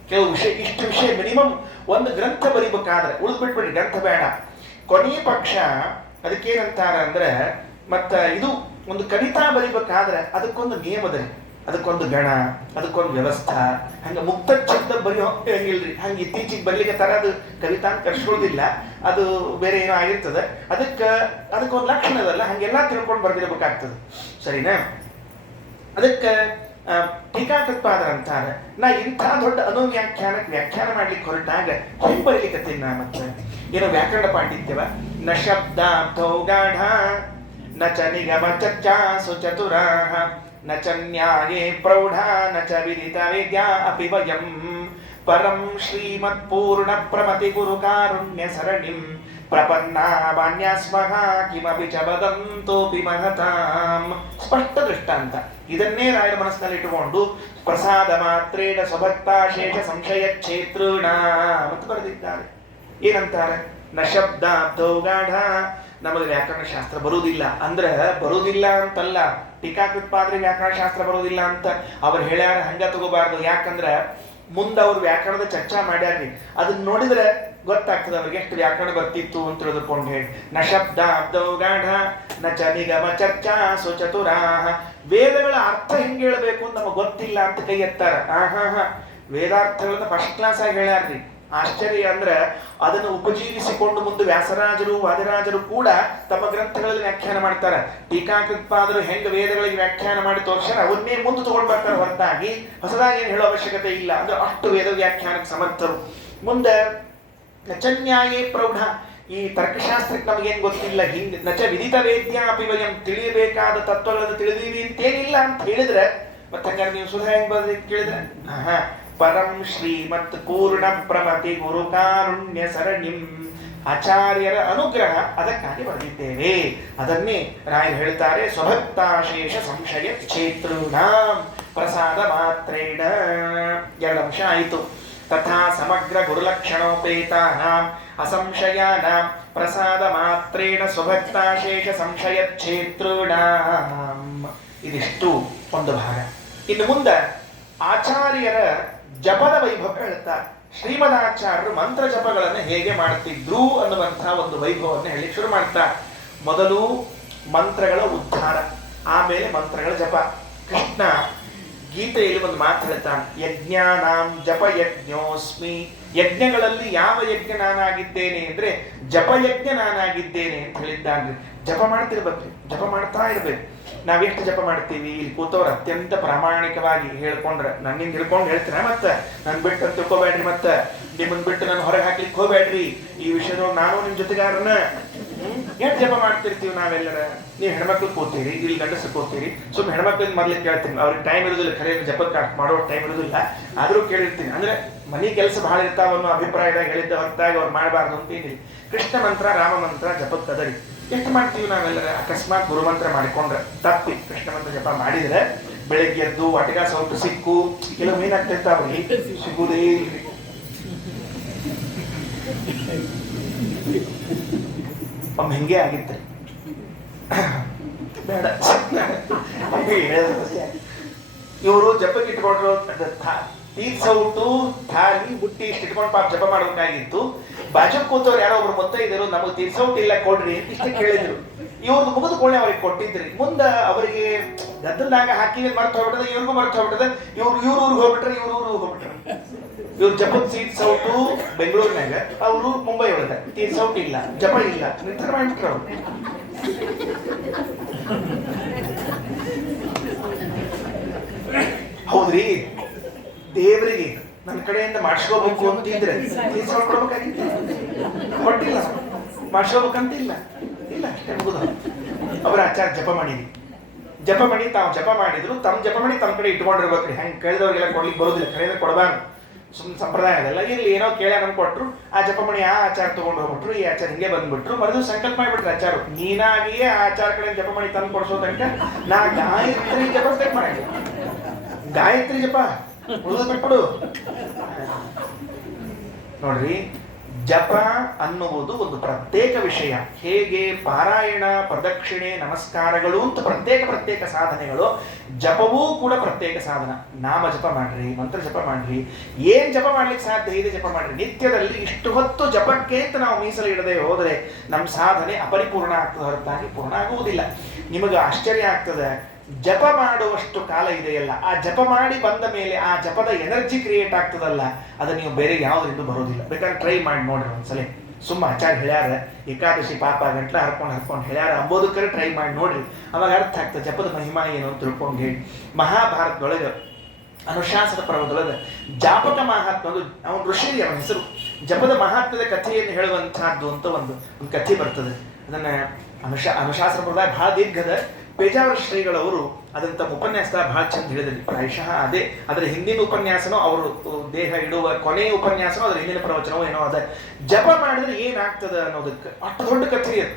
ಕೆಲವು ವಿಷಯ, ಇಷ್ಟು ವಿಷಯ ಮಿನಿಮಮ್ ಒಂದು ಗ್ರಂಥ ಬರಿಬೇಕಾದ್ರೆ ಉಳಿದ್ಬಿಟ್ಬಿಡ್ರಿ, ಗ್ರಂಥ ಬೇಡ, ಕೊನೆಯ ಪಕ್ಷ ಅದಕ್ಕೇನಂತಾರ ಅಂದ್ರೆ ಮತ್ತ ಇದು ಒಂದು ಕವಿತಾ ಬರಿಬೇಕಾದ್ರೆ ಅದಕ್ಕೊಂದು ನಿಯಮದ, ಅದಕ್ಕೊಂದು ಗಣ, ಅದಕ್ಕೊಂದು ವ್ಯವಸ್ಥಾ. ಹಂಗ ಮುಕ್ತ ಶಬ್ದ ಬರೆಯೋ ಹೆಂಗಿಲ್ರಿ, ಹಂಗೆ ಇತ್ತೀಚೆಗೆ ಬರ್ಲಿಕ್ಕೆ ತರ ಅದು ಕವಿತಾ ಅಂತ ಕರ್ಸ್ಕೊಳ್ಳೋದಿಲ್ಲ, ಅದು ಬೇರೆ ಏನೋ ಆಗಿರ್ತದೆ. ಅದಕ್ಕೊಂದು ಲಕ್ಷಣ ಅದಲ್ಲ, ಹಂಗೆಲ್ಲ ತಿಳ್ಕೊಂಡು ಬರ್ದಿರ್ಬೇಕಾಗ್ತದೆ. ಸರಿನಾ? ಅದಕ್ಕೆ ಟೀಕಾಕೃತ್ಪಾದರ ಅಂತಾರೆ, ನಾ ಇಂಥ ದೊಡ್ಡ ಅನುವ್ಯಾಖ್ಯಾನಕ್ಕೆ ವ್ಯಾಖ್ಯಾನ ಮಾಡ್ಲಿಕ್ಕೆ ಹೊರಟಾಗ ಹೆಂಗ್ ಬರೀಲಿಕ್ಕತ್ತೀನಿ ನಾ ಮತ್ತೆ ಏನೋ ವ್ಯಾಕರಣ ಪಾಂಡಿತ್ಯವ. ನ ಶಬ್ದಾರ್ಥೋ ಗಾಢ ನ ಚ ನಿಗಮ ಚರ್ಚಾ ಸುಚತುರಾಃ ನ ಚ ನ್ಯಾಯೇ ಪ್ರೌಢ ನ ಚ ವಿದಿತ ವೇದ್ಯಾ ಅಪಿ ವಯಂ ಪರಂ ಶ್ರೀಮತ್ ಪೂರ್ಣ ಪ್ರಮತಿ ಗುರು ಕಾರುಣ್ಯ ಸರಣಿಂ ಪ್ರಪನ್ನಾ ವಾನ್ಯಾಸ್ಮಃ ಕಿಮಪಿ ಚ ವದಂತೋಪಿ ಮಹತಾಂ. ಸ್ಪಷ್ಟ ದೃಷ್ಟಾಂತ. ಇದನ್ನೇ ರಾಯರ ಮನಸ್ಸಿನಲ್ಲಿ ಇಟ್ಟುಕೊಂಡು ಪ್ರಸಾದ ಮಾತ್ರೇಣ ಸ್ವಭಕ್ತಾಶೇಷ ಸಂಶಯ ಕ್ಷೇತ್ರೂಣ ಅಂತ ಬರೆದಿದ್ದಾರೆ. ಏನಂತಾರೆ? ನ ಶಬ್ದಾಬ್ಧೌ ಗಾಢ. ನಮಗೆ ವ್ಯಾಕರಣ ಶಾಸ್ತ್ರ ಬರುವುದಿಲ್ಲ ಅಂದ್ರೆ ಬರುವುದಿಲ್ಲ ಅಂತಲ್ಲ, ಟೀಕಾಕೃತ್ಪಾದರಿಗೆ ವ್ಯಾಕರಣ ಶಾಸ್ತ್ರ ಬರುವುದಿಲ್ಲ ಅಂತ ಅವ್ರು ಹೇಳ್ಯಾರ, ಹಂಗ ತಗೋಬಾರ್ದು. ಯಾಕಂದ್ರ ಮುಂದೆ ಅವ್ರು ವ್ಯಾಕರಣದ ಚರ್ಚಾ ಮಾಡ್ಯಾರ್ರಿ, ಅದನ್ನ ನೋಡಿದ್ರೆ ಗೊತ್ತಾಗ್ತದೆ ಅವ್ರಿಗೆ ಎಷ್ಟು ವ್ಯಾಕರಣ ಬರ್ತಿತ್ತು ಅಂತ ತಿಳಿದುಕೊಂಡು ಹೇಳಿ. ನ ಶಬ್ದಾಬ್ಧೌ ಗಾಢ ನ ಚ ನಿಗಮ ಚರ್ಚಾ ಸುಚತುರಾಃ. ವೇದಗಳ ಅರ್ಥ ಹೆಂಗೆ ಹೇಳಬೇಕು ಅಂತ ನಮಗೆ ಗೊತ್ತಿಲ್ಲ ಅಂತ ಕೈ ಎತ್ತಾರ. ವೇದಾರ್ಥಗಳನ್ನ ಫಸ್ಟ್ ಕ್ಲಾಸ್ ಆಗಿ ಹೇಳ್ಯಾರ್ರಿ. ಆಶ್ಚರ್ಯ ಅಂದ್ರೆ ಅದನ್ನು ಉಪಜೀವಿಸಿಕೊಂಡು ಮುಂದೆ ವ್ಯಾಸರಾಜರು ವಾದಿರಾಜರು ಕೂಡ ತಮ್ಮ ಗ್ರಂಥಗಳಲ್ಲಿ ವ್ಯಾಖ್ಯಾನ ಮಾಡ್ತಾರೆ. ಟೀಕಾಕೃತ್ಪಾದರು ಹೆಂಗ ವೇದಗಳಿಗೆ ವ್ಯಾಖ್ಯಾನ ಮಾಡಿ ತೋರ್ಸ್ಯಾರ ಅವನ್ನೇ ಮುಂದೆ ತಗೊಂಡು ಬರ್ತಾರೆ, ಹೊರತಾಗಿ ಹೊಸದಾಗಿ ಏನು ಹೇಳೋ ಅವಶ್ಯಕತೆ ಇಲ್ಲ. ಅಂದ್ರೆ ಅಷ್ಟು ವೇದ ವ್ಯಾಖ್ಯಾನಕ್ಕೆ ಸಮರ್ಥರು. ಮುಂದೆ ನಚನ್ಯಾಯೇ ಪ್ರೌಢ. ಈ ತರ್ಕಶಾಸ್ತ್ರಕ್ಕೆ ನಮಗೇನು ಗೊತ್ತಿಲ್ಲ, ಹಿಂಗೆ ನಚ ವಿದಿತ ವೇದ್ಯ ಅಪಿ ವಯಂ, ತಿಳಿಯಬೇಕಾದ ತತ್ವಗಳನ್ನು ತಿಳಿದೀವಿ ಅಂತೇನಿಲ್ಲ ಅಂತ ಹೇಳಿದ್ರೆ ಮತ್ತೆ ಹಂಗಾರೆ ನೀವು ಸುಧಾ ಹೆಂಗ್ ಬರ್ರಿ ಕೇಳಿದ್ರೆ ಪರಂ ಶ್ರೀಮತ್ ಪೂರ್ಣ ಪ್ರಮತಿ ಗುರು ಕಾರುಣ್ಯ ಸರಣಿಂ. ಆಚಾರ್ಯರ ಅನುಗ್ರಹ ಅದಕ್ಕಾಗಿ ಬರೆದಿದ್ದೇವೆ. ಅದನ್ನೇ ರಾಯರು ಹೇಳ್ತಾರೆ, ಸ್ವಭಕ್ತಾಶೇಷ ಸಂಶಯ ಕ್ಷೇತ್ರೂಣಾಂ ಪ್ರಸಾದ ಮಾತ್ರೇಣ. ಎರಡು ಅಂಶ ಆಯಿತು. ತಥಾ ಸಮಗ್ರ ಗುರುಲಕ್ಷಣೋಪೇತಾನಾಂ ಅಸಂಶಯಾನಾಂ ಪ್ರಸಾದ ಮಾತ್ರೇಣ ಸ್ವಭಕ್ತಾಶೇಷ ಸಂಶಯ ಕ್ಷೇತ್ರೂಣಾಂ. ಇದಿಷ್ಟು ಒಂದು ಭಾಗ. ಇನ್ನು ಮುಂದೆ ಆಚಾರ್ಯರ ಜಪದ ವೈಭವ ಹೇಳ್ತಾರೆ. ಶ್ರೀಮದಾಚಾರ್ಯರು ಮಂತ್ರ ಜಪಗಳನ್ನು ಹೇಗೆ ಮಾಡುತ್ತಿದ್ರು ಅನ್ನುವಂತಹ ಒಂದು ವೈಭವವನ್ನು ಹೇಳಿ ಶುರು ಮಾಡ್ತಾರೆ. ಮೊದಲು ಮಂತ್ರಗಳ ಉದ್ಧಾರ, ಆಮೇಲೆ ಮಂತ್ರಗಳ ಜಪ. ಕೃಷ್ಣ ಗೀತೆಯಲ್ಲಿ ಒಂದು ಮಾತು ಹೇಳ್ತಾನೆ, ಯಜ್ಞಾನಾಂ ಜಪ ಯಜ್ಞೋಸ್ಮಿ. ಯಜ್ಞಗಳಲ್ಲಿ ಯಾವ ಯಜ್ಞ ನಾನಾಗಿದ್ದೇನೆ ಅಂದ್ರೆ ಜಪಯಜ್ಞ ನಾನಾಗಿದ್ದೇನೆ ಅಂತ ಹೇಳಿದ್ದಾನೆ. ಜಪ ಮಾಡ್ತಿರ್ಬೇಕು, ಜಪ ಮಾಡ್ತಾ ಇರ್ಬೇಕು. ನಾವೆಷ್ಟು ಜಪ ಮಾಡ್ತೀವಿ? ಇಲ್ಲಿ ಕೂತವ್ರು ಅತ್ಯಂತ ಪ್ರಾಮಾಣಿಕವಾಗಿ ಹೇಳ್ಕೊಂಡ್ರೆ ನನ್ನಿಂದ ಹಿಡ್ಕೊಂಡು ಹೇಳ್ತೀರ, ಮತ್ತೆ ನನ್ ಬಿಟ್ಟು ಅಂತ ತಿಳ್ಕೊಬೇಡ್ರಿ, ಮತ್ತೆ ನಿಮ್ಮನ್ ಬಿಟ್ಟು ನಾನು ಹೊರಗೆ ಹಾಕ್ಲಿಕ್ಕೆ ಹೋಗ್ಬೇಡ್ರಿ. ಈ ವಿಷಯದೊಳಗೆ ನಾನು ನಿಮ್ ಜೊತೆಗಾರನ ಎಷ್ಟು ಜಪ ಮಾಡ್ತಿರ್ತೀವಿ ನಾವೆಲ್ಲರ. ನೀವು ಹೆಣ್ಮಕ್ಳು ಕೂತೀರಿ, ಇಲ್ಲಿ ಗಂಡಸರು ಕೂತೀರಿ. ಸುಮ್ಮನೆ ಹೆಣ್ಮಕ್ಳಿಂದ ಮೊದ್ಲಿಗೆ ಕೇಳ್ತೀನಿ, ಅವ್ರಿಗೆ ಟೈಮ್ ಇರೋದಿಲ್ಲ, ಖರೆ ಜಪಕ್ಕೆ ಮಾಡೋ ಟೈಮ್ ಇರೋದಿಲ್ಲ, ಆದ್ರೂ ಕೇಳಿರ್ತೀನಿ. ಅಂದ್ರೆ ಮನೆ ಕೆಲಸ ಬಹಳ ಇರ್ತಾವ ಅನ್ನೋ ಅಭಿಪ್ರಾಯದಾಗ ಹೇಳಿದ್ದ ಹೊರತಾಗಿ ಅವ್ರು ಮಾಡಬಾರ್ದು ಅಂತ ಏನಿಲ್ಲ. ಕೃಷ್ಣ ಮಂತ್ರ ರಾಮ ಮಂತ್ರ ಜಪಕ್ಕದರಿ ಎಷ್ಟು ಮಾಡ್ತೀವಿ ನಾವೆಲ್ಲರ. ಅಕಸ್ಮಾತ್ ಗುರುಮಂತ್ರ ಮಾಡಿಕೊಂಡ್ರೆ ತಪ್ಪಿ ಕೃಷ್ಣ ಮಂತ್ರ ಜಪ ಮಾಡಿದ್ರೆ ಬೆಳಗ್ಗೆ ಎದ್ದು ವಾಟಿಗ ಸೌಟು ಸಿಕ್ಕು ಕೆಲವು ಏನಾಗ್ತಿರ್ತಾವ್ರಿ, ಸಿಗುವುದೇ ಇಲ್ರಿ. ಒಮ್ಮೆ ಹಿಂಗೆ ಆಗಿತ್ತು, ಬೇಡ ಇವರು ಜಪಕ್ಕೆ ಇಟ್ಕೊಂಡ್ರು, ತೀರ್ಸೌಟು ಥಾಲಿ ಬುಟ್ಟಿ ಇಷ್ಟು ಇಟ್ಕೊಂಡು ಪಾಪ ಜಪ ಮಾಡ್ಬೇಕಾಗಿತ್ತು. ಬಾಜು ಕೂತವ್ರು ಯಾರೋ ಒಬ್ರು ಮೊತ್ತ ಇದ್ರು, ನಮಗೆ ತೀರ್ಸೌಟ್ ಇಲ್ಲ ಕೊಡ್ರಿ ಇಷ್ಟು ಕೇಳಿದ್ರು. ಇವ್ರದ್ದು ಮುಗಿದ ಕೋಣೆ ಅವ್ರಿಗೆ ಕೊಟ್ಟಿದ್ರಿ. ಮುಂದೆ ಅವರಿಗೆ ಗದ್ದಲ್ದಾಗ ಹಾಕಿ ಮರ್ತು ಹೋಗ್ಬಿಟ್ಟದ, ಇವ್ರಿಗೂ ಮರ್ತು ಹೋಗ್ಬಿಟ್ಟದ. ಇವ್ರಿಗೆ ಹೋಗ್ಬಿಟ್ರೆ ಇವ್ರು ಹೋಗ್ಬಿಟ್ರೆ. ಇವ್ರು ಜಪದ ಸೀಟ್ ಸೌಟು ಬೆಂಗಳೂರಿನಾಗ, ಅವರು ಮುಂಬೈ ಒಳಗ. ಈ ಸೌಟ್ ಇಲ್ಲ, ಜಪ ಇಲ್ಲ, ನಿರ್ಧಾರ ಮಾಡ್ಬಿಟ್ರು ಅವ್ರು. ಹೌದ್ರಿ, ದೇವರಿಗೆ ನನ್ನ ಕಡೆಯಿಂದ ಮಾಡಿಸ್ಕೋಬೇಕು ಅಂತಿದ್ರೆ ತೀರ್ಥ ಕೊಡ್ಬೇಕಾಗಿತ್ತು, ಕೊಟ್ಟಿಲ್ಲ. ಮಾಡಿಸ್ಕೋಬೇಕಂತಿಲ್ಲ, ಇಲ್ಲ ಅಷ್ಟೇ ಮುಗಿದ. ಅವರ ಆಚಾರ ಜಪ ಮಾಡಿದ್ವಿ, ಜಪ ಮಾಡಿ ತಾವು ಜಪ ಮಾಡಿದ್ರು, ತಮ್ಮ ಜಪ ಮಾಡಿ ತಮ್ಮ ಕಡೆ ಇಟ್ಕೊಂಡಿರ್ಬೇಕ್ರಿ. ಹೆಂಗೆ ಕೇಳಿದವ್ರಿಗೆಲ್ಲ ಕೊಡ್ಲಿಕ್ಕೆ ಬರೋದಿಲ್ಲ, ಕಡೆಯಿಂದ ಕೊಡಬಾರ್ದು. ಸುಮ್ಮನೆ ಸಂಪ್ರದಾಯ ಅದೆಲ್ಲ ಇರ್ಲಿ. ಏನೋ ಕೇಳ್ಯಾರ ಕೊಟ್ರು, ಆ ಜಪ ಮಾಡಿ ಆ ಆಚಾರ ತಗೊಂಡು ಹೋಗ್ಬಿಟ್ರು, ಈ ಆಚಾರ ಹಿಂಗೆ ಬಂದ್ಬಿಟ್ರು. ಮರದು ಸಂಕಲ್ಪ ಮಾಡಿಬಿಟ್ರು ಆಚಾರ, ನೀನಾಗಿಯೇ ಆ ಆಚಾರ ಕಡೆ ಜಪ ಮಾಡಿ ತಂದು ಕೊಡಿಸೋ ತನಕ ನಾ ಗಾಯತ್ರಿ ಜಪ ಸ್ಟಾರ್ಟ್ ಮಾಡಿ. ಗಾಯತ್ರಿ ಜಪ ಉಳಿದು ಬಿಟ್ಬಿಡು ನೋಡ್ರಿ. ಜಪ ಅನ್ನುವುದು ಒಂದು ಪ್ರತ್ಯೇಕ ವಿಷಯ. ಹೇಗೆ ಪಾರಾಯಣ, ಪ್ರದಕ್ಷಿಣೆ, ನಮಸ್ಕಾರಗಳು ಅಂತ ಪ್ರತ್ಯೇಕ ಸಾಧನೆಗಳು, ಜಪವೂ ಕೂಡ ಪ್ರತ್ಯೇಕ ಸಾಧನ. ನಾಮ ಜಪ ಮಾಡ್ರಿ, ಮಂತ್ರ ಜಪ ಮಾಡ್ರಿ, ಏನ್ ಜಪ ಮಾಡ್ಲಿಕ್ಕೆ ಸಾಧ್ಯ ಇದೆ ಜಪ ಮಾಡ್ರಿ. ನಿತ್ಯದಲ್ಲಿ ಇಷ್ಟು ಹೊತ್ತು ಜಪಕ್ಕೆ ಅಂತ ನಾವು ಮೀಸಲು ಇಡದೆ ಹೋದರೆ ನಮ್ಮ ಸಾಧನೆ ಅಪರಿಪೂರ್ಣ ಆಗ್ತದೆ, ಹೊರತಾಗಿ ಪೂರ್ಣ ಆಗುವುದಿಲ್ಲ. ನಿಮಗೆ ಆಶ್ಚರ್ಯ ಆಗ್ತದೆ, ಜಪ ಮಾಡುವಷ್ಟು ಕಾಲ ಇದೆಯಲ್ಲ, ಆ ಜಪ ಮಾಡಿ ಬಂದ ಮೇಲೆ ಆ ಜಪದ ಎನರ್ಜಿ ಕ್ರಿಯೇಟ್ ಆಗ್ತದಲ್ಲ, ಅದು ನೀವು ಬೇರೆ ಯಾವುದರಿಂದ ಬರೋದಿಲ್ಲ. ಬೇಕಾದ್ರೆ ಟ್ರೈ ಮಾಡಿ ನೋಡ್ರಿ ಒಂದ್ಸಲ. ಸುಮ್ಮ ಆಚಾರ ಹೇಳ್ಯಾರ, ಏಕಾದಶಿ ಪಾಪ ಗಂಟ್ಲ ಹರ್ಕೊಂಡು ಹೇಳ್ಯಾರ ಅಂಬೋದಕ್ಕೆ ಟ್ರೈ ಮಾಡಿ ನೋಡ್ರಿ, ಅವಾಗ ಅರ್ಥ ಆಗ್ತದೆ ಜಪದ ಮಹಿಮಾ ಏನು ಅಂತ ತಿಳ್ಕೊಂಡು ಹೇಳಿ. ಮಹಾಭಾರತದೊಳಗೆ ಅನುಶಾಸನ ಪರ್ವದೊಳಗೆ ಜಾಪಕ ಮಹಾತ್ಮ, ಅವನ ಋಷಿ, ಅವನ ಹೆಸರು. ಜಪದ ಮಹಾತ್ಮದ ಕಥೆಯನ್ನು ಹೇಳುವಂತಹದ್ದು ಅಂತ ಒಂದು ಕಥೆ ಬರ್ತದೆ. ಅದನ್ನ ಅನುಶಾಸನ ಪರ್ವದ ಬಹಳ ದೀರ್ಘದ. ಪೇಜಾವರ ಶ್ರೀಗಳವರು ಅದಂತ ಉಪನ್ಯಾಸ ಬಹಳ ಚಂದ ಹೇಳಿದ್ರಿ. ಪ್ರಾಯಶಃ ಅದೇ ಅದರ ಹಿಂದಿನ ಉಪನ್ಯಾಸನೋ, ಅವರು ದೇಹ ಇಡುವ ಕೊನೆಯ ಉಪನ್ಯಾಸನೋ, ಅದರ ಹಿಂದಿನ ಪ್ರವಚನವೋ ಏನೋ ಅದ. ಜಪ ಮಾಡಿದ್ರೆ ಏನಾಗ್ತದೆ ಅನ್ನೋದಕ್ಕೆ ಅಷ್ಟು ದೊಡ್ಡ ಕಥೆ ಅದು.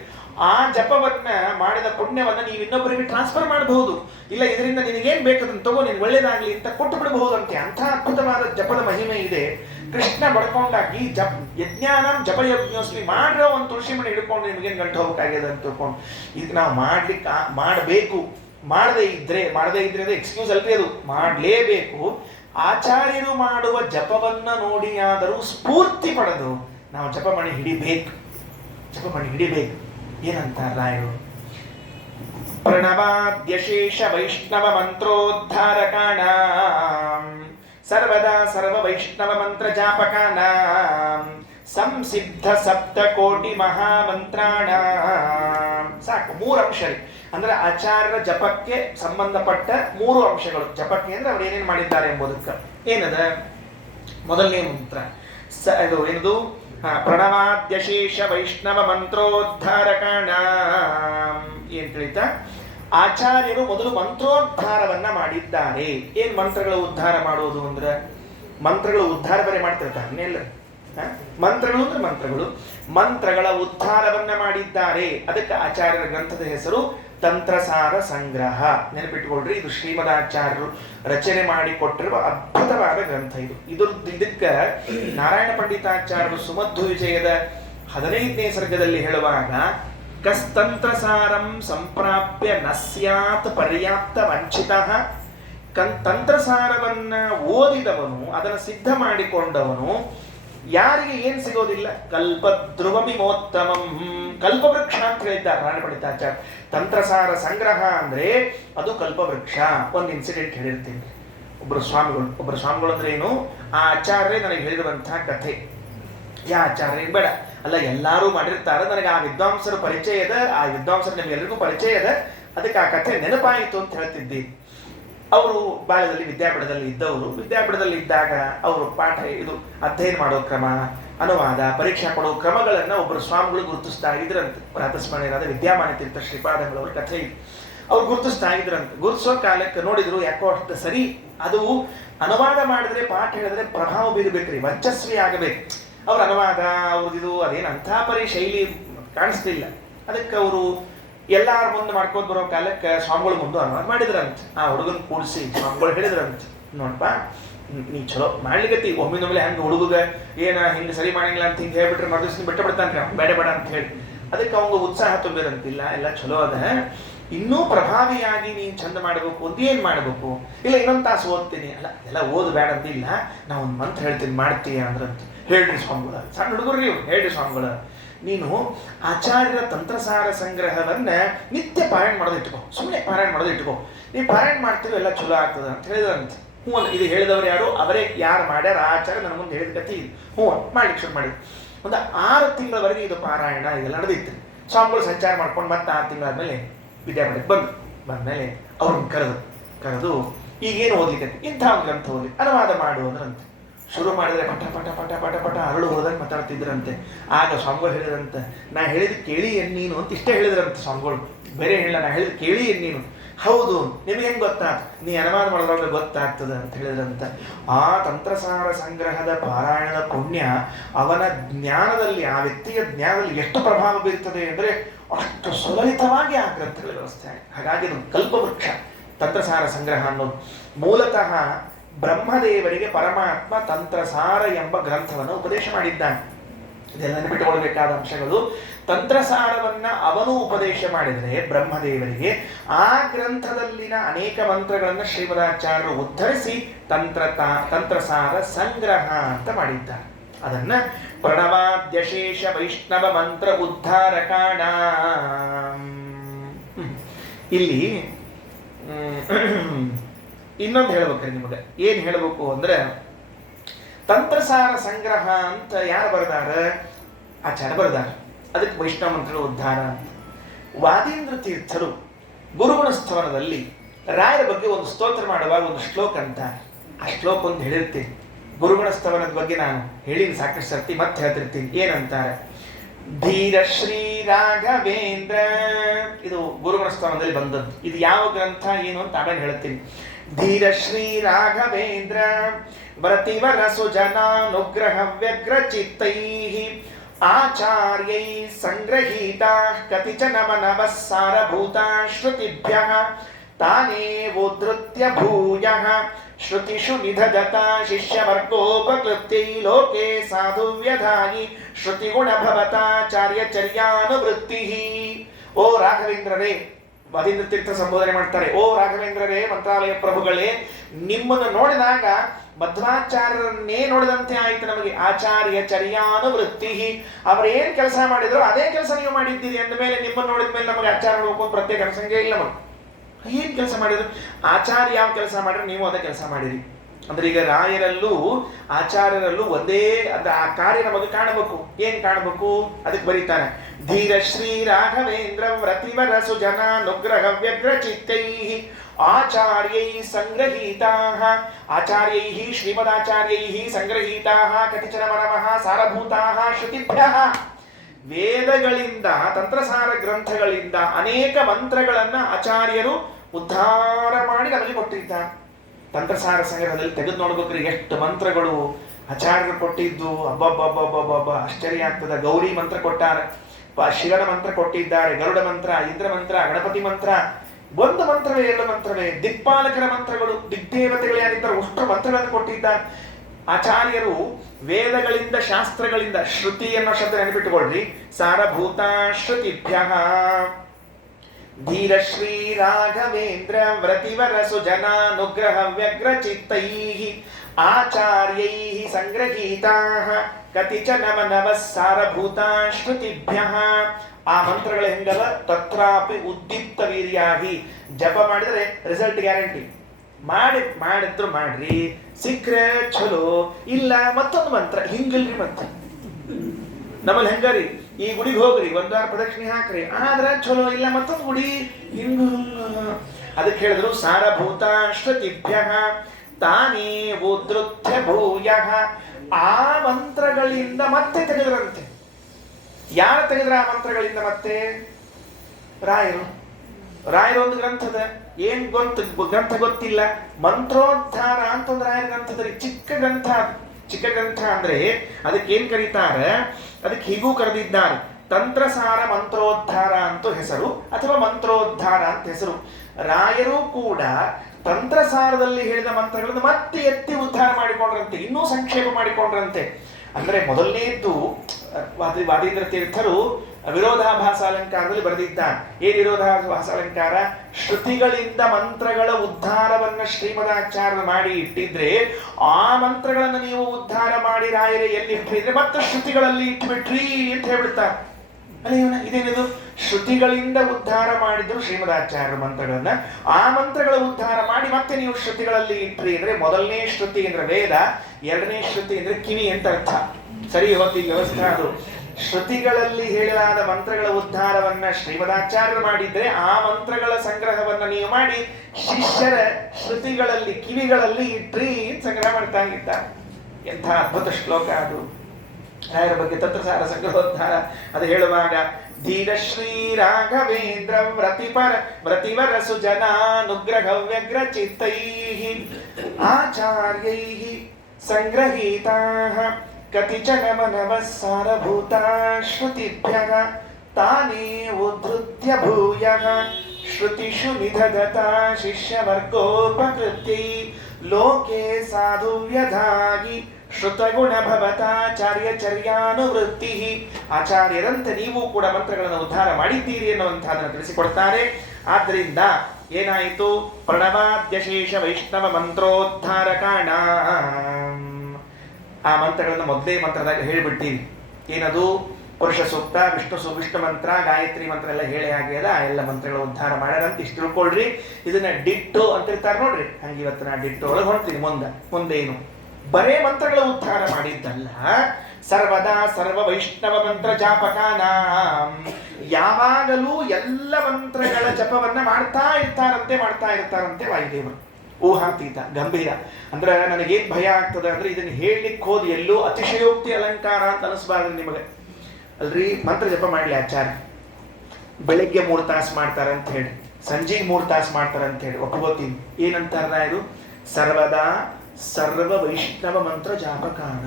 ಆ ಜಪವನ್ನ ಮಾಡಿದ ಪುಣ್ಯವನ್ನ ನೀವು ಇನ್ನೊಬ್ಬರಿಗೆ ಟ್ರಾನ್ಸ್ಫರ್ ಮಾಡಬಹುದು. ಇಲ್ಲ ಇದರಿಂದ ನಿನಗೇನ್ ಬೇಕದನ್ನು ತಗೋ, ನೀನು ಒಳ್ಳೇದಾಗ್ಲಿ ಅಂತ ಕೊಟ್ಟು ಬಿಡಬಹುದಂತೆ. ಅಂಥ ಅದ್ಭುತವಾದ ಜಪದ ಮಹಿಮೆ ಇದೆ. ಕೃಷ್ಣ ಬಡ್ಕೊಂಡಾಗಿ ಯಜ್ಞಾನಂ ಜಪಯಜ್ಞೋಸ್ಮಿ ಮಾಡ್ರ ಒಂದು ತುಳಸಿ ಮಣಿ ಹಿಡ್ಕೊಂಡು ನಿಮಗೇನು ಗಂಟು ಹೋಗ್ಬೇಕಾಗ್ಯದ ಅಂತ ತಿಳ್ಕೊಂಡು, ಇದಕ್ಕೆ ನಾವು ಮಾಡಬೇಕು. ಮಾಡದೇ ಇದ್ರೆ ಅದು ಎಕ್ಸ್ಕ್ಯೂಸ್ ಅಲ್ರಿ, ಅದು ಮಾಡಲೇಬೇಕು. ಆಚಾರ್ಯರು ಮಾಡುವ ಜಪವನ್ನ ನೋಡಿಯಾದರೂ ಸ್ಫೂರ್ತಿ ಪಡೆದು ನಾವು ಜಪ ಮಾಡಿ ಹಿಡಿಬೇಕು. ಏನಂತ ರಾಯರು? ಪ್ರಣವಾದ್ಯಶೇಷ ವೈಷ್ಣವ ಮಂತ್ರೋದ್ಧಾರಕಾಣ ಸರ್ವದಾ ಸರ್ವ ವೈಷ್ಣವ ಮಂತ್ರ ಜಾಪಕಾನ ಸಂಸಿದ್ಧ ಸಪ್ತ ಕೋಟಿ ಮಹಾಮಂತ್ರಾಣ. ಸಾಕು, 3 ಅಂಶ ರೀ. ಅಂದ್ರೆ ಆಚಾರ್ಯರ ಜಪಕ್ಕೆ ಸಂಬಂಧಪಟ್ಟ 3 ಅಂಶಗಳು. ಜಪಕ್ಕೆ ಅಂದ್ರೆ ಅವ್ರು ಏನೇನು ಮಾಡಿದ್ದಾರೆ ಎಂಬುದಕ್ಕೆ ಏನದ? ಮೊದಲನೇ ಮಂತ್ರ ಇದು ಏನದು? ಪ್ರಣವಾದ್ಯಶೇಷ ವೈಷ್ಣವ ಮಂತ್ರೋದ್ಧಾರಕಾಣ. ಏನ್ ತಿಳಿತಾ? ಆಚಾರ್ಯರು ಮೊದಲು ಮಂತ್ರೋದ್ಧಾರವನ್ನ ಮಾಡಿದ್ದಾರೆ. ಏನ್ ಮಂತ್ರಗಳ ಉದ್ಧಾರ ಮಾಡುವುದು ಅಂದ್ರೆ, ಮಂತ್ರಗಳ ಉದ್ಧಾರ ಬರೀ ಮಾಡ್ತಿರ್ತಾರೆ ಇನ್ನೆಲ್ಲ. ಮಂತ್ರಗಳು ಅಂದ್ರೆ ಮಂತ್ರಗಳ ಉದ್ಧಾರವನ್ನ ಮಾಡಿದ್ದಾರೆ. ಅದಕ್ಕೆ ಆಚಾರ್ಯರ ಗ್ರಂಥದ ಹೆಸರು ತಂತ್ರಸಾರ ಸಂಗ್ರಹ. ನೆನಪಿಟ್ಕೊಳ್ರಿ, ಇದು ಶ್ರೀಮದಾಚಾರ್ಯರು ರಚನೆ ಮಾಡಿ ಕೊಟ್ಟಿರುವ ಅದ್ಭುತವಾದ ಗ್ರಂಥ ಇದು. ಇದಕ್ಕೆ ನಾರಾಯಣ ಪಂಡಿತಾಚಾರ್ಯರು ಸುಮಧ್ವ ವಿಜಯದ 15ನೇ ಸರ್ಗದಲ್ಲಿ ಹೇಳುವಾಗ, ಕಸ್ತಂತ್ರಸಾರಂ ಸಂಪ್ರಾಪ್ಯ ನ ಸ್ಯಾತ್ ಪರ್ಯಾಪ್ತ ವಂಚಿತಃ. ತಂತ್ರಸಾರವನ್ನ ಓದಿದವನು, ಅದನ್ನು ಸಿದ್ಧ ಮಾಡಿಕೊಂಡವನು, ಯಾರಿಗೆ ಏನ್ ಸಿಗೋದಿಲ್ಲ? ಕಲ್ಪಧ್ರುವಮಿಮೋತ್ತಮಂ, ಕಲ್ಪವೃಕ್ಷ ಅಂತ ಹೇಳಿದ್ದಾರೆ ನಾರಾಯಣ ಪಂಡಿತಾಚಾರ್ಯ. ತಂತ್ರಸಾರ ಸಂಗ್ರಹ ಅಂದ್ರೆ ಅದು ಕಲ್ಪವೃಕ್ಷ. ಒಂದು ಇನ್ಸಿಡೆಂಟ್ ಹೇಳಿರ್ತೀನಿ. ಒಬ್ಬರು ಸ್ವಾಮಿಗಳು ಅಂದ್ರೆ ಏನು? ಆ ಆಚಾರ್ಯ ನನಗೆ ಹೇಳಿರುವಂತಹ ಕಥೆ. ಯಾ ಆಚಾರ್ಯ ಬೇಡ ಅಲ್ಲ, ಎಲ್ಲರೂ ಮಾಡಿರ್ತಾರೆ. ನನಗೆ ಆ ವಿದ್ವಾಂಸರ ಪರಿಚಯ ಇದೆ, ಆ ವಿದ್ವಾಂಸರು ನಿಮ್ಗೆಲ್ಲರಿಗೂ ಪರಿಚಯ ಇದೆ, ಅದಕ್ಕೆ ಆ ಕಥೆ ನೆನಪಾಯಿತು ಅಂತ ಹೇಳ್ತಿದ್ದಿ. ಅವರು ಬಾಲ್ಯದಲ್ಲಿ ವಿದ್ಯಾಪೀಠದಲ್ಲಿ ಇದ್ದವರು. ವಿದ್ಯಾಪೀಠದಲ್ಲಿ ಇದ್ದಾಗ ಅವರು ಅಧ್ಯಯನ ಮಾಡೋ ಕ್ರಮ, ಅನುವಾದ, ಪರೀಕ್ಷಾ ಕೊಡೋ ಕ್ರಮಗಳನ್ನ ಒಬ್ಬರು ಸ್ವಾಮಿಗಳು ಗುರುತಿಸ್ತಾ ಇದ್ರಂತೆ. ಪ್ರಾತಸ್ಮರಣೀಯರಾದ ವಿದ್ಯಾಮಾನ್ಯ ತೀರ್ಥ ಶ್ರೀಪಾದಂಗಳವ್ರ ಕಥೆ ಇದು. ಅವ್ರು ಗುರುತಿಸ್ತಾ ಇದ್ರಂತೆ. ಗುರುತಿಸೋ ಕಾಲಕ್ಕೆ ನೋಡಿದ್ರು ಯಾಕೋ ಅಷ್ಟು ಸರಿ, ಅದು ಅನುವಾದ ಮಾಡಿದ್ರೆ, ಪಾಠ ಹೇಳಿದ್ರೆ ಪ್ರಭಾವ ಬೀರಬೇಕ್ರಿ, ವರ್ಚಸ್ವಿ ಆಗಬೇಕು. ಅವ್ರ ಅನುವಾದ ಅವ್ರದ್ದು ಅದೇನು ಅಂಥ ಪರಿ ಶೈಲಿ ಕಾಣಿಸ್ತಿಲ್ಲ. ಅದಕ್ಕೆ ಅವರು ಎಲ್ಲಾರ ಮುಂದೆ ಮಾಡ್ಕೊಂಡು ಬರೋ ಕಾಲಕ್ಕೆ ಸ್ವಾಮಿಗಳು ಮುಂದೆ ಅನುವಾದ ಮಾಡಿದ್ರಂತ. ಆ ಹುಡುಗನ ಕೂಡಿಸಿ ಸ್ವಾಮಿಗಳು ಹೇಳಿದ್ರಂತ, ನೋಡಪ್ಪ ನೀ ಚಲೋ ಮಾಡ್ಲಿಕ್ಕತ್ತಿ, ಒಮ್ಮಿನೊಮ್ಮೆ ಹಂಗೆ ಹುಡುಗ ಏನ ಹಿಂಗೆ ಸರಿ ಮಾಡಿಲ್ಲ ಅಂತ ಹಿಂಗೆ ಹೇಳ್ಬಿಟ್ರೆ ಮರುದಿವ್ಸ ಬಿಟ್ಟ ಬಿಡ್ತಾನೆ ಬೇಡ ಅಂತ ಹೇಳಿ. ಅದಕ್ಕೆ ಅವಂಗ ಉತ್ಸಾಹ ತುಂಬಿರಂತಿಲ್ಲ, ಎಲ್ಲ ಚಲೋ ಅದ, ಇನ್ನೂ ಪ್ರಭಾವಿಯಾಗಿ ನೀನು ಚಂದ ಮಾಡಬೇಕು ಅಂತ ಏನ್ ಮಾಡಬೇಕು? ಇಲ್ಲ ಇನ್ನೊಂದು ತಾಸು ಓದ್ತೀನಿ. ಅಲ್ಲ ಎಲ್ಲ ಓದು ಬೇಡ ಅಂತಿಲ್ಲ, ನಾ ಒಂದು ಮಂತ್ರ ಹೇಳ್ತೀನಿ ಮಾಡ್ತೀಯ ಅಂದ್ರಂತ. ಹೇಳ್ರಿ ಸ್ವಾಮಿಗಳ, ಸಣ್ಣ ಹುಡುಗರು ನೀವು ಹೇಳ್ರಿ ಸ್ವಾಮಿಗಳ. ನೀನು ಆಚಾರ್ಯರ ತಂತ್ರಸಾರ ಸಂಗ್ರಹವನ್ನ ನಿತ್ಯ ಪಾರಾಯಣ ಮಾಡೋದು ಇಟ್ಕೋ, ಸುಮ್ಮನೆ ಪಾರಾಯಣ ಮಾಡೋದು ಇಟ್ಕೋ, ನೀವು ಪಾರಾಯಣ ಮಾಡ್ತೀವಿ ಎಲ್ಲ ಚಲೋ ಆಗ್ತದೆ ಅಂತ ಹೇಳಿದ್ರಂತೆ. ಹ್ಞೂ, ಇದು ಹೇಳಿದವರು ಯಾರು? ಅವರೇ ಯಾರು ಮಾಡ್ಯಾರ ಆಚಾರ್ಯ ನನ್ನ ಮುಂದೆ ಹೇಳಿದ ಕಥೆ ಇದು. ಹ್ಞೂ ಮಾಡ್ಲಿಕ್ಕೆ ಶುರು ಮಾಡಿದ್ರು. ಒಂದು 6 ತಿಂಗಳವರೆಗೆ ಇದು ಪಾರಾಯಣ ಇದೆಲ್ಲ ನಡೆದಿತ್ತು. ಸ್ವಾಮಿಗಳು ಸಂಚಾರ ಮಾಡ್ಕೊಂಡು ಮತ್ತೆ 6 ತಿಂಗಳಾದ್ಮೇಲೆ ವಿದ್ಯಾಪೀಠಕ್ಕೆ ಬಂದ್ಮೇಲೆ ಅವ್ರನ್ನ ಕರೆದು ಈಗೇನು ಓದ್ಲಿಕ್ಕೆ ಇಂಥ ಒಂದು ಗ್ರಂಥ ಓದಿ ಅನುವಾದ ಮಾಡು ಅಂದ್ರಂತೆ. ಶುರು ಮಾಡಿದ್ರೆ ಪಟ ಪಟ ಪಟ ಪಟ ಪಟ ಅರಳು ಹೋದಂಗೆ ಮಾತಾಡ್ತಿದ್ರಂತೆ. ಆಗ ಸ್ವಾಮಿಗಳು ಹೇಳಿದ್ರಂತೆ, ನಾ ಹೇಳಿದ್ ಕೇಳಿ ನೀನು ಅಂತ ಇಷ್ಟೇ ಹೇಳಿದ್ರಂತೆ ಸ್ವಾಮಿಗಳು, ಬೇರೆ ಹೇಳಿಲ್ಲ, ನಾ ಹೇಳಿದ್ ಕೇಳಿ ನೀನು. ಹೌದು, ನಿಮ್ಗೆ ಹೆಂಗೆ ಗೊತ್ತಾಗ್ತದೆ? ನೀ ಅನುವಾದ ಮಾಡೋದ್ರಲ್ಲಿ ಗೊತ್ತಾಗ್ತದೆ ಅಂತ ಹೇಳಿದ್ರಂತ. ಆ ತಂತ್ರಸಾರ ಸಂಗ್ರಹದ ಪಾರಾಯಣದ ಪುಣ್ಯ ಅವನ ಜ್ಞಾನದಲ್ಲಿ, ಆ ವ್ಯಕ್ತಿಯ ಜ್ಞಾನದಲ್ಲಿ ಎಷ್ಟು ಪ್ರಭಾವ ಬೀರ್ತದೆ ಅಂದರೆ ಅಷ್ಟು ಸುಲಲಿತವಾಗಿ ಆ ಗ್ರಂಥಗಳ ವ್ಯವಸ್ಥೆ. ಹಾಗಾಗಿ ಅದು ಕಲ್ಪವೃಕ್ಷ ತಂತ್ರಸಾರ ಸಂಗ್ರಹ ಅನ್ನೋದು. ಮೂಲತಃ ಬ್ರಹ್ಮದೇವರಿಗೆ ಪರಮಾತ್ಮ ತಂತ್ರಸಾರ ಎಂಬ ಗ್ರಂಥವನ್ನು ಉಪದೇಶ ಮಾಡಿದ್ದಾನೆ. ಇದೆಲ್ಲ ನೆನಪಿಟ್ಟುಕೊಳ್ಬೇಕಾದ ಅಂಶಗಳು. ತಂತ್ರಸಾರವನ್ನ ಅವನು ಉಪದೇಶ ಮಾಡಿದರೆ ಬ್ರಹ್ಮದೇವರಿಗೆ, ಆ ಗ್ರಂಥದಲ್ಲಿನ ಅನೇಕ ಮಂತ್ರಗಳನ್ನು ಶ್ರೀಮದಾಚಾರ್ಯರು ಉದ್ಧರಿಸಿ ತಂತ್ರಸಾರ ಸಂಗ್ರಹ ಅಂತ ಮಾಡಿದ್ದಾರೆ. ಅದನ್ನ ಪ್ರಣವಾದ್ಯಶೇಷ ವೈಷ್ಣವ ಮಂತ್ರ ಉದ್ಧಾರಕಾಣ. ಇಲ್ಲಿ ಇನ್ನೊಂದು ಹೇಳ್ಬೇಕ್ರಿ ನಿಮಗೆ. ಏನು ಹೇಳಬೇಕು ಅಂದ್ರೆ, ತಂತ್ರಸಾರ ಸಂಗ್ರಹ ಅಂತ ಯಾರು ಬರೆದಾರ? ಆಚಾರ್ಯ ಬರೆದಾರ. ಅದಕ್ಕೆ ವೈಷ್ಣವ ಮಂತ್ರಗಳ ಉದ್ಧಾರ ಅಂತ. ವಾದೀಂದ್ರ ತೀರ್ಥರು ಗುರುಗುಣ ಸ್ತವನದಲ್ಲಿ ರಾಯರ ಬಗ್ಗೆ ಒಂದು ಸ್ತೋತ್ರ ಮಾಡುವಾಗ ಒಂದು ಶ್ಲೋಕ ಅಂತ, ಆ ಶ್ಲೋಕ ಒಂದು ಹೇಳಿರ್ತೀನಿ. ಗುರುಗುಣ ಸ್ತವನದ ಬಗ್ಗೆ ನಾನು ಹೇಳಿನ ಸಾಕಷ್ಟು ಸರ್ತಿ ಮತ್ತೆ ಹೇಳ್ತಿರ್ತೀನಿ. ಏನಂತಾರೆ? ಧೀರ ಶ್ರೀ ರಾಘವೇಂದ್ರ, ಇದು ಗುರುಗುಣ ಸ್ತವನದಲ್ಲಿ ಬಂದದ್ದು. ಇದು ಯಾವ ಗ್ರಂಥ ಏನು ಅಂತ ಆಮೇಲೆ ಹೇಳ್ತೀನಿ. ಧೀರ ಶ್ರೀ ರಾಘವೇಂದ್ರ ವ್ರತಿವರ ಸುಜನಾನುಗ್ರಹ ವ್ಯಗ್ರ ಚಿತ್ತೈಃ ಆಚಾರ್ಯೈ ಸಂಗ್ರಹೀತಾ ಕತಿಚನ ಮನವಃ ಸಾರಭೂತಾ ಶ್ರುತಿಭ್ಯಃ ತಾನೇವೋದ್ಧೃತ್ಯ ಭೂಯಃ ಶ್ರುತಿಷು ನಿಧದತಾ ಶಿಷ್ಯವರ್ಗೋಪಕೃತ್ಯೈ ಲೋಕೆ ಸಾಧುವ್ಯಧಾಯಿ ಶ್ರುತಿಗುಣ ಭವತಾಚಾರ್ಯಚರ್ಯಾನುವೃತ್ತಿಃ. ಓ ರಾಘವೇಂದ್ರರೇ, ವಾದೀಂದ್ರ ತೀರ್ಥ ಸಂಬೋಧನೆ ಮಾಡ್ತಾರೆ. ಓ ರಾಘವೇಂದ್ರರೇ, ಮಂತ್ರಾಲಯ ಪ್ರಭುಗಳೇ, ನಿಮ್ಮನ್ನು ನೋಡಿದಾಗ ಮಧ್ವಾಚಾರ್ಯರನ್ನೇ ನೋಡಿದಂತೆ ಆಯಿತು ನಮಗೆ. ಆಚಾರ್ಯ ಚರ್ಯಾನುವೃತ್ತಿ, ಅವರೇನ್ ಕೆಲಸ ಮಾಡಿದ್ರು ಅದೇ ಕೆಲಸ ನೀವು ಮಾಡಿದ್ದೀರಿ ಅಂದ ಮೇಲೆ ನಿಮ್ಮನ್ನು ನೋಡಿದ ಮೇಲೆ ನಮಗೆ ಆಚಾರ್ಯ ನೋಡ್ಕೊಂಡು ಪ್ರತ್ಯೇಕ ಅನ್ಸಂಗೆ ಇಲ್ಲ. ನಮಗೆ ಏನ್ ಕೆಲಸ ಮಾಡಿದ್ರು? ಆಚಾರ್ಯ ಯಾವ ಕೆಲಸ ಮಾಡಿದ್ರೆ ನೀವು ಅದೇ ಕೆಲಸ ಮಾಡಿರಿ. ಅಂದ್ರೆ ಈಗ ರಾಯರಲ್ಲೂ ಆಚಾರ್ಯರಲ್ಲೂ ಒಂದೇ ಆ ಕಾರ್ಯ ನಮಗೆ ಕಾಣಬೇಕು. ಏನ್ ಕಾಣಬೇಕು? ಅದಕ್ಕೆ ಬರೀತಾನೆ, ಧೀರ ಶ್ರೀ ರಾಘವೇಂದ್ರ ವ್ರತಿವರ ಸುಜನಾನುಗ್ರಹ ವ್ಯಗ್ರ ಚಿತ್ತೈಃ ಆಚಾರ್ಯೈ ಸಂಗ್ರಹೀತಾಃ ಆಚಾರ್ಯೈಃ ಶ್ರೀಮದಾಚಾರ್ಯೈಃ ಸಂಗ್ರಹೀತಾಃ ಕತಿಚನ ಮನವಃ ಸಾರಭೂತಾಃ ಶ್ರುತಿಭ್ಯಃ. ವೇದಗಳಿಂದ, ತಂತ್ರಸಾರ ಗ್ರಂಥಗಳಿಂದ ಅನೇಕ ಮಂತ್ರಗಳನ್ನ ಆಚಾರ್ಯರು ಉದ್ಧಾರ ಮಾಡಿ ನಮಗೆ ಕೊಟ್ಟಿದ್ದಾರೆ. ತಂತ್ರಸಾರ ಸಂಗ್ರಹದಲ್ಲಿ ತೆಗೆದು ನೋಡ್ಬೇಕ್ರಿ ಎಷ್ಟು ಮಂತ್ರಗಳು ಆಚಾರ್ಯರು ಕೊಟ್ಟಿದ್ದು. ಅಬ್ಬಬ್ಬಬ್ಬಬ್ಬಬ್ಬ ಆಶ್ಚರ್ಯ ಆಗ್ತದ. ಗೌರಿ ಮಂತ್ರ ಕೊಟ್ಟಾರೆ, ಶಿವನ ಮಂತ್ರ ಕೊಟ್ಟಿದ್ದಾರೆ, ಗರುಡ ಮಂತ್ರ, ಇಂದ್ರ ಮಂತ್ರ, ಗಣಪತಿ ಮಂತ್ರ. ಒಂದು ಮಂತ್ರವೇ, ಎರಡು ಮಂತ್ರವೇ, ದಿಕ್ಪಾಲಕರ ಮಂತ್ರಗಳು, ದಿಗ್ದೇವತೆಗಳು ಯಾರಿದ್ದಾರೆ ಅಷ್ಟು ಮಂತ್ರಗಳನ್ನು ಕೊಟ್ಟಿದ್ದಾರೆ ಆಚಾರ್ಯರು. ವೇದಗಳಿಂದ, ಶಾಸ್ತ್ರಗಳಿಂದ, ಶ್ರುತಿ ಅನ್ನೋ ಶಬ್ದ ನೆನಪಿಟ್ಟುಕೊಳ್ಳ್ರಿ. ಸಾರಭೂತ ಶ್ರುತಿಭ್ಯಃ ಧೀರ ಶ್ರೀ ರಾಘವೇಂದ್ರ ವ್ರತಿವರ ಸುಜನಾನುಗ್ರಹ ವ್ಯಗ್ರ ಚಿತ್ತೈಃ ಆಚಾರ್ಯೈಃ ಸಂಗ್ರಹೀತಾಃ ಕತಿಚನ ಮನವಃ ಸಾರಭೂತ ಶ್ರುತಿಭ್ಯಃ. ಆ ಮಂತ್ರಗಳ ಹೆಂಗಲ್ಲ? ತತ್ರಾಪಿ ಉದ್ದೀಪ್ತ ವೀರ್ಯಾಹಿ. ಜಪ ಮಾಡಿದರೆ ರಿಸಲ್ಟ್ ಗ್ಯಾರಂಟಿ. ಮಾಡಿದ್ರು ಮಾಡ್ರಿ, ಸಿಕ್ಕ್ರೆ ಚಲೋ, ಇಲ್ಲ ಮತ್ತೊಂದು ಮಂತ್ರ ಹಿಂಗಿಲ್ರಿ. ಮಂತ್ರ ನಮ್ಮಲ್ಲಿ ಹೆಂಗರಿ, ಈ ಗುಡಿಗೆ ಹೋಗ್ರಿ, ಒಂದ್ವಾರ ಪ್ರದಕ್ಷಿಣೆ ಹಾಕ್ರಿ, ಆದ್ರೆ ಚಲೋ, ಇಲ್ಲ ಮತ್ತೊಂದು ಗುಡಿ ಹಿಂಗ. ಅದಕ್ಕೆ ಹೇಳಿದ್ರು ಸಾರಭೂತ ಶ್ರುತಿಭ್ಯಃ ತಾನೇ ಉದ್ಧೃತ್ಯ ಭೂಯಃ. ಆ ಮಂತ್ರಗಳಿಂದ ಮತ್ತೆ ತೆಗೆದ್ರಂತೆ. ಯಾರು ತೆಗೆದ್ರ ಆ ಮಂತ್ರಗಳಿಂದ? ಮತ್ತೆ ರಾಯರು ಒಂದು ಗ್ರಂಥದ, ಏನ್ ಗ್ರಂಥ ಗೊತ್ತಿಲ್ಲ, ಮಂತ್ರೋದ್ಧಾರ ಅಂತ ಒಂದು ರಾಯರ ಗ್ರಂಥದ್ರಿ. ಚಿಕ್ಕ ಗ್ರಂಥ ಅಂದ್ರೆ ಅದಕ್ಕೆ ಏನ್ ಕರೀತಾರೆ? ಅದಕ್ಕೆ ಹೀಗೂ ಕರೆದಿದ್ದಾರೆ, ತಂತ್ರಸಾರ ಮಂತ್ರೋದ್ಧಾರ ಅಂತ ಹೆಸರು, ಅಥವಾ ಮಂತ್ರೋದ್ಧಾರ ಅಂತ ಹೆಸರು. ರಾಯರು ಕೂಡ ತಂತ್ರಸಾರದಲ್ಲಿ ಹೇಳಿದ ಮಂತ್ರಗಳನ್ನು ಮತ್ತೆ ಎತ್ತಿ ಉದ್ಧಾರ ಮಾಡಿಕೊಂಡ್ರಂತೆ, ಇನ್ನೂ ಸಂಕ್ಷೇಪ ಮಾಡಿಕೊಂಡ್ರಂತೆ. ಅಂದ್ರೆ ಮೊದಲನೇದ್ದು ವಾದೀಂದ್ರ ತೀರ್ಥರು ವಿರೋಧಾಭಾಸ ಅಲಂಕಾರದಲ್ಲಿ ಬರೆದಿದ್ದಾರೆ. ಏನ್ ವಿರೋಧಾಭಾಸ ಅಲಂಕಾರ? ಶ್ರುತಿಗಳಿಂದ ಮಂತ್ರಗಳ ಉದ್ಧಾರವನ್ನ ಶ್ರೀಮದಾಚಾರ್ಯರು ಮಾಡಿ ಇಟ್ಟಿದ್ರೆ, ಆ ಮಂತ್ರಗಳನ್ನು ನೀವು ಉದ್ಧಾರ ಮಾಡಿ ಮಾಡಿ ರಾಯರೇ ಎಲ್ಲಿ ಇಟ್ರಿ ಅಂದ್ರೆ ಮತ್ತೆ ಶ್ರುತಿಗಳಲ್ಲಿ ಇಟ್ಬಿಟ್ರಿ ಅಂತ ಹೇಳ್ಬಿಡ್ತಾರೆ. ಇದೇನಿದು? ಶ್ರುತಿಗಳಿಂದ ಉದ್ಧಾರ ಮಾಡಿದ್ರು ಶ್ರೀಮದಾಚಾರ್ಯರ ಮಂತ್ರಗಳನ್ನ, ಆ ಮಂತ್ರಗಳ ಉದ್ಧಾರ ಮಾಡಿ ಮತ್ತೆ ನೀವು ಶ್ರುತಿಗಳಲ್ಲಿ ಇಟ್ರಿ ಅಂದ್ರೆ ಮೊದಲನೇ ಶ್ರುತಿ ಅಂದ್ರೆ ವೇದ, ಎರಡನೇ ಶ್ರುತಿ ಅಂದ್ರೆ ಕಿವಿ ಅಂತ ಅರ್ಥ. ಸರಿ, ಇವತ್ತಿನ ವ್ಯವಸ್ಥೆ ಅದು. ಶ್ರುತಿಗಳಲ್ಲಿ ಹೇಳಲಾದ ಮಂತ್ರಗಳ ಉದ್ಧಾರವನ್ನ ಶ್ರೀಮದಾಚಾರ್ಯರು ಮಾಡಿದ್ರೆ ಆ ಮಂತ್ರಗಳ ಸಂಗ್ರಹವನ್ನ ನೀವು ಮಾಡಿ ಶಿಷ್ಯರ ಶ್ರುತಿಗಳಲ್ಲಿ ಕಿವಿಗಳಲ್ಲಿ ಇಟ್ರಿ ಸಂಗ್ರಹ ಮಾಡ್ತಾ ಇದ್ದಾರೆ. ಎಂಥ ಅದ್ಭುತ ಶ್ಲೋಕ ಅದು. ರಾಯರ ಬಗ್ಗೆ ತತ್ವಸಾರ ಸಂಗ್ರಹೋದ್ಧಾರ ಅದು ಹೇಳುವಾಗ ಧೀರ ಶ್ರೀ ರಾಘವೇಂದ್ರ ವ್ರತಿವರ ಸುಜನಾನುಗ್ರಹ ವ್ಯಗ್ರ ಚಿತ್ತೈ ಆಚಾರ್ಯೈ ಸಂಗ್ರಹೀತಾ ಕತಿಚನ ಮನವಸಾರಭೂತ ಶ್ರುತಿಭ್ಯಃ ತಾನೇ ಉದ್ಧೃತ್ಯ ಭೂಯಃ ಶ್ರುತಿಷು ನಿಧದತ ಶಿಷ್ಯವರ್ಗೋಪಕೃತ್ಯೈ ಲೋಕೆ ಸಾಧು ವ್ಯಧಾಗಿ ಶ್ರುತಗುಣ ಭವತಾಚಾರ್ಯ ಚರ್ಯಾನುವೃತ್ತಿ. ಆಚಾರ್ಯರಂತೆ ನೀವು ಕೂಡ ಮಂತ್ರಗಳನ್ನು ಉದ್ಧಾರ ಮಾಡಿದ್ದೀರಿ ಎನ್ನುವಂತಹದನ್ನು ತಿಳಿಸಿಕೊಡ್ತಾರೆ. ಆದ್ದರಿಂದ ಏನಾಯಿತು? ಪ್ರಣವಾದ್ಯಶೇಷ ವೈಷ್ಣವ ಮಂತ್ರೋದ್ಧಾರ ಕಾಣ. ಆ ಮಂತ್ರಗಳನ್ನು ಮೊದಲೇ ಮಂತ್ರದಾಗ ಹೇಳಿಬಿಡ್ತೀವಿ. ಏನದು? ಪುರುಷ ಸೂಕ್ತ, ವಿಷ್ಣು ಮಂತ್ರ, ಗಾಯತ್ರಿ ಮಂತ್ರ ಎಲ್ಲ ಹೇಳಿ ಆಗ್ಯದ. ಆ ಎಲ್ಲ ಮಂತ್ರಗಳು ಉದ್ಧಾರ ಮಾಡ್ಯಾರಂತ ಇಷ್ಟು ತಿಳ್ಕೊಳ್ರಿ. ಇದನ್ನ ಡಿಟ್ಟೋ ಅಂತಿರ್ತಾರೆ ನೋಡ್ರಿ, ಹಂಗೆ ಇವತ್ತು ನಾ ಡಿಟ್ಟೋ ಒಳಗೆ ಹೊಂಡ್ತೀನಿ. ಮುಂದೇನು ಬರೇ ಮಂತ್ರಗಳ ಉದ್ಧಾರ ಮಾಡಿದ್ದಲ್ಲ, ಸರ್ವದಾ ಸರ್ವ ವೈಷ್ಣವ ಮಂತ್ರ ಜಾಪಕಾನ, ಯಾವಾಗಲೂ ಎಲ್ಲ ಮಂತ್ರಗಳ ಜಪವನ್ನ ಮಾಡ್ತಾ ಇರ್ತಾರಂತೆ ವಾಯುದೇವರು. ಊಹಾತೀತ, ಗಂಭೀರ. ಅಂದ್ರೆ ನನಗೇನ್ ಭಯ ಆಗ್ತದೆ ಅಂದ್ರೆ ಇದನ್ನ ಹೇಳಲಿಕ್ಕೆ ಹೋದ್ ಎಲ್ಲೋ ಅತಿಶಯೋಕ್ತಿ ಅಲಂಕಾರ ಅಂತ ಅನಿಸ್ಬಾರ್ದು ನಿಮಗೆ. ಅಲ್ರಿ, ಮಂತ್ರ ಜಪ ಮಾಡ್ಲಿ ಆಚಾರ್ಯ, ಬೆಳಿಗ್ಗೆ 3 ತಾಸು ಮಾಡ್ತಾರ ಅಂತ ಹೇಳಿ, ಸಂಜೆಗೆ 3 ತಾಸು ಮಾಡ್ತಾರ ಅಂತ ಹೇಳಿ ಒಪ್ಕೋತೀನಿ. ಏನಂತಾರ ಇದು? ಸರ್ವದಾ ಸರ್ವ ವೈಷ್ಣವ ಮಂತ್ರ ಜಾಪಕಾನ,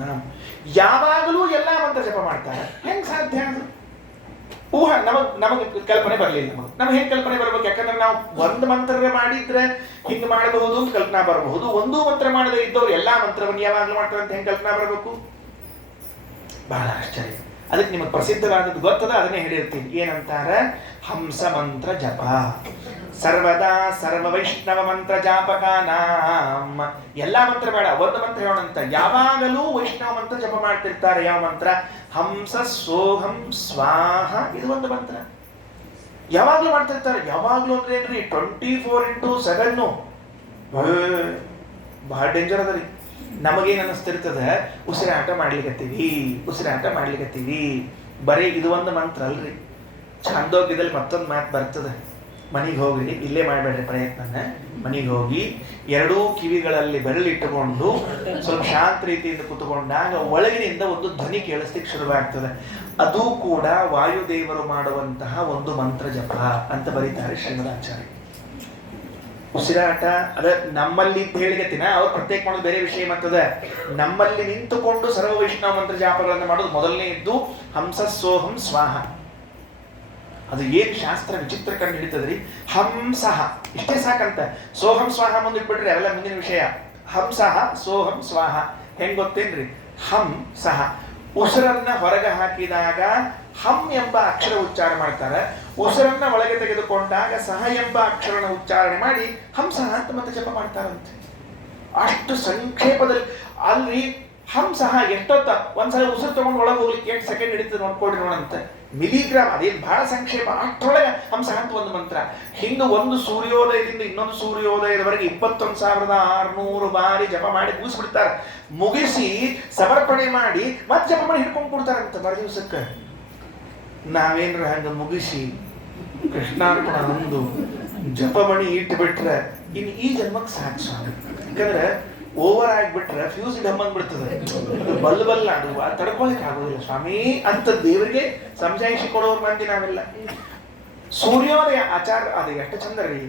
ಯಾವಾಗಲೂ ಎಲ್ಲಾ ಮಂತ್ರ ಜಪ ಮಾಡ್ತಾರೆ. ಹೆಂಗ್ ಸಾಧ್ಯ ಅದು? ನಮಗೆ ಕಲ್ಪನೆ ಬರಲಿಲ್ಲ. ನಮಗೆ ಹೆಂಗ್ ಕಲ್ಪನೆ ಬರ್ಬೇಕು? ಯಾಕಂದ್ರೆ ನಾವು ಒಂದು ಮಂತ್ರ ಮಾಡಿದ್ರೆ ಹಿಂಗ್ ಮಾಡಬಹುದು ಅಂತ ಕಲ್ಪನಾ ಬರಬಹುದು. ಒಂದು ಮಂತ್ರ ಮಾಡದೇ ಇದ್ದವ್ರು ಎಲ್ಲಾ ಮಂತ್ರವನ್ನು ಯಾವಾಗಲೂ ಮಾಡ್ತಾರೆ ಅಂತ ಹೆಂಗ್ ಕಲ್ಪನಾ ಬರಬೇಕು? ಬಹಳ ಆಶ್ಚರ್ಯ. ಅದಕ್ಕೆ ನಿಮಗೆ ಪ್ರಸಿದ್ಧವಾದದ್ದು ಗೊತ್ತದ, ಅದನ್ನೇ ಹೇಳಿರ್ತೀನಿ. ಏನಂತಾರ? ಹಂಸ ಮಂತ್ರ ಜಪ. ಸರ್ವದಾ ಸರ್ವ ವೈಷ್ಣವ ಮಂತ್ರ ಜಾಪಕಾನಾಂ. ಎಲ್ಲಾ ಮಂತ್ರ ಬೇಡ, ಒಂದು ಮಂತ್ರ ಹೇಳೋಣಂತ. ಯಾವಾಗಲೂ ವೈಷ್ಣವ ಮಂತ್ರ ಜಪ ಮಾಡ್ತಿರ್ತಾರೆ. ಯಾವ ಮಂತ್ರ? ಹಂಸ ಸೋಹಂ ಸ್ವಾಹ. ಇದು ಒಂದು ಮಂತ್ರ ಯಾವಾಗ್ಲೂ ಮಾಡ್ತಿರ್ತಾರೆ. ಯಾವಾಗ್ಲೂ ಅಂದ್ರೆ ಏನ್ರಿ? 24x7. ಬಹಳ ಡೇಂಜರ್ ಅದ ರೀ. ನಮಗೇನ್ ಅನಿಸ್ತಿರ್ತದ? ಉಸಿರಾಟ ಮಾಡ್ಲಿಕತ್ತೀವಿ. ಬರೀ ಇದು ಒಂದು ಮಂತ್ರ ಅಲ್ರಿ. ಛಾಂದೋಗ್ಯದಲ್ಲಿ ಮತ್ತೊಂದು ಮಾತು ಬರ್ತದೆ. ಮನೆಗೆ ಹೋಗ್ರಿ, ಇಲ್ಲೇ ಮಾಡಬೇಡ್ರಿ ಪ್ರಯತ್ನನ. ಮನೆಗೆ ಹೋಗಿ ಎರಡೂ ಕಿವಿಗಳಲ್ಲಿ ಬೆರಳಿಟ್ಟುಕೊಂಡು ಸ್ವಲ್ಪ ಶಾಂತ ರೀತಿಯಿಂದ ಕೂತ್ಕೊಂಡಾಗ ಒಳಗಿನಿಂದ ಒಂದು ಧ್ವನಿ ಕೇಳಿಸ್ಲಿಕ್ಕೆ ಶುರುವಾಗ್ತದೆ. ಅದು ಕೂಡ ವಾಯುದೇವರು ಮಾಡುವಂತಹ ಒಂದು ಮಂತ್ರ ಜಪ ಅಂತ ಬರೀತಾರೆ ಶ್ರೀಮದಾಚಾರ್ಯ. ಉಸಿರಾಟ ಅದ ನಮ್ಮಲ್ಲಿ ಹೇಳಿಗತ್ತಿನ ಅವ್ರು ಪ್ರತ್ಯೇಕ ಮಾಡೋದು ಬೇರೆ ವಿಷಯ ಮತ್ತದ. ನಮ್ಮಲ್ಲಿ ನಿಂತುಕೊಂಡು ಸರ್ವ ವೈಷ್ಣವ ಮಂತ್ರ ಜಾಪಗಳನ್ನು ಮಾಡೋದು ಮೊದಲನೇ ಇದ್ದು ಹಂಸ ಸೋಹಂ ಸ್ವಾಹ. ಅದು ಏನ್ ಶಾಸ್ತ್ರ ವಿಚಿತ್ರ ಕಂಡು ಹಿಡಿತದ್ರಿ. ಹಂಸಃ ಇಷ್ಟೇ ಸಾಕಂತ. ಸೋಹಂ ಸ್ವಾಹ ಮುಂದಿಟ್ಬಿಟ್ರಿ ಅವೆಲ್ಲ ಮುಂದಿನ ವಿಷಯ. ಹಂಸಃ ಸೋಹಂ ಸ್ವಾಹ ಹೆಂಗ್ ಗೊತ್ತೇನ್ರಿ? ಹಂಸಃ ಉಸಿರನ್ನ ಹೊರಗೆ ಹಾಕಿದಾಗ ಹಂ ಎಂಬ ಅಕ್ಷರ ಉಚ್ಚಾರ ಮಾಡ್ತಾರೆ. ಉಸಿರನ್ನ ಒಳಗೆ ತೆಗೆದುಕೊಂಡಾಗ ಸಹ ಎಂಬ ಅಕ್ಷರನ ಉಚ್ಚಾರಣೆ ಮಾಡಿ ಹಂಸಃ ಅಂತ ಮತ್ತೆ ಜಪ ಮಾಡ್ತಾರಂತೆ. ಅಷ್ಟು ಸಂಕ್ಷೇಪದಲ್ಲಿ ಅಲ್ರಿ. ಹಂಸಃ ಎಷ್ಟೊತ್ತ ಒಂದ್ಸಲ ಉಸಿರು ತಗೊಂಡು ಒಳಗೆ ಹೋಗ್ಲಿಕ್ಕೆ 8 ಸೆಕೆಂಡ್ ಹಿಡಿತದೆ ನೋಡ್ಕೊಡ್ರಿ ನೋಡಂತೆ. ಮಿಲಿಗ್ರಾಮ್, ಅದೇನು ಬಹಳ ಸಂಕ್ಷೇಪ. ಅಷ್ಟರೊಳಗೆ ಹಂಸಃ ಅಂತ ಒಂದು ಮಂತ್ರ. ಹಿಂಗೆ ಒಂದು ಸೂರ್ಯೋದಯದಿಂದ ಇನ್ನೊಂದು ಸೂರ್ಯೋದಯದವರೆಗೆ 21,600 ಬಾರಿ ಜಪ ಮಾಡಿ ಮುಗಿಸ್ಬಿಡ್ತಾರೆ. ಮುಗಿಸಿ ಸಮರ್ಪಣೆ ಮಾಡಿ ಮತ್ತೆ ಜಪ ಮಾಡಿ ಹಿಡ್ಕೊಂಡು ಕೊಡ್ತಾರಂತ ಮರುದಿವ್ಸಕ್ಕೆ. ನಾವೇನ್ರ ಹಂಗ ಮುಗಿಸಿ ಕೃಷ್ಣಾರ್ಪಣ ಒಂದು ಜಪಮಣಿ ಇಟ್ಟು ಬಿಟ್ರೆ ಇನ್ನು ಈ ಜನ್ಮಕ್ಕೆ ಸಾಕು ಸ್ವಾಮಿ. ಯಾಕಂದ್ರೆ ಓವರ್ ಆಗಿಬಿಟ್ರೆ ಫ್ಯೂಸ್ ಡಮ್ಮಂದ್ಬಿಡ್ತದೆ. ಅದು ಬಲ್ಲ ಅದು ತಡ್ಕೊಳಿಕ್ ಆಗೋದಿಲ್ಲ ಸ್ವಾಮಿ ಅಂತ ದೇವರಿಗೆ ಸಮಜಾಯಿಷಿ ಕೊಡೋರ್ ಮಂದಿ ನಾವೆಲ್ಲ. ಸೂರ್ಯೋದಯ ಆಚಾರ ಅದು ಎಷ್ಟು ಚಂದ ರೀ.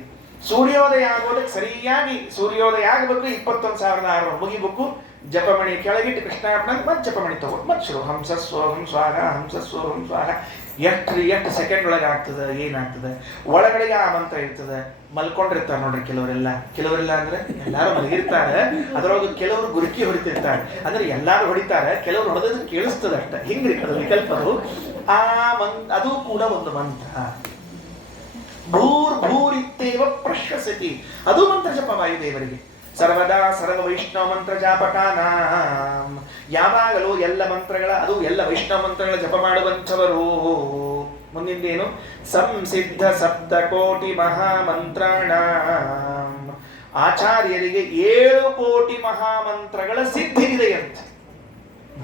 ಸೂರ್ಯೋದಯ ಆಗೋದಕ್ಕೆ ಸರಿಯಾಗಿ ಸೂರ್ಯೋದಯ ಆಗಬೇಕು 21,600 ಮುಗಿಬೇಕು. ಜಪಮಣಿ ಕೆಳಗಿಟ್ಟು ಕೃಷ್ಣಾರ್ಪಣ ಮತ್ತೆ ಜಪಮಣಿ ತಗೊಂಡು ಮತ್ತೆ ಶುರು ಹಂಸ ಸ್ವೋಹಂ ಸ್ವಾಹ ಹಂಸ ಸ್ವೋಹಂ ಸ್ವಾಹ. ಎಷ್ಟು ಸೆಕೆಂಡ್ ಒಳಗೆ ಆಗ್ತದೆ, ಏನಾಗ್ತದೆ ಒಳಗಡೆಗೆ ಆ ಮಂತ್ರ ಇರ್ತದೆ. ಮಲ್ಕೊಂಡಿರ್ತಾರೆ ನೋಡ್ರಿ ಕೆಲವರೆಲ್ಲ ಅಂದ್ರೆ ಎಲ್ಲಾರು ಮಲಗಿರ್ತಾರೆ. ಅದರೊಳಗೆ ಕೆಲವರು ಗುರುಕಿ ಹೊಡಿತಿರ್ತಾರೆ. ಅಂದ್ರೆ ಎಲ್ಲಾರು ಹೊಡಿತಾರೆ, ಕೆಲವರು ಹೊಡೆದ ಕೇಳಿಸ್ತದೆ ಅಷ್ಟ. ಹಿಂಗ್ರಿ ಅದು ವಿಕಲ್ಪದು. ಅದು ಕೂಡ ಒಂದು ಮಂತ್ರ. ಭೂರಿತ್ತೇವ ಪ್ರಶ್ವಸತಿ, ಅದು ಮಂತ್ರ ಜಪ ವಾಯುದೇವರಿಗೆ. ಸರ್ವದಾ ಸರ್ವ ವೈಷ್ಣವ ಮಂತ್ರ ಜಾಪಕಾನ, ಯಾವಾಗಲೂ ಎಲ್ಲ ಮಂತ್ರಗಳ, ಅದು ಎಲ್ಲ ವೈಷ್ಣವ ಮಂತ್ರಗಳ ಜಪ ಮಾಡುವಂಥವರು. ಮುಂದಿಂದೇನು? ಸಂಸಿದ್ಧ ಸಪ್ತಕೋಟಿ ಮಹಾಮಂತ್ರಾಣ, ಆಚಾರ್ಯರಿಗೆ 7 ಕೋಟಿ ಮಹಾಮಂತ್ರಗಳ ಸಿದ್ಧಿ ಇದೆಯಂತೆ.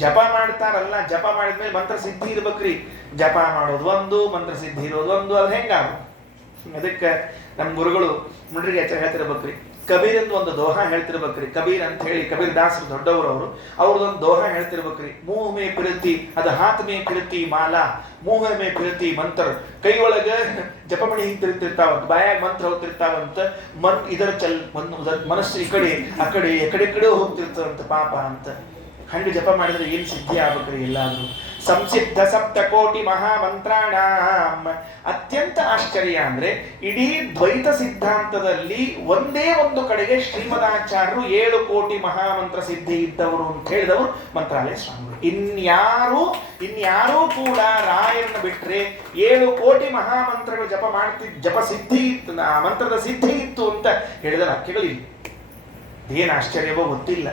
ಜಪ ಮಾಡ್ತಾರಲ್ಲ, ಜಪ ಮಾಡಿದ್ಮೇಲೆ ಮಂತ್ರ ಸಿದ್ಧಿ ಇರ್ಬೇಕ್ರಿ. ಜಪ ಮಾಡೋದು ಒಂದು, ಮಂತ್ರ ಸಿದ್ಧಿ ಇರೋದು ಒಂದು, ಅದು ಹೆಂಗಾಗ? ಅದಕ್ಕೆ ನಮ್ಮ ಗುರುಗಳು ಮುಂಡ್ರಿಗೆ ಆಚಾರ ಹೇಳ್ತಿರ್ಬೇಕ್ರಿ. ಕಬೀರ್ ಅಂತ ಒಂದು ದೋಹ ಹೇಳ್ತಿರ್ಬೇಕ್ರಿ. ಕಬೀರ್ ಅಂತ ಹೇಳಿ ಕಬೀರ್ ದಾಸರು ದೊಡ್ಡವರು, ಅವ್ರದೊಂದು ದೋಹ ಹೇಳ್ತಿರ್ಬೇಕ್ರಿ. ಮೂಹ ಮೇ ಪಿರತಿ ಅದು ಹಾತ್ ಮೇ ಪಿರತಿ ಮಾಲಾ, ಮೂಹ ಮೇ ಪಿರತಿ ಮಂತ್ರ. ಕೈ ಒಳಗ ಜಪಮಣಿ ಹಿಂಗ್ ತಿರುಗ್ತಿರ್ತಾವಂತ, ಬಾಯಾಗ ಮಂತ್ರ ಹೋಗ್ತಿರ್ತಾವಂತ, ಇದರ ಮನಸ್ಸು ಈ ಕಡೆ ಆ ಕಡೆ ಎಕಡೆ ಹೋಗ್ತಿರ್ತದಂತ ಪಾಪ ಅಂತ. ಹಂಗೆ ಜಪ ಮಾಡಿದ್ರೆ ಏನ್ ಸಿದ್ಧಿ ಆಗ್ಬೇಕ್ರಿ ಎಲ್ಲಾದ್ರೂ. ಸಂಸಿದ್ಧ ಸಪ್ತಕೋಟಿ ಮಹಾಮಂತ್ರಾಣ. ಅತ್ಯಂತ ಆಶ್ಚರ್ಯ ಅಂದ್ರೆ ಇಡೀ ದ್ವೈತ ಸಿದ್ಧಾಂತದಲ್ಲಿ ಒಂದೇ ಒಂದು ಕಡೆಗೆ ಶ್ರೀಮದಾಚಾರ್ಯರು 7 ಕೋಟಿ ಮಹಾಮಂತ್ರ ಸಿದ್ಧಿ ಇದ್ದವರು ಅಂತ ಹೇಳಿದವರು ಮಂತ್ರಾಲಯ ಸ್ವಾಮಿಗಳು. ಇನ್ಯಾರೂ ಕೂಡ ರಾಯರನ್ನು ಬಿಟ್ರೆ 7 ಕೋಟಿ ಮಹಾಮಂತ್ರಗಳು ಜಪ ಸಿದ್ಧಿ ಇತ್ತು, ಮಂತ್ರದ ಸಿದ್ಧಿ ಇತ್ತು ಅಂತ ಹೇಳಿದ ವಾಕ್ಯಗಳಿಲ್ಲ. ಏನ್ ಆಶ್ಚರ್ಯವೋ ಗೊತ್ತಿಲ್ಲ.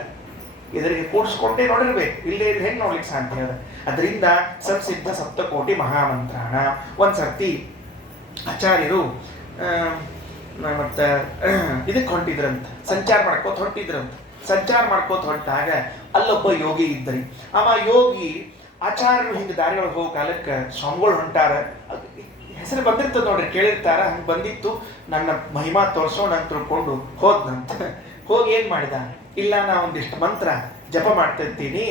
ಇದರಿಗೆ ಕೂಡಿಸ್ಕೊಂಡೇ ನೋಡಿರ್ಬೇಕು, ಇಲ್ಲೇ ಇದ್ರೆ ಹೆಂಗೆ ನೋಡ್ಲಿಕ್ಕೆ ಸಾಧ್ಯ ಅದ. ಅದರಿಂದ ಸಂಸಿದ್ಧ ಸಪ್ತಕೋಟಿ ಮಹಾಮಂತ್ರಾಣ. ಒಂದ್ಸರ್ತಿ ಆಚಾರ್ಯರು ಮತ್ತೆ ಇದಕ್ಕೆ ಹೊಂಟಿದ್ರಂತ, ಸಂಚಾರ ಮಾಡ್ಕೋತ ಹೊಂಟಾಗ ಅಲ್ಲೊಬ್ಬ ಯೋಗಿ ಇದ್ರಿ. ಅವ ಯೋಗಿ ಆಚಾರ್ಯರು ಹಿಂಗೆ ದಾರಿಯೊಳಗೆ ಹೋಗೋ ಕಾಲಕ್ಕೆ ಸ್ವಾಮಿಗಳು ಹೊಂಟಾರ, ಹೆಸರು ಬಂದಿರ್ತದ ನೋಡ್ರಿ, ಕೇಳಿರ್ತಾರ. ಹಂಗೆ ಬಂದಿತ್ತು, ನನ್ನ ಮಹಿಮಾ ತೋರಿಸೋಣ ಅಂತ ತಿಳ್ಕೊಂಡು ಹೋದ್ನಂತ. ಹೋಗಿ ಏನ್ ಮಾಡಿದ? ಇಲ್ಲ, ನಾ ಒಂದಿಷ್ಟು ಮಂತ್ರ ಜಪ ಮಾಡ್ತಾ ಇರ್ತೀನಿ,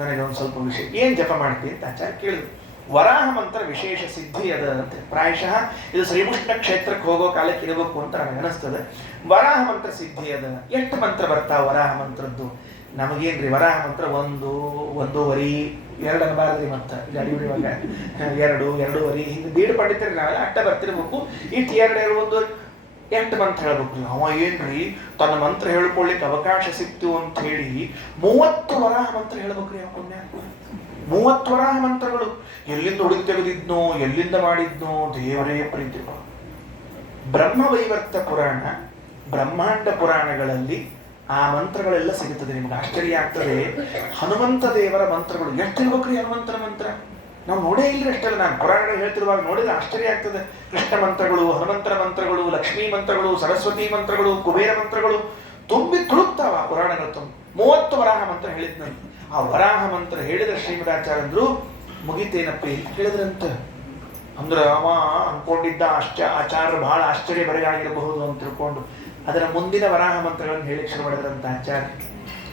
ನನಗೆ ಒಂದು ಸ್ವಲ್ಪ ವಿಷಯ, ಏನ್ ಜಪ ಮಾಡ್ತೀನಿ ಅಂತ ಆಚಾರ್ಯ ಕೇಳಿದ್ರು. ವರಾಹ ಮಂತ್ರ ವಿಶೇಷ ಸಿದ್ಧಿ ಅದ ಅಂತ. ಪ್ರಾಯಶಃ ಇದು ಶ್ರೀಕೃಷ್ಣ ಕ್ಷೇತ್ರಕ್ಕೆ ಹೋಗೋ ಕಾಲಕ್ಕೆ ಇರಬೇಕು ಅಂತ ನನಗೆ ಅನಿಸ್ತದೆ. ವರಾಹ ಮಂತ್ರ ಸಿದ್ಧಿ ಅದ. ಎಷ್ಟು ಮಂತ್ರ ಬರ್ತಾವ ವರಾಹ ಮಂತ್ರದ್ದು? ನಮಗೇನ್ರಿ ವರಾಹ ಮಂತ್ರ 1, 1.5, 2 ಅನ್ಬಾರ್ದ್ರಿ. ಮತ್ತ ಗಾಡಿ ಬಿಡುವಾಗ 2, 2.5 ಹಿಂಗೆ ಬೀಡು ಪಂಡಿತರಿ ನಾವೆಲ್ಲ ಅಡ್ಡ ಬರ್ತಿರ್ಬೇಕು. ಇಟ್ಟು 2, 1 8 ಮಂತ್ರ ಹೇಳ್ಬೇಕ್ರಿ. ಅವ ಏನ್ರಿ ತನ್ನ ಮಂತ್ರ ಹೇಳ್ಕೊಳ್ಳಿಕ್ಕೆ ಅವಕಾಶ ಸಿಕ್ತು ಅಂತ ಹೇಳಿ 30 ವರಾಹ ಮಂತ್ರ ಹೇಳ್ಬೇಕ್ರಿ. ಅವನ್ನ 30 ವರಾಹ ಮಂತ್ರಗಳು ಎಲ್ಲಿಂದ ಹುಡುಕಿ ತೆಗೆದಿದ್ನೋ, ಎಲ್ಲಿಂದ ಮಾಡಿದ್ನೋ ದೇವರೇ ಪ್ರೀತಿ. ಬ್ರಹ್ಮವೈವರ್ತ ಪುರಾಣ, ಬ್ರಹ್ಮಾಂಡ ಪುರಾಣಗಳಲ್ಲಿ ಆ ಮಂತ್ರಗಳೆಲ್ಲ ಸಿಗುತ್ತದೆ. ನಿಮ್ಗೆ ಆಶ್ಚರ್ಯ ಆಗ್ತದೆ. ಹನುಮಂತ ದೇವರ ಮಂತ್ರಗಳು ಎಷ್ಟಿರ್ಬೇಕ್ರಿ? ಹನುಮಂತನ ಮಂತ್ರ ನಾವು ನೋಡೇ ಇಲ್ರಿ ಅಷ್ಟೆಲ್ಲ. ನಾನು ಪುರಾಣಗಳು ಹೇಳ್ತಿರುವಾಗ ನೋಡಿದ್ರೆ ಆಶ್ಚರ್ಯ ಆಗ್ತದೆ. ಕೃಷ್ಣ ಮಂತ್ರಗಳು, ಹನುಮಂತರ ಮಂತ್ರಗಳು, ಲಕ್ಷ್ಮೀ ಮಂತ್ರಗಳು, ಸರಸ್ವತಿ ಮಂತ್ರಗಳು, ಕುಬೇರ ಮಂತ್ರಗಳು ತುಂಬಿ ತುಳುಕ್ತಾವ ಪುರಾಣಗಳು. 30 ವರಾಹ ಮಂತ್ರ ಹೇಳಿದ್ನಂತ. ಆ ವರಾಹ ಮಂತ್ರ ಹೇಳಿದ ಶ್ರೀಮದಾಚಾರ್ಯರು ಮುಗಿತೇನಪ್ಪ ಇಲ್ಲಿ ಕೇಳಿದ್ರಂತ. ಅಂದ್ರೆ ಅವ ಅನ್ಕೊಂಡಿದ್ದ ಆಚಾರ್ಯರು ಬಹಳ ಆಶ್ಚರ್ಯ ಬರೆಯಾಗಿರಬಹುದು ಅಂತ ತಿಳ್ಕೊಂಡು ಅದರ ಮುಂದಿನ ವರಾಹ ಮಂತ್ರಗಳನ್ನು ಹೇಳಿ ಶುರು ಮಾಡಿದ್ರಂತ ಆಚಾರ್ಯ.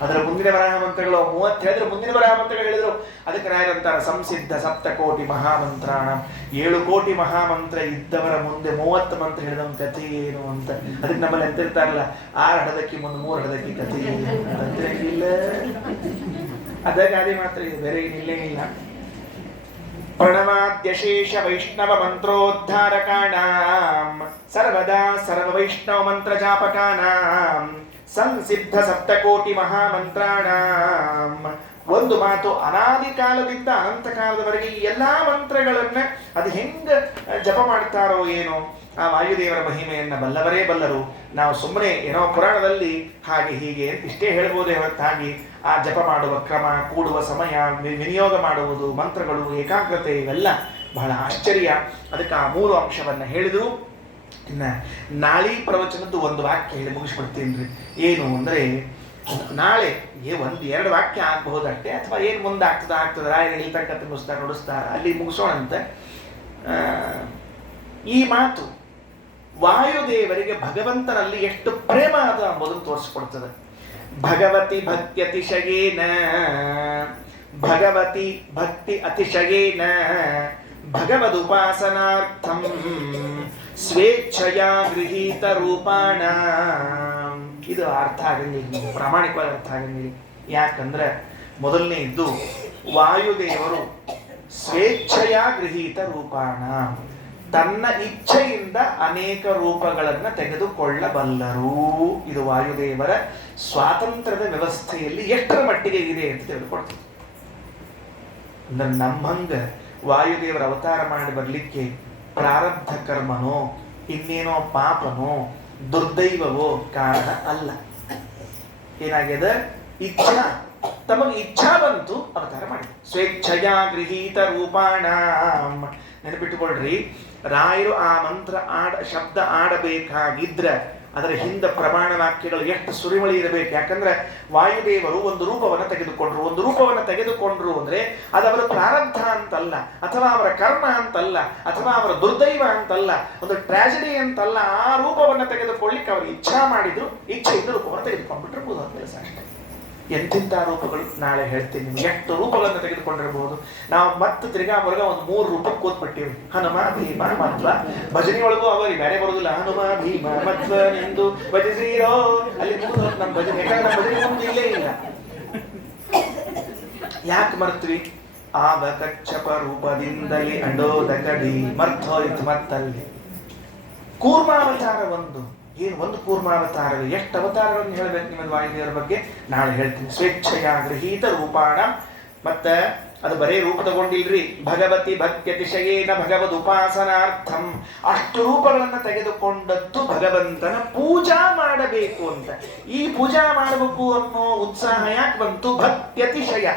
ಅದರ ಮುಂದಿನ ವರಾಹ ಮಂತ್ರಗಳು 30 ಹೇಳಿದ್ರು, ಮುಂದಿನ ವರಾಹ ಮಂತ್ರಗಳು ಹೇಳಿದ್ರು. ಅದಕ್ಕೆ ರಾಯರಂತಾರ ಸಂಸಿದ್ಧ ಸಪ್ತಕೋಟಿ ಮಹಾಮಂತ್ರಾಣ. 7 ಕೋಟಿ ಮಹಾಮಂತ್ರ ಇದ್ದವರ ಮುಂದೆ 30 ಮಂತ್ರ ಹೇಳಿದವನ ಕಥೆ ಏನು ಅಂತ. ಅದಕ್ಕೆ ನಮ್ಮಲ್ಲಿ ಅಂತಿರ್ತಾರಲ್ಲ, 6 ಹಡದಕ್ಕಿ ಮುಂದೆ 3 ಹಡದಕ್ಕಿ ಕಥೆ ಇಲ್ಲ. ಅದಕ್ಕಾದಿ ಮಾತ್ರ ಇದು, ಬೇರೆ ಏನಿಲ್ಲೇ ಇಲ್ಲ. ಪ್ರಣವಾದ್ಯಶೇಷ ವೈಷ್ಣವ ಮಂತ್ರೋದ್ಧಾರಕಾಣಾಂ ಸರ್ವದಾ ಸರ್ವ ವೈಷ್ಣವ ಮಂತ್ರ ಜಾಪಕಾನಾಂ ಸಂಸಿದ್ಧ ಸಪ್ತಕೋಟಿ ಮಹಾಮಂತ್ರಾಣಾಂ. ಒಂದು ಮಾತು, ಅನಾದಿ ಕಾಲದಿಂದ ಅನಂತ ಕಾಲದವರೆಗೆ ಈ ಎಲ್ಲಾ ಮಂತ್ರಗಳನ್ನ ಅದು ಹೆಂಗ ಜಪ ಮಾಡ್ತಾರೋ ಏನೋ, ಆ ವಾಯುದೇವರ ಮಹಿಮೆಯನ್ನ ಬಲ್ಲವರೇ ಬಲ್ಲರು. ನಾವು ಸುಮ್ಮನೆ ಏನೋ ಪುರಾಣದಲ್ಲಿ ಹಾಗೆ ಹೀಗೆ ಅಂತ ಇಷ್ಟೇ ಹೇಳ್ಬೋದೇ ಹೊರತಾಗಿ ಆ ಜಪ ಮಾಡುವ ಕ್ರಮ, ಕೂಡುವ ಸಮಯ, ವಿನಿಯೋಗ ಮಾಡುವುದು, ಮಂತ್ರಗಳು, ಏಕಾಗ್ರತೆ ಇವೆಲ್ಲ ಬಹಳ ಆಶ್ಚರ್ಯ. ಅದಕ್ಕೆ ಆ 3 ಅಂಶವನ್ನ ಹೇಳಿದ್ರು. ಇನ್ನ ನಾಳಿ ಪ್ರವಚನದ್ದು ಒಂದು ವಾಕ್ಯ ಹೇಳಿ ಮುಗಿಸ್ಬಿಡ್ತೀನಿ. ಏನು ಅಂದ್ರೆ, ನಾಳೆ 1-2 ವಾಕ್ಯ ಆಗಬಹುದಷ್ಟೇ, ಅಥವಾ ಏನು ಮುಂದೆ ಆಗ್ತದ ರಾಯರು ಹೇಳ್ತಕ್ಕಂಥ ನುಡಿಸ್ತಾರ ಅಲ್ಲಿ ಮುಗಿಸೋಣಂತ. ಈ ಮಾತು ವಾಯುದೇವರಿಗೆ ಭಗವಂತನಲ್ಲಿ ಎಷ್ಟು ಪ್ರೇಮ ಅದ ಎಂಬುದನ್ನು ತೋರಿಸ್ಕೊಡ್ತದೆ. ಭಗವತಿ ಭಕ್ತಿ ಅತಿಶಯೇನ, ಭಗವತಿ ಭಕ್ತಿ ಅತಿಶಯೇನ ಭಗವದುಪಾಸನಾರ್ಥಂ ಸ್ವೇಚ್ಛೆಯ ಗೃಹೀತ ರೂಪಾಣ. ಇದು ಅರ್ಥ ಆಗಂಗಿಲ್ಲ, ಪ್ರಾಮಾಣಿಕವಾಗಿ ಅರ್ಥ ಆಗಂಗಿಲ್ಲ. ಯಾಕಂದ್ರೆ ಮೊದಲನೇ ಇದ್ದು ವಾಯುದೇವರು ಸ್ವೇಚ್ಛೆಯ ಗೃಹೀತ ರೂಪಾಣ, ತನ್ನ ಇಚ್ಛೆಯಿಂದ ಅನೇಕ ರೂಪಗಳನ್ನ ತೆಗೆದುಕೊಳ್ಳಬಲ್ಲರು. ಇದು ವಾಯುದೇವರ ಸ್ವಾತಂತ್ರ್ಯದ ವ್ಯವಸ್ಥೆಯಲ್ಲಿ ಎಷ್ಟರ ಮಟ್ಟಿಗೆ ಇದೆ ಅಂತ ತಿಳಿದುಕೊಡ್ತೀವಿ. ಅಂದ್ರೆ ನಮ್ಮಂಗ ವಾಯುದೇವರ ಅವತಾರ ಮಾಡಿ ಬರ್ಲಿಕ್ಕೆ ಪ್ರಾರಬ್ಧ ಕರ್ಮನೋ ಇನ್ನೇನೋ ಪಾಪನೋ ದುರ್ದೈವವೋ ಕಾರಣ ಅಲ್ಲ. ಏನಾಗ್ಯದ ಇಚ್ಛಾ, ತಮಗೆ ಇಚ್ಛಾ ಬಂತು ಅವತಾರ ಮಾಡಿ. ಸ್ವೇಚ್ಛಯ ಗೃಹೀತ ರೂಪಾಣ. ನೆನಪಿಟ್ಟುಕೊಳ್ರಿ, ರಾಯರು ಆ ಮಂತ್ರ ಶಬ್ದ ಆಡಬೇಕಾಗಿದ್ರ ಅದರ ಹಿಂದ ಪ್ರಮಾಣ ವಾಕ್ಯಗಳು ಎಷ್ಟು ಸುರಿಮಳಿ ಇರಬೇಕು. ಯಾಕಂದ್ರೆ ವಾಯುದೇವರು ಒಂದು ರೂಪವನ್ನು ತೆಗೆದುಕೊಂಡ್ರು ಅಂದ್ರೆ ಅದು ಅವರ ಪ್ರಾರಬ್ಧ ಅಂತಲ್ಲ, ಅಥವಾ ಅವರ ಕರ್ಮ ಅಂತಲ್ಲ, ಅಥವಾ ಅವರ ದುರ್ದೈವ ಅಂತಲ್ಲ, ಒಂದು ಟ್ರಾಜಿಡಿ ಅಂತಲ್ಲ. ಆ ರೂಪವನ್ನು ತೆಗೆದುಕೊಳ್ಳಿಕ್ಕೆ ಅವರು ಇಚ್ಛಾ ಮಾಡಿದ್ರು, ಇಚ್ಛೆಯಿಂದ ರೂಪವನ್ನು ತೆಗೆದುಕೊಂಡ್ಬಿಟ್ಟಿರ್ಬೋದು. ಅದು ಕೆಲಸ ಅಷ್ಟೇ. ಎಂತಿಂಥ ರೂಪಗಳು ನಾಳೆ ಹೇಳ್ತೀನಿ ನಿಮ್ಗೆ. ಎಷ್ಟು ರೂಪಗಳನ್ನು ತೆಗೆದುಕೊಂಡಿರಬಹುದು. ನಾವು ಮತ್ತೆ ತಿರ್ಗಾ ಮುರುಗ ಒಂದು 3 ರೂಪಕ್ಕೆ ಕೂತ್ಬಿಟ್ಟಿವಿ. ಹನುಮ, ಭೀಮ, ಮಧ್ವ. ಭಜನೆ ಒಳಗೂ ಅವರಿಗೆ ಬೇರೆ ಬರುದಿಲ್ಲ. ಹನುಮ, ಭೀಮ, ಮಧ್ವ ಎಂದು ಭಜಿಸಿರೋ ಅಲ್ಲಿ ನಮ್ಮ ಭಜನೆ. ಯಾಕಂದ್ರೆ ನಮ್ಮ ಭಜನೆ ಮುಂದೆ ಇಲ್ಲೇ ಇಲ್ಲ. ಯಾಕೆ ಮರ್ತ್ವಿ? ಆವ ಕಚ್ಚಪ ರೂಪದಿಂದಲೇ ಅಂಡೋದಕಡಿ ಮರ್ತೋಯ್ತು. ಮತ್ತಲ್ಲಿ ಕೂರ್ಮಾವತಾರ ಒಂದು ಕೂರ್ಮಾವತಾರವೇ. ಎಷ್ಟು ಅವತಾರಗಳನ್ನು ಹೇಳಬೇಕು ನಿಮ್ಮದು ವಾಯುದೇವರ ಬಗ್ಗೆ ನಾಳೆ ಹೇಳ್ತೀನಿ. ಸ್ವೇಚ್ಛೆಯ ಗೃಹೀತ ರೂಪಾಣ. ಮತ್ತೆ ಅದು ಬರೇ ರೂಪ ತಗೊಂಡಿಲ್ರಿ. ಭಗವತಿ ಭಕ್ತ್ಯತಿಶಯೇನ ಭಗವದ್ ಉಪಾಸನಾರ್ಥಂ. ಅಷ್ಟು ರೂಪಗಳನ್ನು ತೆಗೆದುಕೊಂಡದ್ದು ಭಗವಂತನ ಪೂಜಾ ಮಾಡಬೇಕು ಅಂತ. ಈ ಪೂಜಾ ಮಾಡಬೇಕು ಅನ್ನೋ ಉತ್ಸಾಹ ಯಾಕೆ ಬಂತು? ಭಕ್ತ್ಯತಿಶಯ.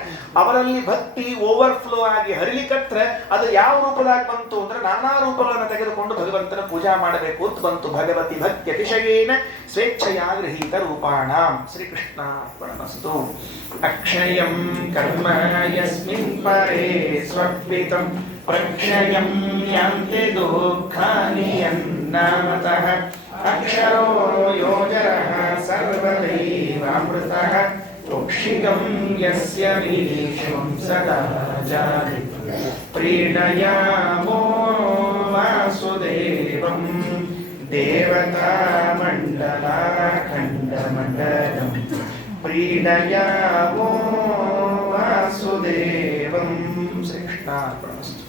ಅವರಲ್ಲಿ ಭಕ್ತಿ ಓವರ್ಫ್ಲೋ ಆಗಿ ಹರಿಲಿಕತ್ರ ಅದು ಯಾವ ರೂಪದಾಗ ಬಂತು ಅಂದ್ರೆ ನಾನಾ ರೂಪಗಳನ್ನು ತೆಗೆದುಕೊಂಡು ಭಗವಂತನ ಪೂಜಾ ಮಾಡಬೇಕು ಅಂತ ಬಂತು. ಭಗವತಿ ಭಕ್ತ್ಯತಿಶಯೇನ ಸ್ವೇಚ್ಛೆಯ ಗೃಹೀತ ರೂಪಾಣ. ಶ್ರೀಕೃಷ್ಣಾರ್ಪಣಮಸ್ತು. ಅಕ್ಷಯಂ ಕರ್ಮ ಯಸ್ಮಿನ್ ಪರೇ ಸ್ವರ್ಪಿತಂ ಪ್ರಕ್ಷಯಂ ಯಾಂತೆ ದುಃಖಾನಿ ಯನ್ನಾಮತಃ. ಅಕ್ಷರೋ ಯೋಜರಃ ಸರ್ವದೈವಾಮೃತಃ ತೋಕ್ಷಿಗಂ ಯಸ್ಯ ವಿಶ್ವಂ ಸದಾ ಜಾತಿ. ಪ್ರೀಣಯಾಮೋ ವಾಸುದೇವಂ ದೇವತಾ ಮಂಡಲಾಖಂಡಮಂಡಲಂ. ಪ್ರೀಣಯಾಮೋ ವಾಸುದೇವಂ. ಶ್ರೀಕೃಷ್ಣಾರ್ಪಣಮಸ್ತು.